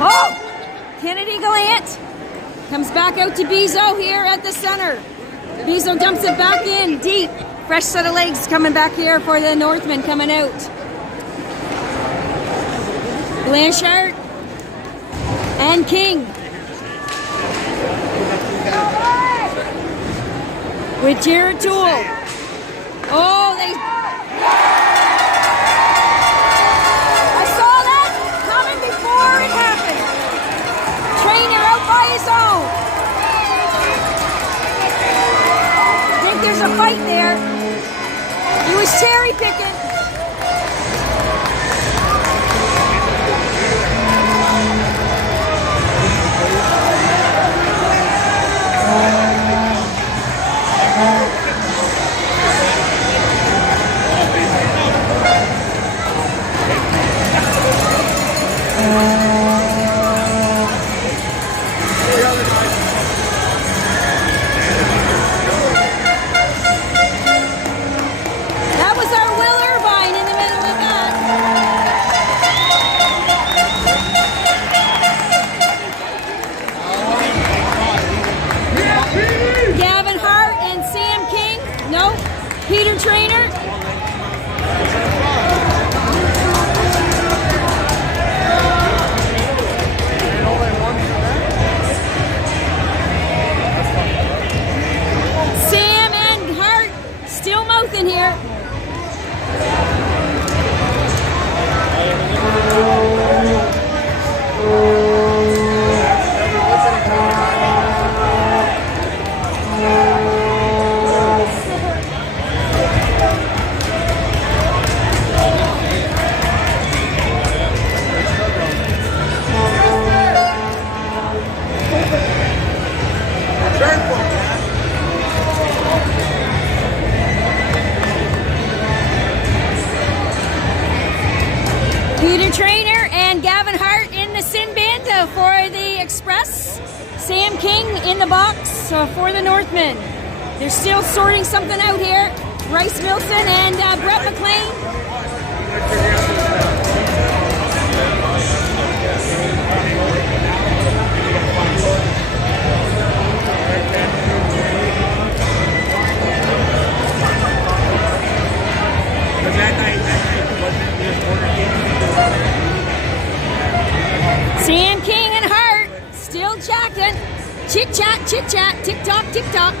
Oh, Kennedy Gallant comes back out to Bezo here at the center. Bezo dumps it back in deep. Fresh set of legs coming back here for the Northmen coming out. Blanchard and King. With Jared Toole. Oh, I saw that coming before it happened. Trainer out by his own. I think there's a fight there. He was cherry picking. That was our Will Irvine in the middle of that. Gavin Hart and Sam King. No. Peter Trainer. Sam and Hart still mouthing here. Peter Trainer and Gavin Hart in the sin bin for the Express. Sam King in the box for the Northmen. They're still sorting something out here. Bryce Milson and Brett McLean. Sam King and Hart still chatting. Chit chat, tick tock, tick tock.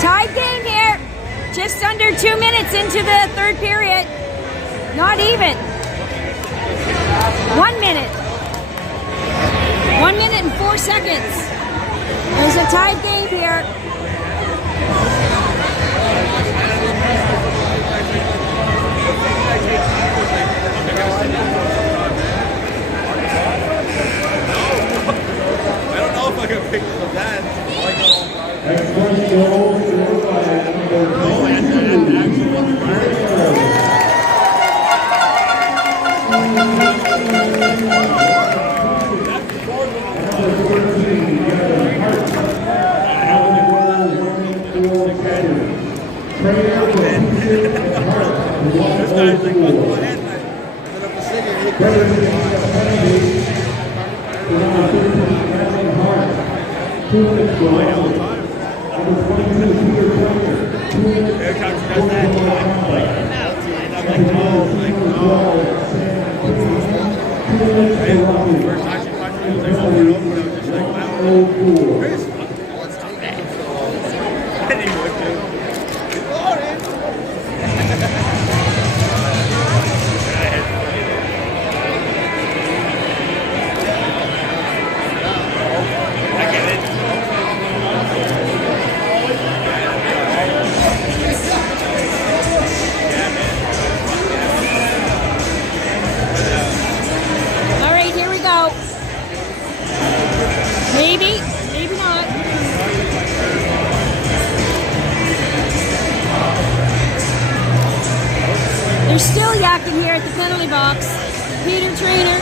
Tied game here. Just under 2 minutes into the third period. Not even. 1 minute. 1 minute and 4 seconds. There's a tied game here. I don't know if I can pick up that. This guy's like, what's my head? I put up a First action punch was like over and over, and I was just like, wow, Chris, let's take that. And he would do. I get it. All right, here we go. Maybe, maybe not. They're still yakking here at the penalty box. Peter Trainer.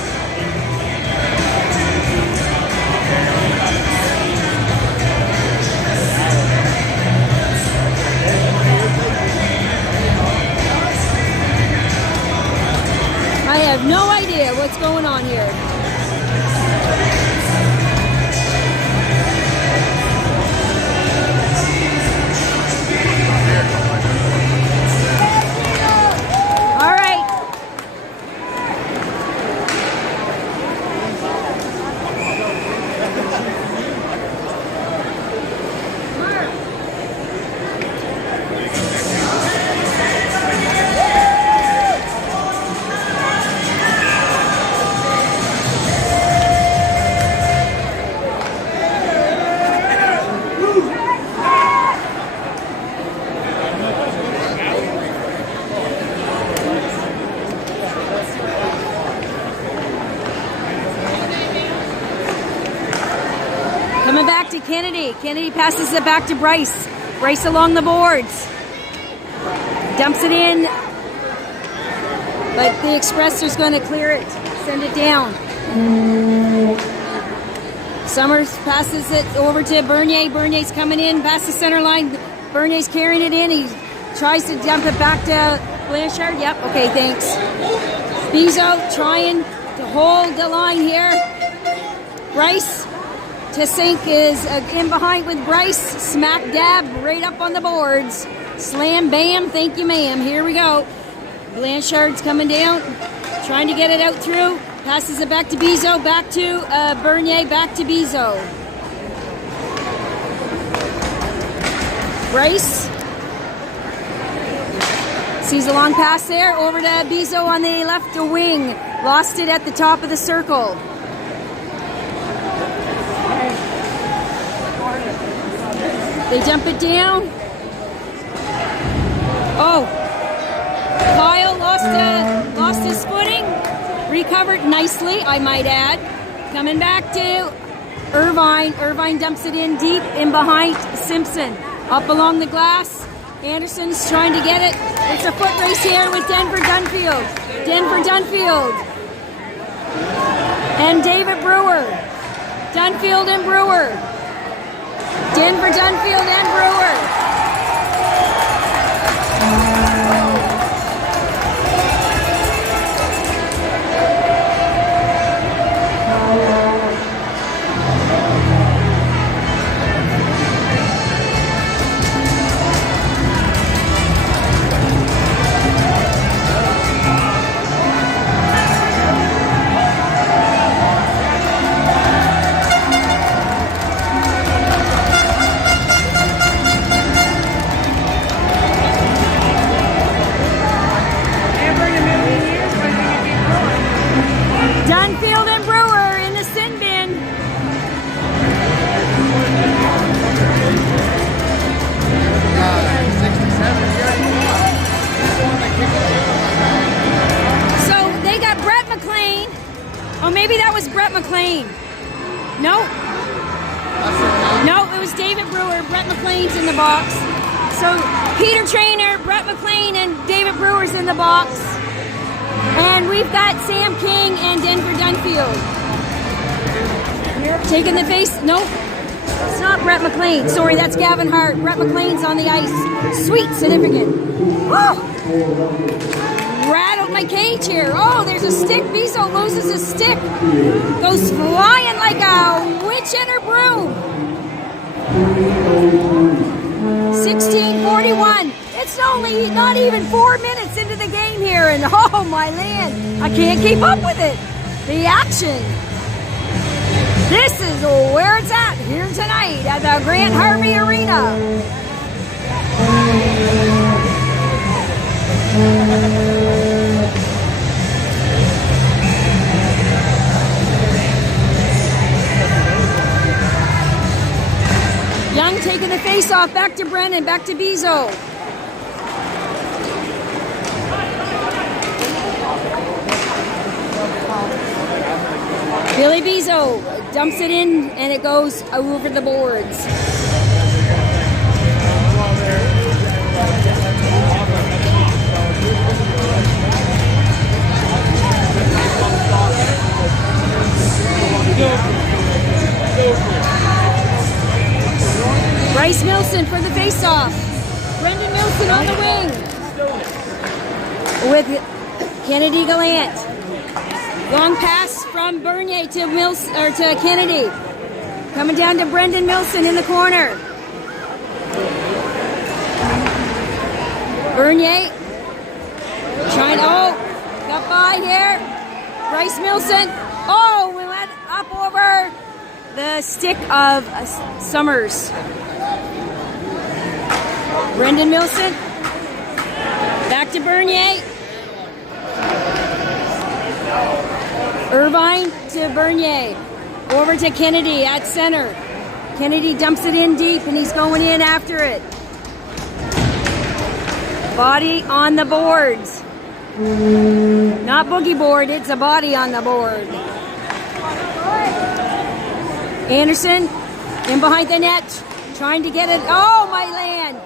I have no idea what's going on here. All right. Coming back to Kennedy. Kennedy passes it back to Bryce. Bryce along the boards. Dumps it in. But the Expressor's going to clear it. Send it down. Summers passes it over to Bernier. Bernier's coming in past the center line. Bernier's carrying it in. He tries to dump it back to Blanchard. Yep, okay, thanks. Bizot trying to hold the line here. Bryce to sink is in behind with Bryce. Smack dab right up on the boards. Slam bam, thank you ma'am. Here we go. Blanchard's coming down, trying to get it out through. Passes it back to Bizot, back to Bernier, back to Bizot. Bryce sees a long pass there over to Bizot on the left wing. Lost it at the top of the circle. They dump it down. Oh, Kyle lost his footing. Recovered nicely, I might add. Coming back to Irvine. Irvine dumps it in deep in behind Simpson. Up along the glass. Anderson's trying to get it. It's a foot race here with Denver Dunfield. Denver Dunfield. And David Brewer. Dunfield and Brewer. Denver Dunfield and Brewer. Oh, maybe that was Brett McLean. No. No, it was David Brewer. Brett McLean's in the box. So Peter Traynor, Brett McLean, and David Brewer's in the box. And we've got Sam King and Denver Dunfield. Taking the face. Nope. It's not Brett McLean. Sorry, that's Gavin Hart. Brett McLean's on the ice. Sweet, significant. Oh! Rattled my cage here. Oh, there's a stick. Bezo loses a stick. Goes flying like a witch in her broom. 16:41. It's only not even 4 minutes into the game here, and oh my land, I can't keep up with it. The action. This is where it's at here tonight at the Grand Harvey Arena. Young taking the face off, back to Brennan, back to Bezo. Billy Bezo dumps it in and it goes over the boards. Bryce Milson for the face-off. Brendan Milson on the wing with Kennedy Gallant. Long pass from Bernier to Kennedy. Coming down to Brendan Milson in the corner. Bernier trying to, got by here. Bryce Milson. Oh, we went up over the stick of Summers. Brendan Milson. Back to Bernier. Irvine to Bernier. Over to Kennedy at center. Kennedy dumps it in deep and he's going in after it. Body on the boards. Not boogie board, it's a body on the board. Anderson in behind the net. Trying to get it. Oh, my land.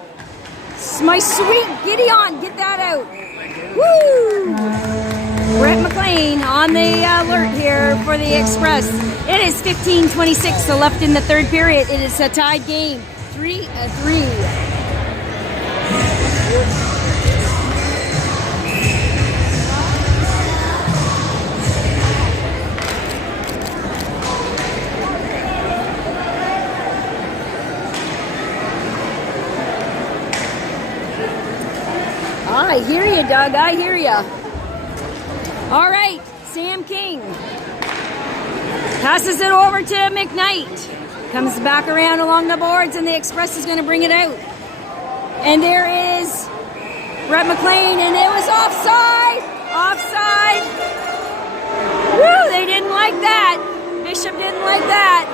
My sweet Gideon, get that out. Woo! Brett McLean on the alert here for the Express. It is 15:26 left in the third period. It is a tied game, 3-3. I hear you, Doug. I hear you. All right, Sam King passes it over to McKnight. Comes back around along the boards, and the Express is going to bring it out. And there is Brett McLean, and it was offside. Offside. Woo! They didn't like that. Bishop didn't like that.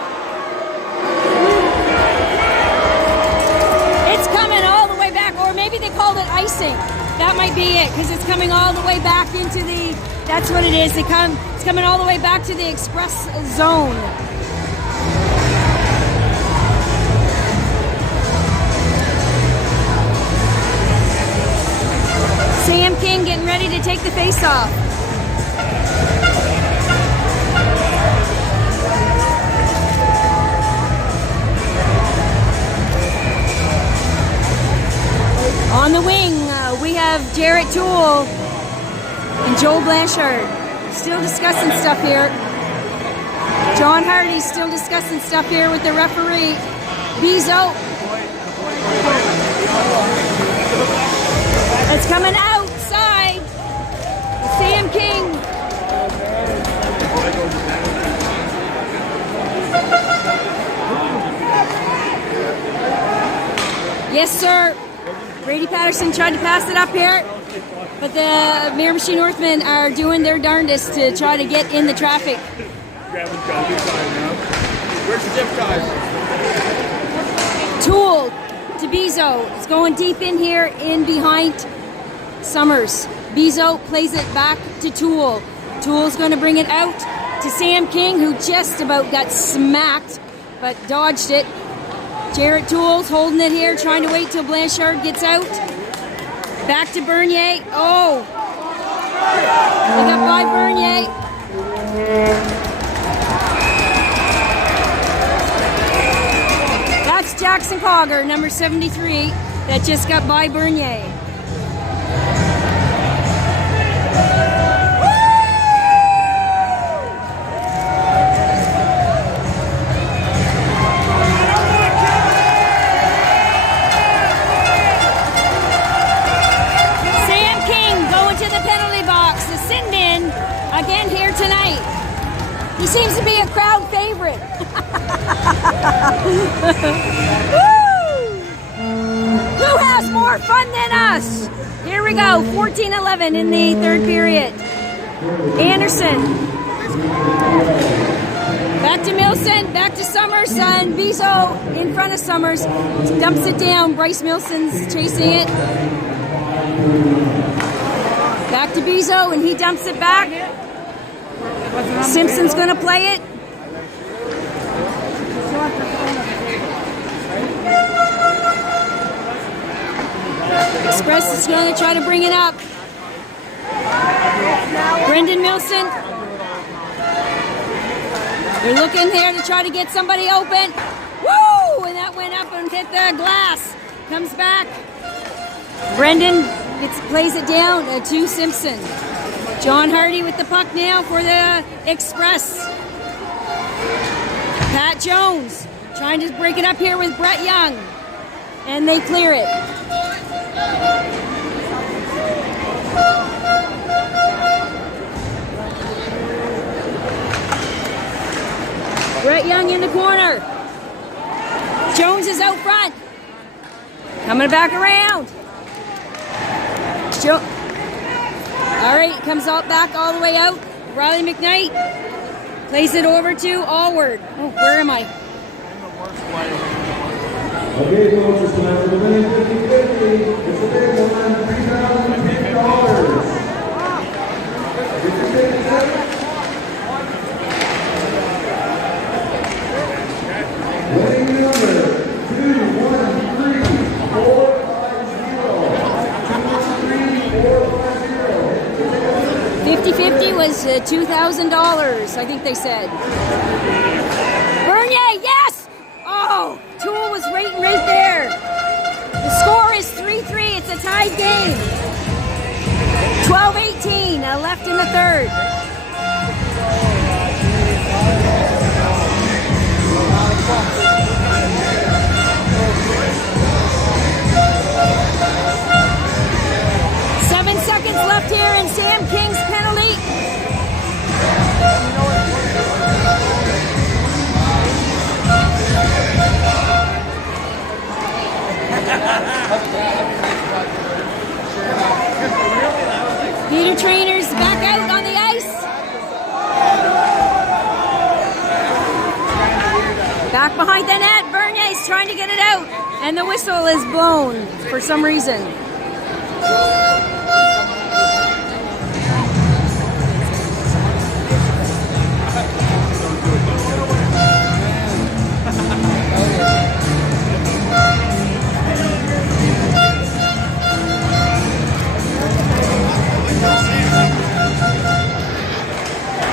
It's coming all the way back, or maybe they called it icing. That might be it, because it's coming all the way back into the, that's what it is. It's coming all the way back to the Express zone. Sam King getting ready to take the face-off. On the wing, we have Jarrett Toole and Joel Blanchard still discussing stuff here. John Hardy still discussing stuff here with the referee. Bezo. It's coming outside. Sam King. Yes, sir. Brady Patterson tried to pass it up here, but the Miramichi Northmen are doing their darndest to try to get in the traffic. Where's the dip guys? Toole to Bezo. It's going deep in here in behind Summers. Bezo plays it back to Toole. Toole's going to bring it out to Sam King, who just about got smacked, but dodged it. Jarrett Tools holding it here, trying to wait till Blanchard gets out. Back to Bernier. Oh! They got by Bernier. That's Jackson Cogger, number 73, that just got by Bernier. Again here tonight. He seems to be a crowd favorite. Woo! Who has more fun than us? Here we go, 14-11 in the third period. Anderson. Back to Milson, back to Summers, and Bezo in front of Summers. Dumps it down, Bryce Milson's chasing it. Back to Bezo, and he dumps it back. Simpson's going to play it. Express is going to try to bring it up. Brendan Milson. They're looking here to try to get somebody open. Woo! And that went up and hit the glass. Comes back. Brendan plays it down to Simpson. John Hardy with the puck now for the Express. Pat Jones trying to break it up here with Brett Young. And they clear it. Brett Young in the corner. Jones is out front. Coming back around. All right, comes back all the way out. Riley McKnight plays it over to Allward. Oh, where am I? Okay, folks, it's time for the winning 50-50. It's a big one, $3,050. Get your tickets out. Winning number 50-50 was $2,000, I think they said. Bernier, yes! Oh, Toole was right there. The score is 3-3. It's a tied game. 12-18, left in the third. Seconds left here in Sam King's penalty. Peter Trainer's back out on the ice. Back behind the net, Bernier's trying to get it out, and the whistle is blown for some reason.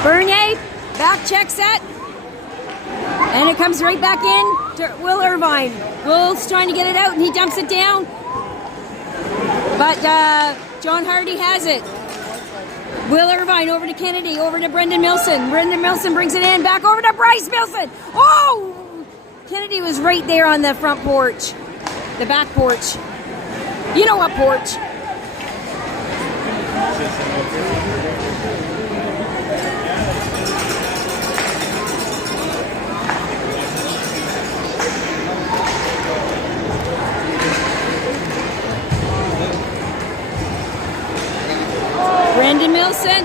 Bernier, back check set. And it comes right back in to Will Irvine. Will's trying to get it out and he dumps it down. But John Hardy has it. Will Irvine over to Kennedy, over to Brendan Milson. Brendan Milson brings it in, back over to Bryce Milson. Oh! Kennedy was right there on the front porch. The back porch. You know what porch. Brendan Milson.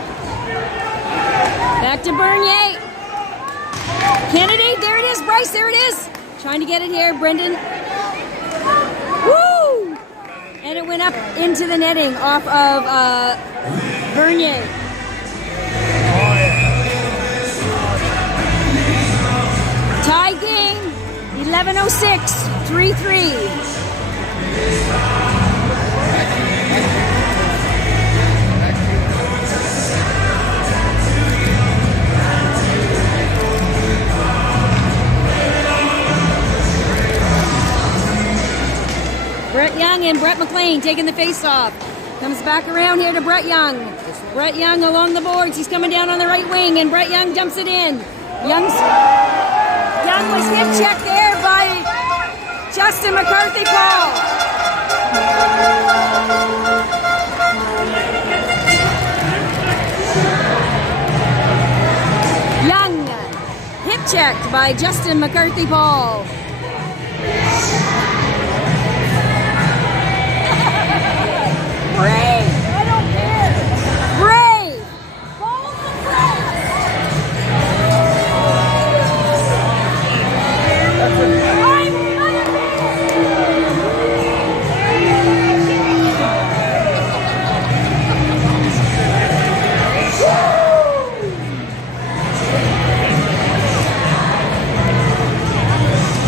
Back to Bernier. Kennedy, there it is. Bryce, there it is. Trying to get it here. Brendan. Woo! And it went up into the netting off of Bernier. 11:06, 3-3. Brett Young and Brett McLean taking the face off. Comes back around here to Brett Young. Brett Young along the boards. He's coming down on the right wing, and Brett Young dumps it in. Young was hip checked there by Justin McCarthy Paul. Young hip checked by Justin McCarthy Paul. Brave! I don't care! Brave! Balls and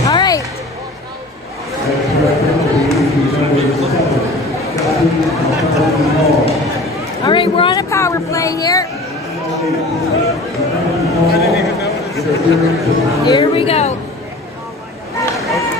All right. All right, we're on a power play here. Here we go.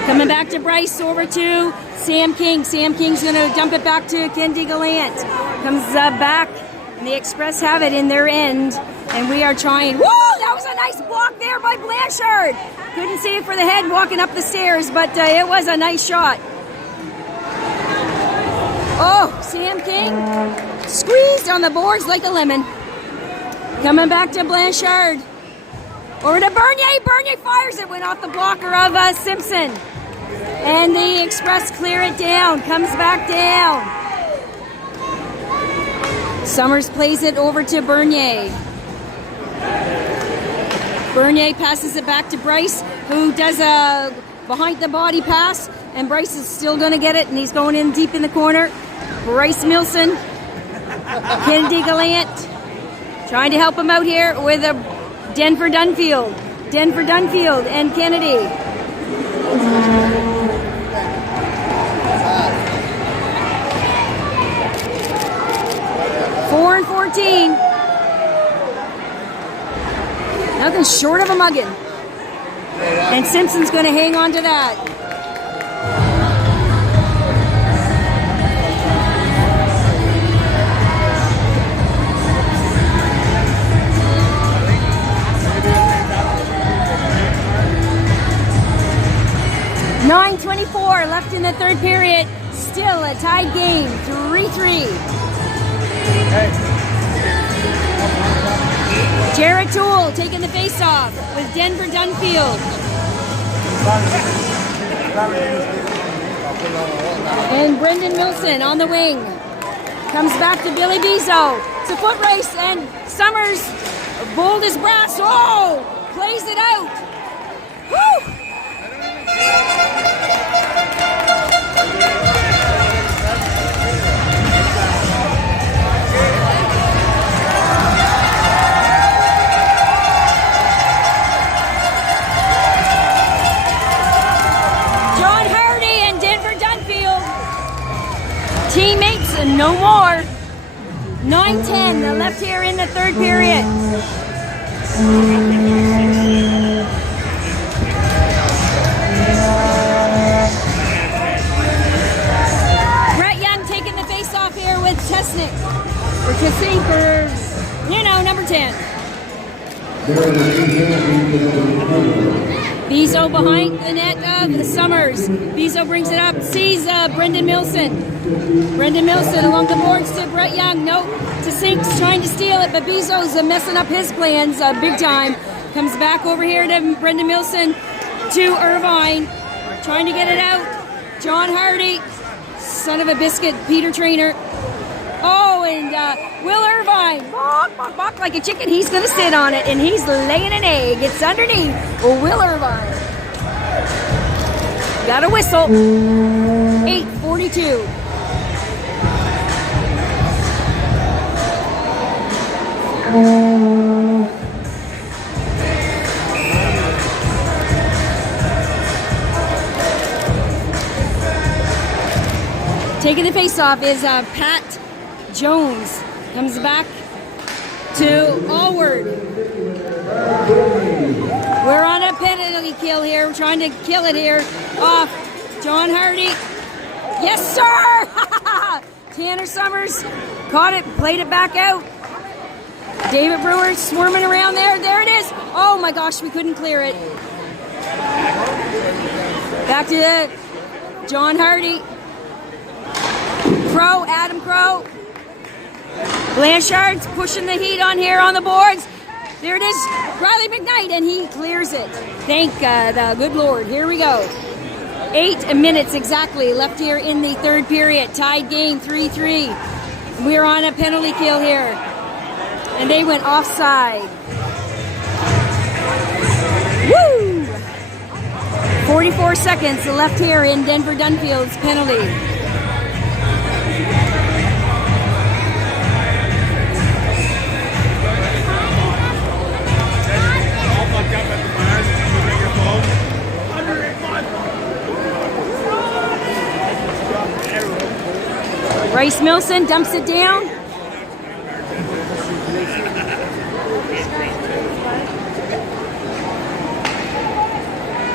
Coming back to Bryce, over to Sam King. Sam King's going to dump it back to Kendi Gallant. Comes back, and the Express have it in their end. And we are trying. Woo! That was a nice block there by Blanchard. Couldn't see it for the head walking up the stairs, but it was a nice shot. Oh, Sam King squeezed on the boards like a lemon. Coming back to Blanchard. Over to Bernier. Bernier fires it. Went off the blocker of Simpson. And the Express clear it down. Comes back down. Summers plays it over to Bernier. Bernier passes it back to Bryce, who does a behind the body pass. And Bryce is still going to get it, and he's going in deep in the corner. Bryce Milson. Kennedy Gallant. Trying to help him out here with a Denver Dunfield. Denver Dunfield and Kennedy. Four and 14. Nothing short of a mugging. And Simpson's going to hang on to that. .24 left in the third period. Still a tied game, 3-3. Jared Toole taking the face-off with Denver Dunfield. And Brendan Milson on the wing. Comes back to Billy Bizzo. It's a foot race, and Summers, bold as brass. Oh! Plays it out. Woo! John Hardy and Denver Dunfield. Teammates, no more. 9-10 left here in the third period. Brett Young taking the face off here with Tesnick. Or Tesnick, or, number 10. Bizzo behind the net of Summers. Bizzo brings it up, sees Brendan Milson. Brendan Milson along the boards to Brett Young. Nope, to Sinks trying to steal it, but Bizzo's messing up his plans big time. Comes back over here to Brendan Milson, to Irvine. Trying to get it out. John Hardy, son of a biscuit, Peter Trainer. Oh, and Will Irvine, bok, bok, bok, like a chicken. He's going to sit on it, and he's laying an egg. It's underneath. Will Irvine. Got a whistle. 8:42. Taking the face-off is Pat Jones. Comes back to Allward. We're on a penalty kill here. We're trying to kill it here. Off John Hardy. Yes, sir! Tanner Summers caught it, played it back out. David Brewer swarming around there. There it is. Oh my gosh, we couldn't clear it. Back to John Hardy. Crow, Adam Crow. Blanchard's pushing the heat on here on the boards. There it is. Riley McKnight, and he clears it. Thank the good Lord. Here we go. 8 minutes exactly left here in the third period. Tied game 3-3. We're on a penalty kill here. And they went offside. Woo! 44 seconds left here in Denver Dunfield's penalty. Bryce Milson dumps it down.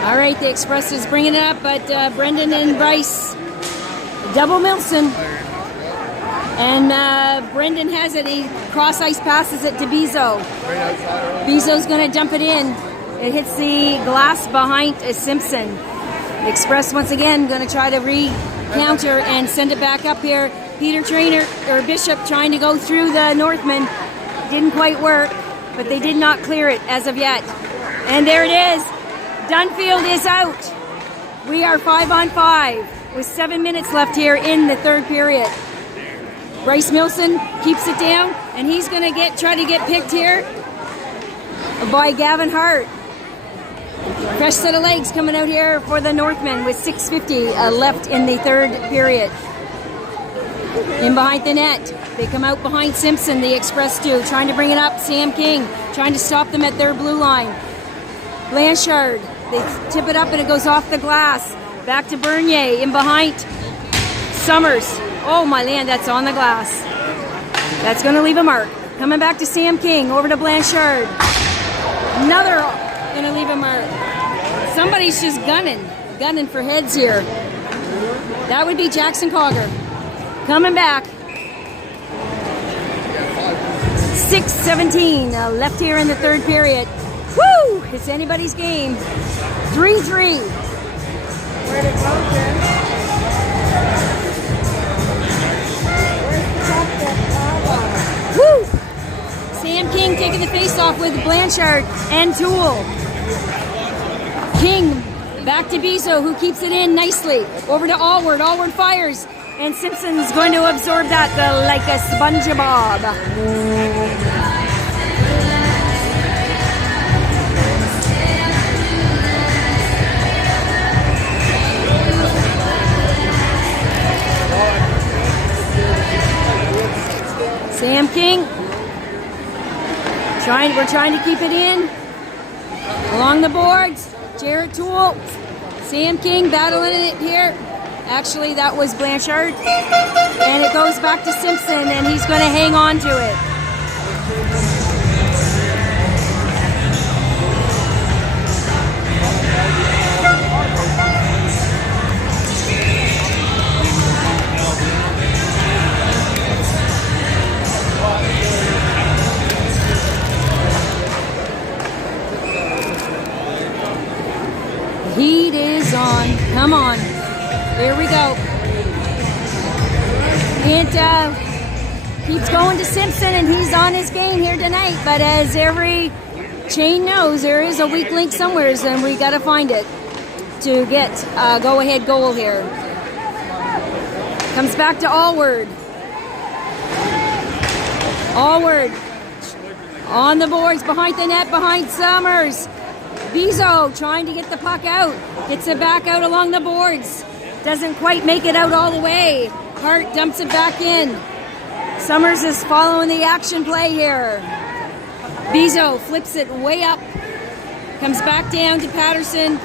All right, the Express is bringing it up, but Brendan and Bryce double Milson. And Brendan has it. He cross ice passes it to Bezo. Bezo's going to dump it in. It hits the glass behind Simpson. The Express once again going to try to counter and send it back up here. Peter Trainer or Bishop trying to go through the Northmen. Didn't quite work, but they did not clear it as of yet. And there it is. Dunfield is out. We are 5-on-5 with 7 minutes left here in the third period. Bryce Milson keeps it down, and he's going to try to get picked here by Gavin Hart. Fresh set of legs coming out here for the Northmen with 6:50 left in the third period. In behind the net, they come out behind Simpson, the Express do, trying to bring it up. Sam King trying to stop them at their blue line. Blanchard, they tip it up and it goes off the glass. Back to Bernier, in behind Summers. Oh my land, that's on the glass. That's going to leave a mark. Coming back to Sam King, over to Blanchard. Another going to leave a mark. Somebody's just gunning for heads here. That would be Jackson Cogger. Coming back. 6:17 left here in the third period. Woo! It's anybody's game. 3-3. Where'd it go, Jen? Woo! Sam King taking the face off with Blanchard and Toole. King back to Bezo, who keeps it in nicely. Over to Allward. Allward fires. And Simpson's going to absorb that like a SpongeBob. Sam King. We're trying to keep it in. Along the boards. Jared Toole. Sam King battling it here. Actually, that was Blanchard. And it goes back to Simpson, and he's going to hang on to it. Heat is on. Come on. Here we go. It keeps going to Simpson, and he's on his game here tonight. But as every chain knows, there is a weak link somewhere, and we got to find it to get a go-ahead goal here. Comes back to Allward. Allward on the boards, behind the net, behind Summers. Bezo trying to get the puck out. Gets it back out along the boards. Doesn't quite make it out all the way. Hart dumps it back in. Summers is following the action play here. Bezo flips it way up. Comes back down to Patterson.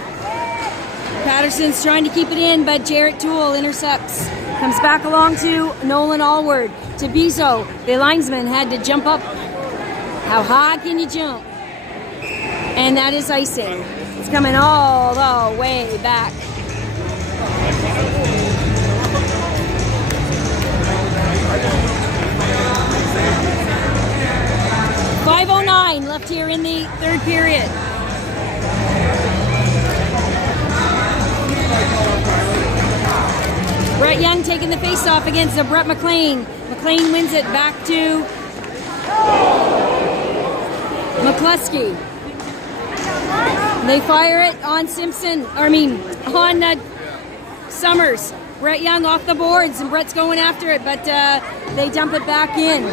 Patterson's trying to keep it in, but Jarrett Toole intercepts. Comes back along to Nolan Allward. To Bezo. The linesman had to jump up. How high can you jump? And that is icing. It's coming all the way back. .509 left here in the third period. Brett Young taking the face-off against Brett McLean. McLean wins it back to McCluskey. They fire it on Summers. Brett Young off the boards, and Brett's going after it, but they dump it back in.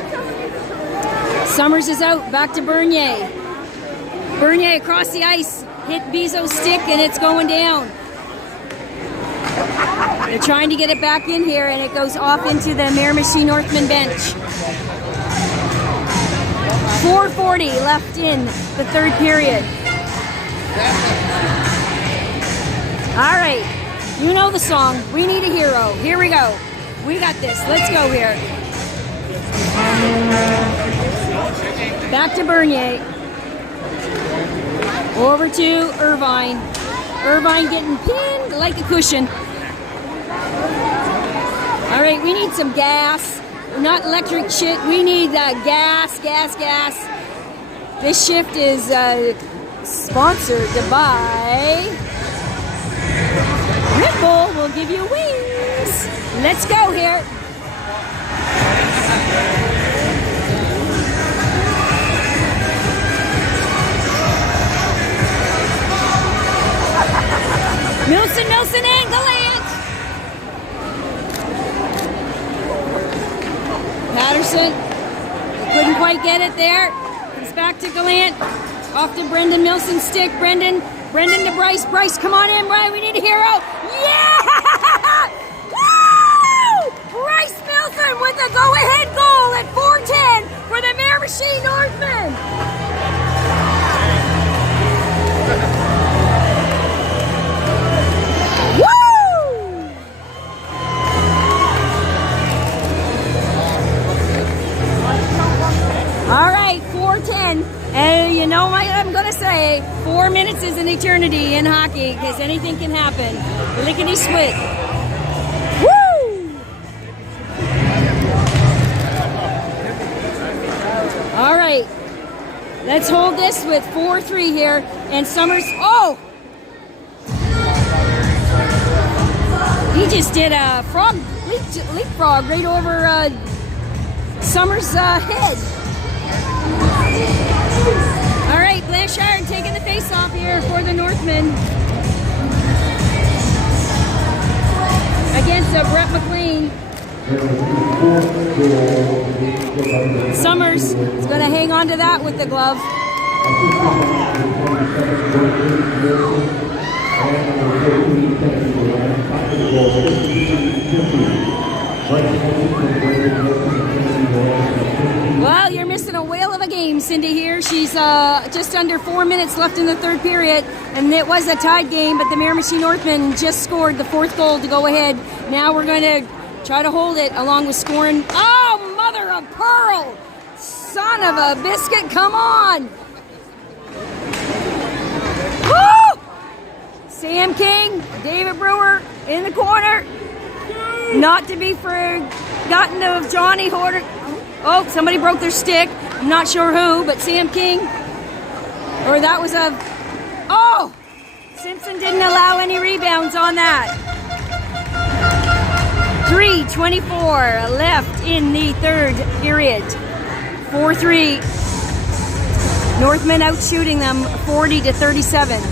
Summers is out, back to Bernier. Bernier across the ice, hit Bezo's stick, and it's going down. They're trying to get it back in here, and it goes off into the Miramichi Northmen bench. 4:40 left in the third period. All right, you know the song. We need a hero. Here we go. We got this. Let's go here. Back to Bernier. Over to Irvine. Irvine getting pinned like a cushion. All right, we need some gas. Not electric shit. We need gas. This shift is sponsored by Red Bull. Will give you wings. Let's go here. Milson and Gallant. Patterson couldn't quite get it there. Comes back to Gallant. Off to Brendan Milson's stick. Brendan to Bryce. Bryce, come on in, Brian. We need a hero. Yeah! Woo! Bryce Milson with the go-ahead goal at 4:10 for the Miramichi Northmen. All right, 4:10. And you know what I'm going to say? 4 minutes is an eternity in hockey because anything can happen. Lickety-split. Woo! All right. Let's hold this with 4-3 here. And Summers, oh! He just did a leapfrog right over Summers' head. All right, Blanchard taking the face-off here for the Northmen against Brett McLean. Summers is going to hang on to that with the glove. Well, you're missing a whale of a game, Cindy here. She's just under 4 minutes left in the third period, and it was a tied game, but the Miramichi Northmen just scored the fourth goal to go ahead. Now we're going to try to hold it along with scoring. Oh, mother of pearl! Son of a biscuit, come on! Woo! Sam King, David Brewer in the corner. Not to be forgotten of Johnny Horter. Oh, somebody broke their stick. I'm not sure who, but Sam King. Or that was a... Oh! Simpson didn't allow any rebounds on that. 3:24 left in the third period. 4-3. Northmen out shooting them 40-37.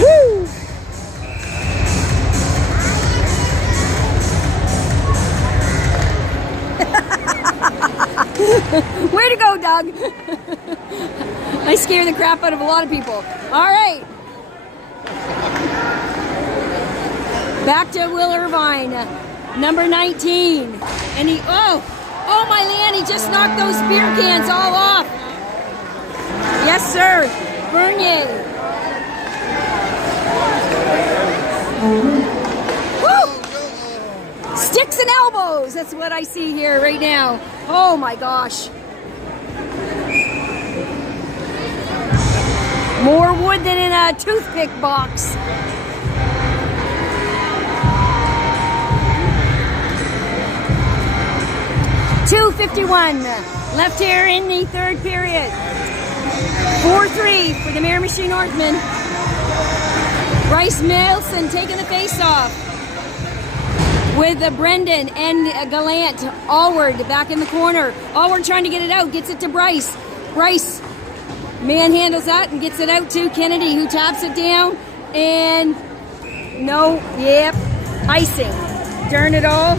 Woo! Way to go, Doug. I scare the crap out of a lot of people. All right. Back to Will Irvine, number 19. And he, oh my land, he just knocked those beer cans all off. Yes, sir. Bernier. Woo! Sticks and elbows. That's what I see here right now. Oh my gosh. More wood than in a toothpick box. .251 left here in the third period. 4-3 for the Miramichi Northmen. Bryce Nelson taking the face off with Brendan and Gallant. Allward back in the corner. Allward trying to get it out, gets it to Bryce. Bryce manhandles that and gets it out to Kennedy, who taps it down. And no, yep, icing. Darn it all.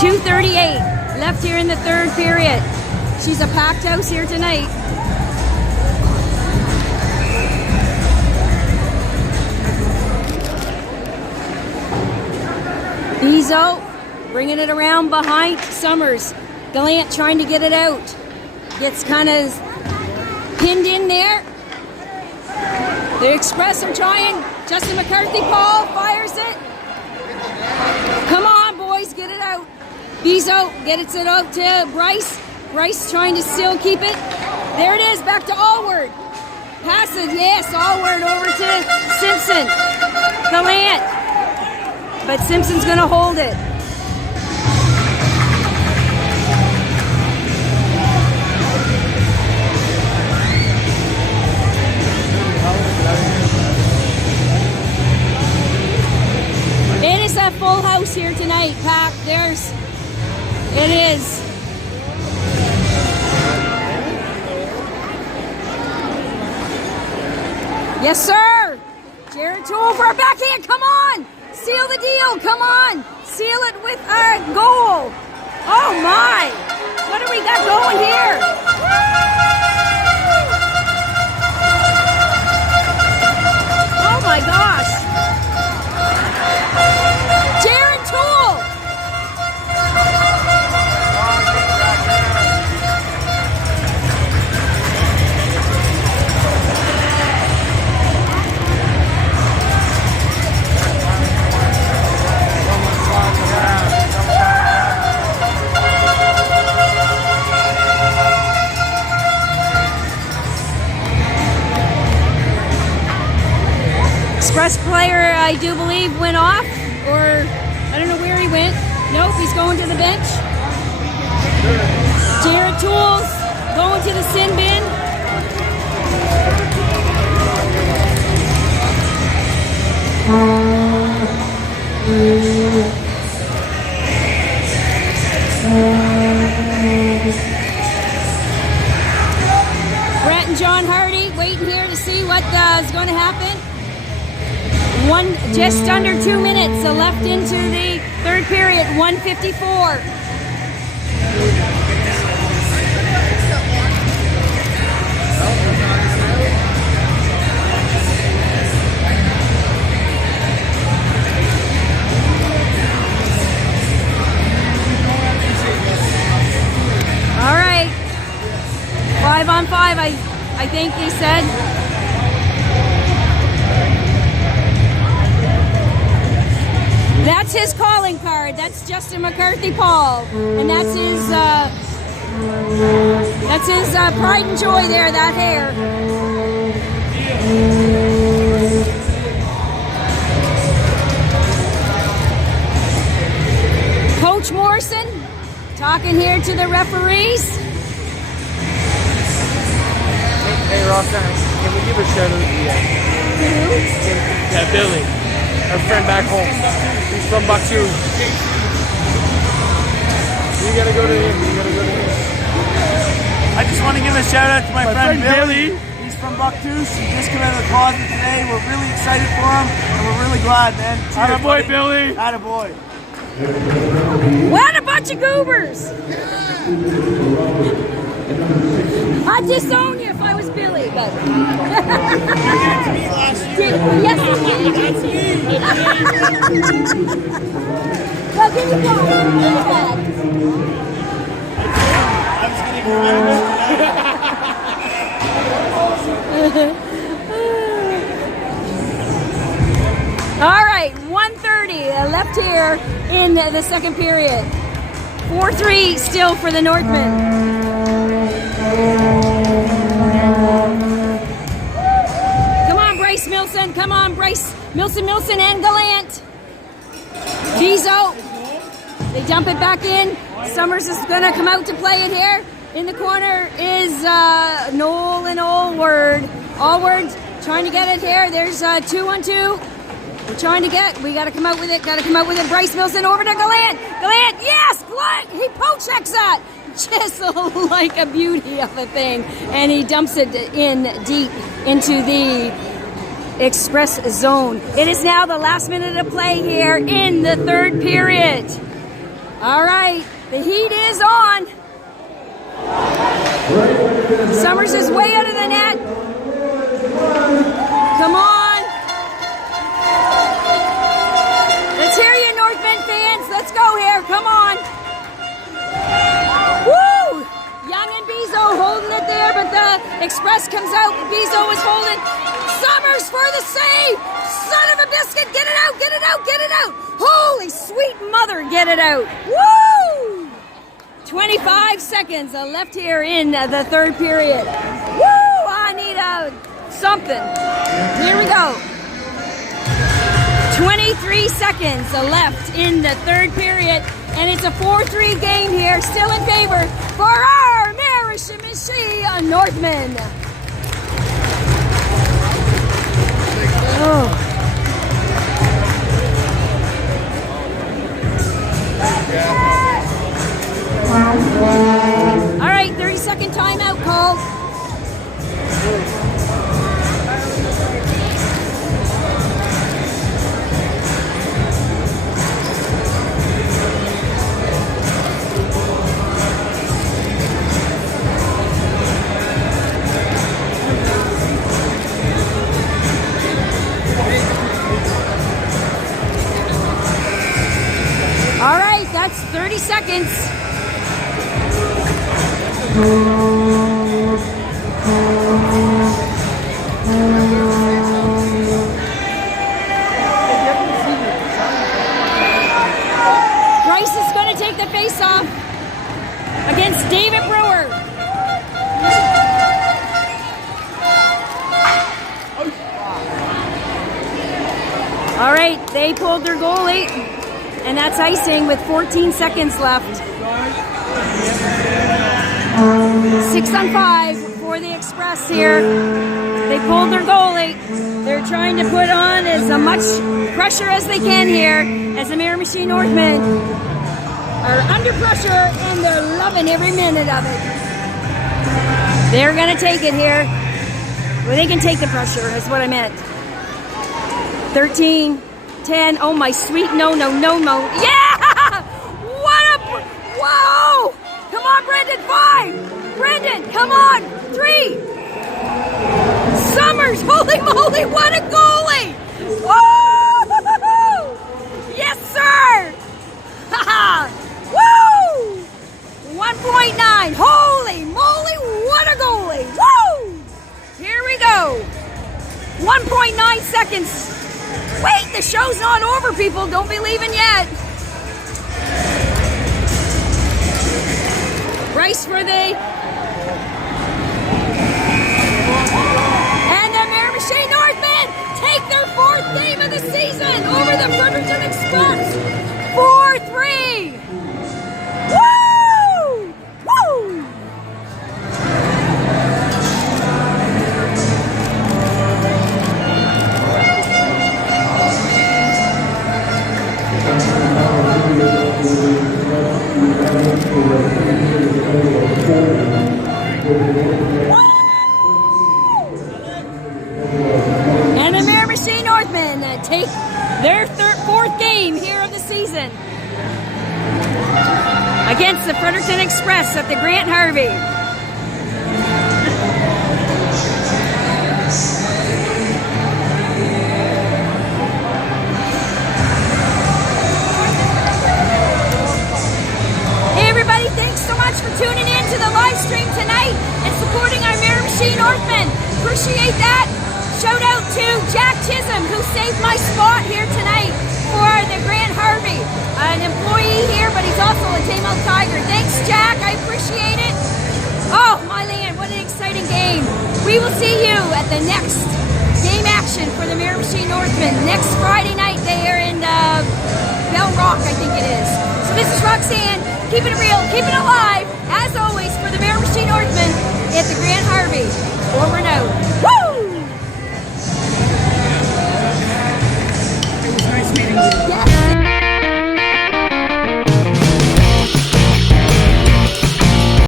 2:38 left here in the third period. She's a packed house here tonight. Bezo bringing it around behind Summers. Gallant trying to get it out. Gets kind of pinned in there. The Express are trying. Justin McCarthy, Paul fires it. Come on, boys, get it out. Bezo gets it out to Bryce. Bryce trying to still keep it. There it is, back to Allward. Pass it, yes, Allward over to Simpson. Gallant. But Simpson's going to hold it. It is a full house here tonight, packed. It is. Yes, sir. Jared Toole for a backhand. Come on. Seal the deal. Come on. Seal it with a goal. Oh, my. What do we got going here? Oh, my gosh. Jared Toole. Express player, I do believe, went off, or I don't know where he went. Nope, he's going to the bench. Jared Toole's going to the sin bin. Brett and John Hardy waiting here to see what is going to happen. Just under 2 minutes left into the third period, 1:54. All right, 5-on-5, I think he said. That's his calling card. That's Justin McCarthy Paul. And that's his pride and joy there, that hair. Coach Morrison talking here to the referees. Hey Roxanne, can we give a shout out to yeah, Billy, our friend back home. He's from Baku. You gotta go to him. I just want to give a shout out to my friend Billy. He's from Bucktooth. He just came out of the closet today. We're really excited for him, and we're really glad, man. Cheers, Attaboy, buddy. Billy. Attaboy. What a bunch of goobers! I'd disown you if I was Billy, but... Yes, you did. Well, give me one. left here in the second period. 4-3 still for the Northmen. Come on, Bryce Milson. Come on, Bryce Milson and Gallant. Bezo. They dump it back in. Summers is going to come out to play it here. In the corner is Noel and Allward. Allward trying to get it here. There's 2-on-2. We're trying to get. We got to come out with it. Got to come out with it. Bryce Milson over to Gallant. Gallant, yes! Gallant! He poke checks that. Just like a beauty of a thing. And he dumps it in deep into the express zone. It is now the last minute of play here in the third period. All right, the heat is on. Summers is way out of the net. Come on. Let's hear you, Northmen fans. Let's go here. Come on. Woo! Young and Bezo holding it there, but the Express comes out. Bezo is holding. Summers for the save. Son of a biscuit. Get it out, get it out, get it out. Holy sweet mother, get it out. Woo! 25 seconds left here in the third period. Woo! I need something. Here we go. 23 seconds left in the third period, and it's a 4-3 game here, still in favor for our Miramichi Northmen. Oh. All right, 30-second timeout called. All right, that's 30 seconds. Bryce is going to take the face-off against David Brewer. All right, they pulled their goalie, and that's icing with 14 seconds left. 6-on-5 for the Express here. They pulled their goalie. They're trying to put on as much pressure as they can here as the Miramichi Northmen are under pressure, and they're loving every minute of it. They're going to take it here. Well, they can take the pressure, is what I meant. 13, 10. Oh, my sweet no. Yeah! Whoa! Come on, Brendan. 5. Brendan, come on. 3. Summers, holy moly, what a goalie! Woo! Yes, sir! Woo! 1.9. Holy moly, what a goalie! Woo! Here we go. 1.9 seconds. Wait, the show's not over, people. Don't be leaving yet. Bryce for the... And the Miramichi Northmen take their 4th game of the season over the Fredericton Express. 4-3. Woo! Woo! And the Miramichi Northmen take their 4th game here of the season against the Fredericton Express at the Grant Harvey. Hey everybody, thanks so much for tuning in to the live stream tonight and supporting our Miramichi Northmen. Appreciate that. Shout out to Jack Chisholm, who saved my spot here tonight for the Grand Harvey, an employee here, but he's also a tame out tiger. Thanks, Jack. I appreciate it. Oh, my land, what an exciting game. We will see you at the next game action for the Miramichi Northmen. Next Friday night, they are in Bell Rock, I think it is. So this is Roxanne, keeping it real, keeping it alive, as always, for the Miramichi Northmen at the Grand Harvey. Over and out. Woo!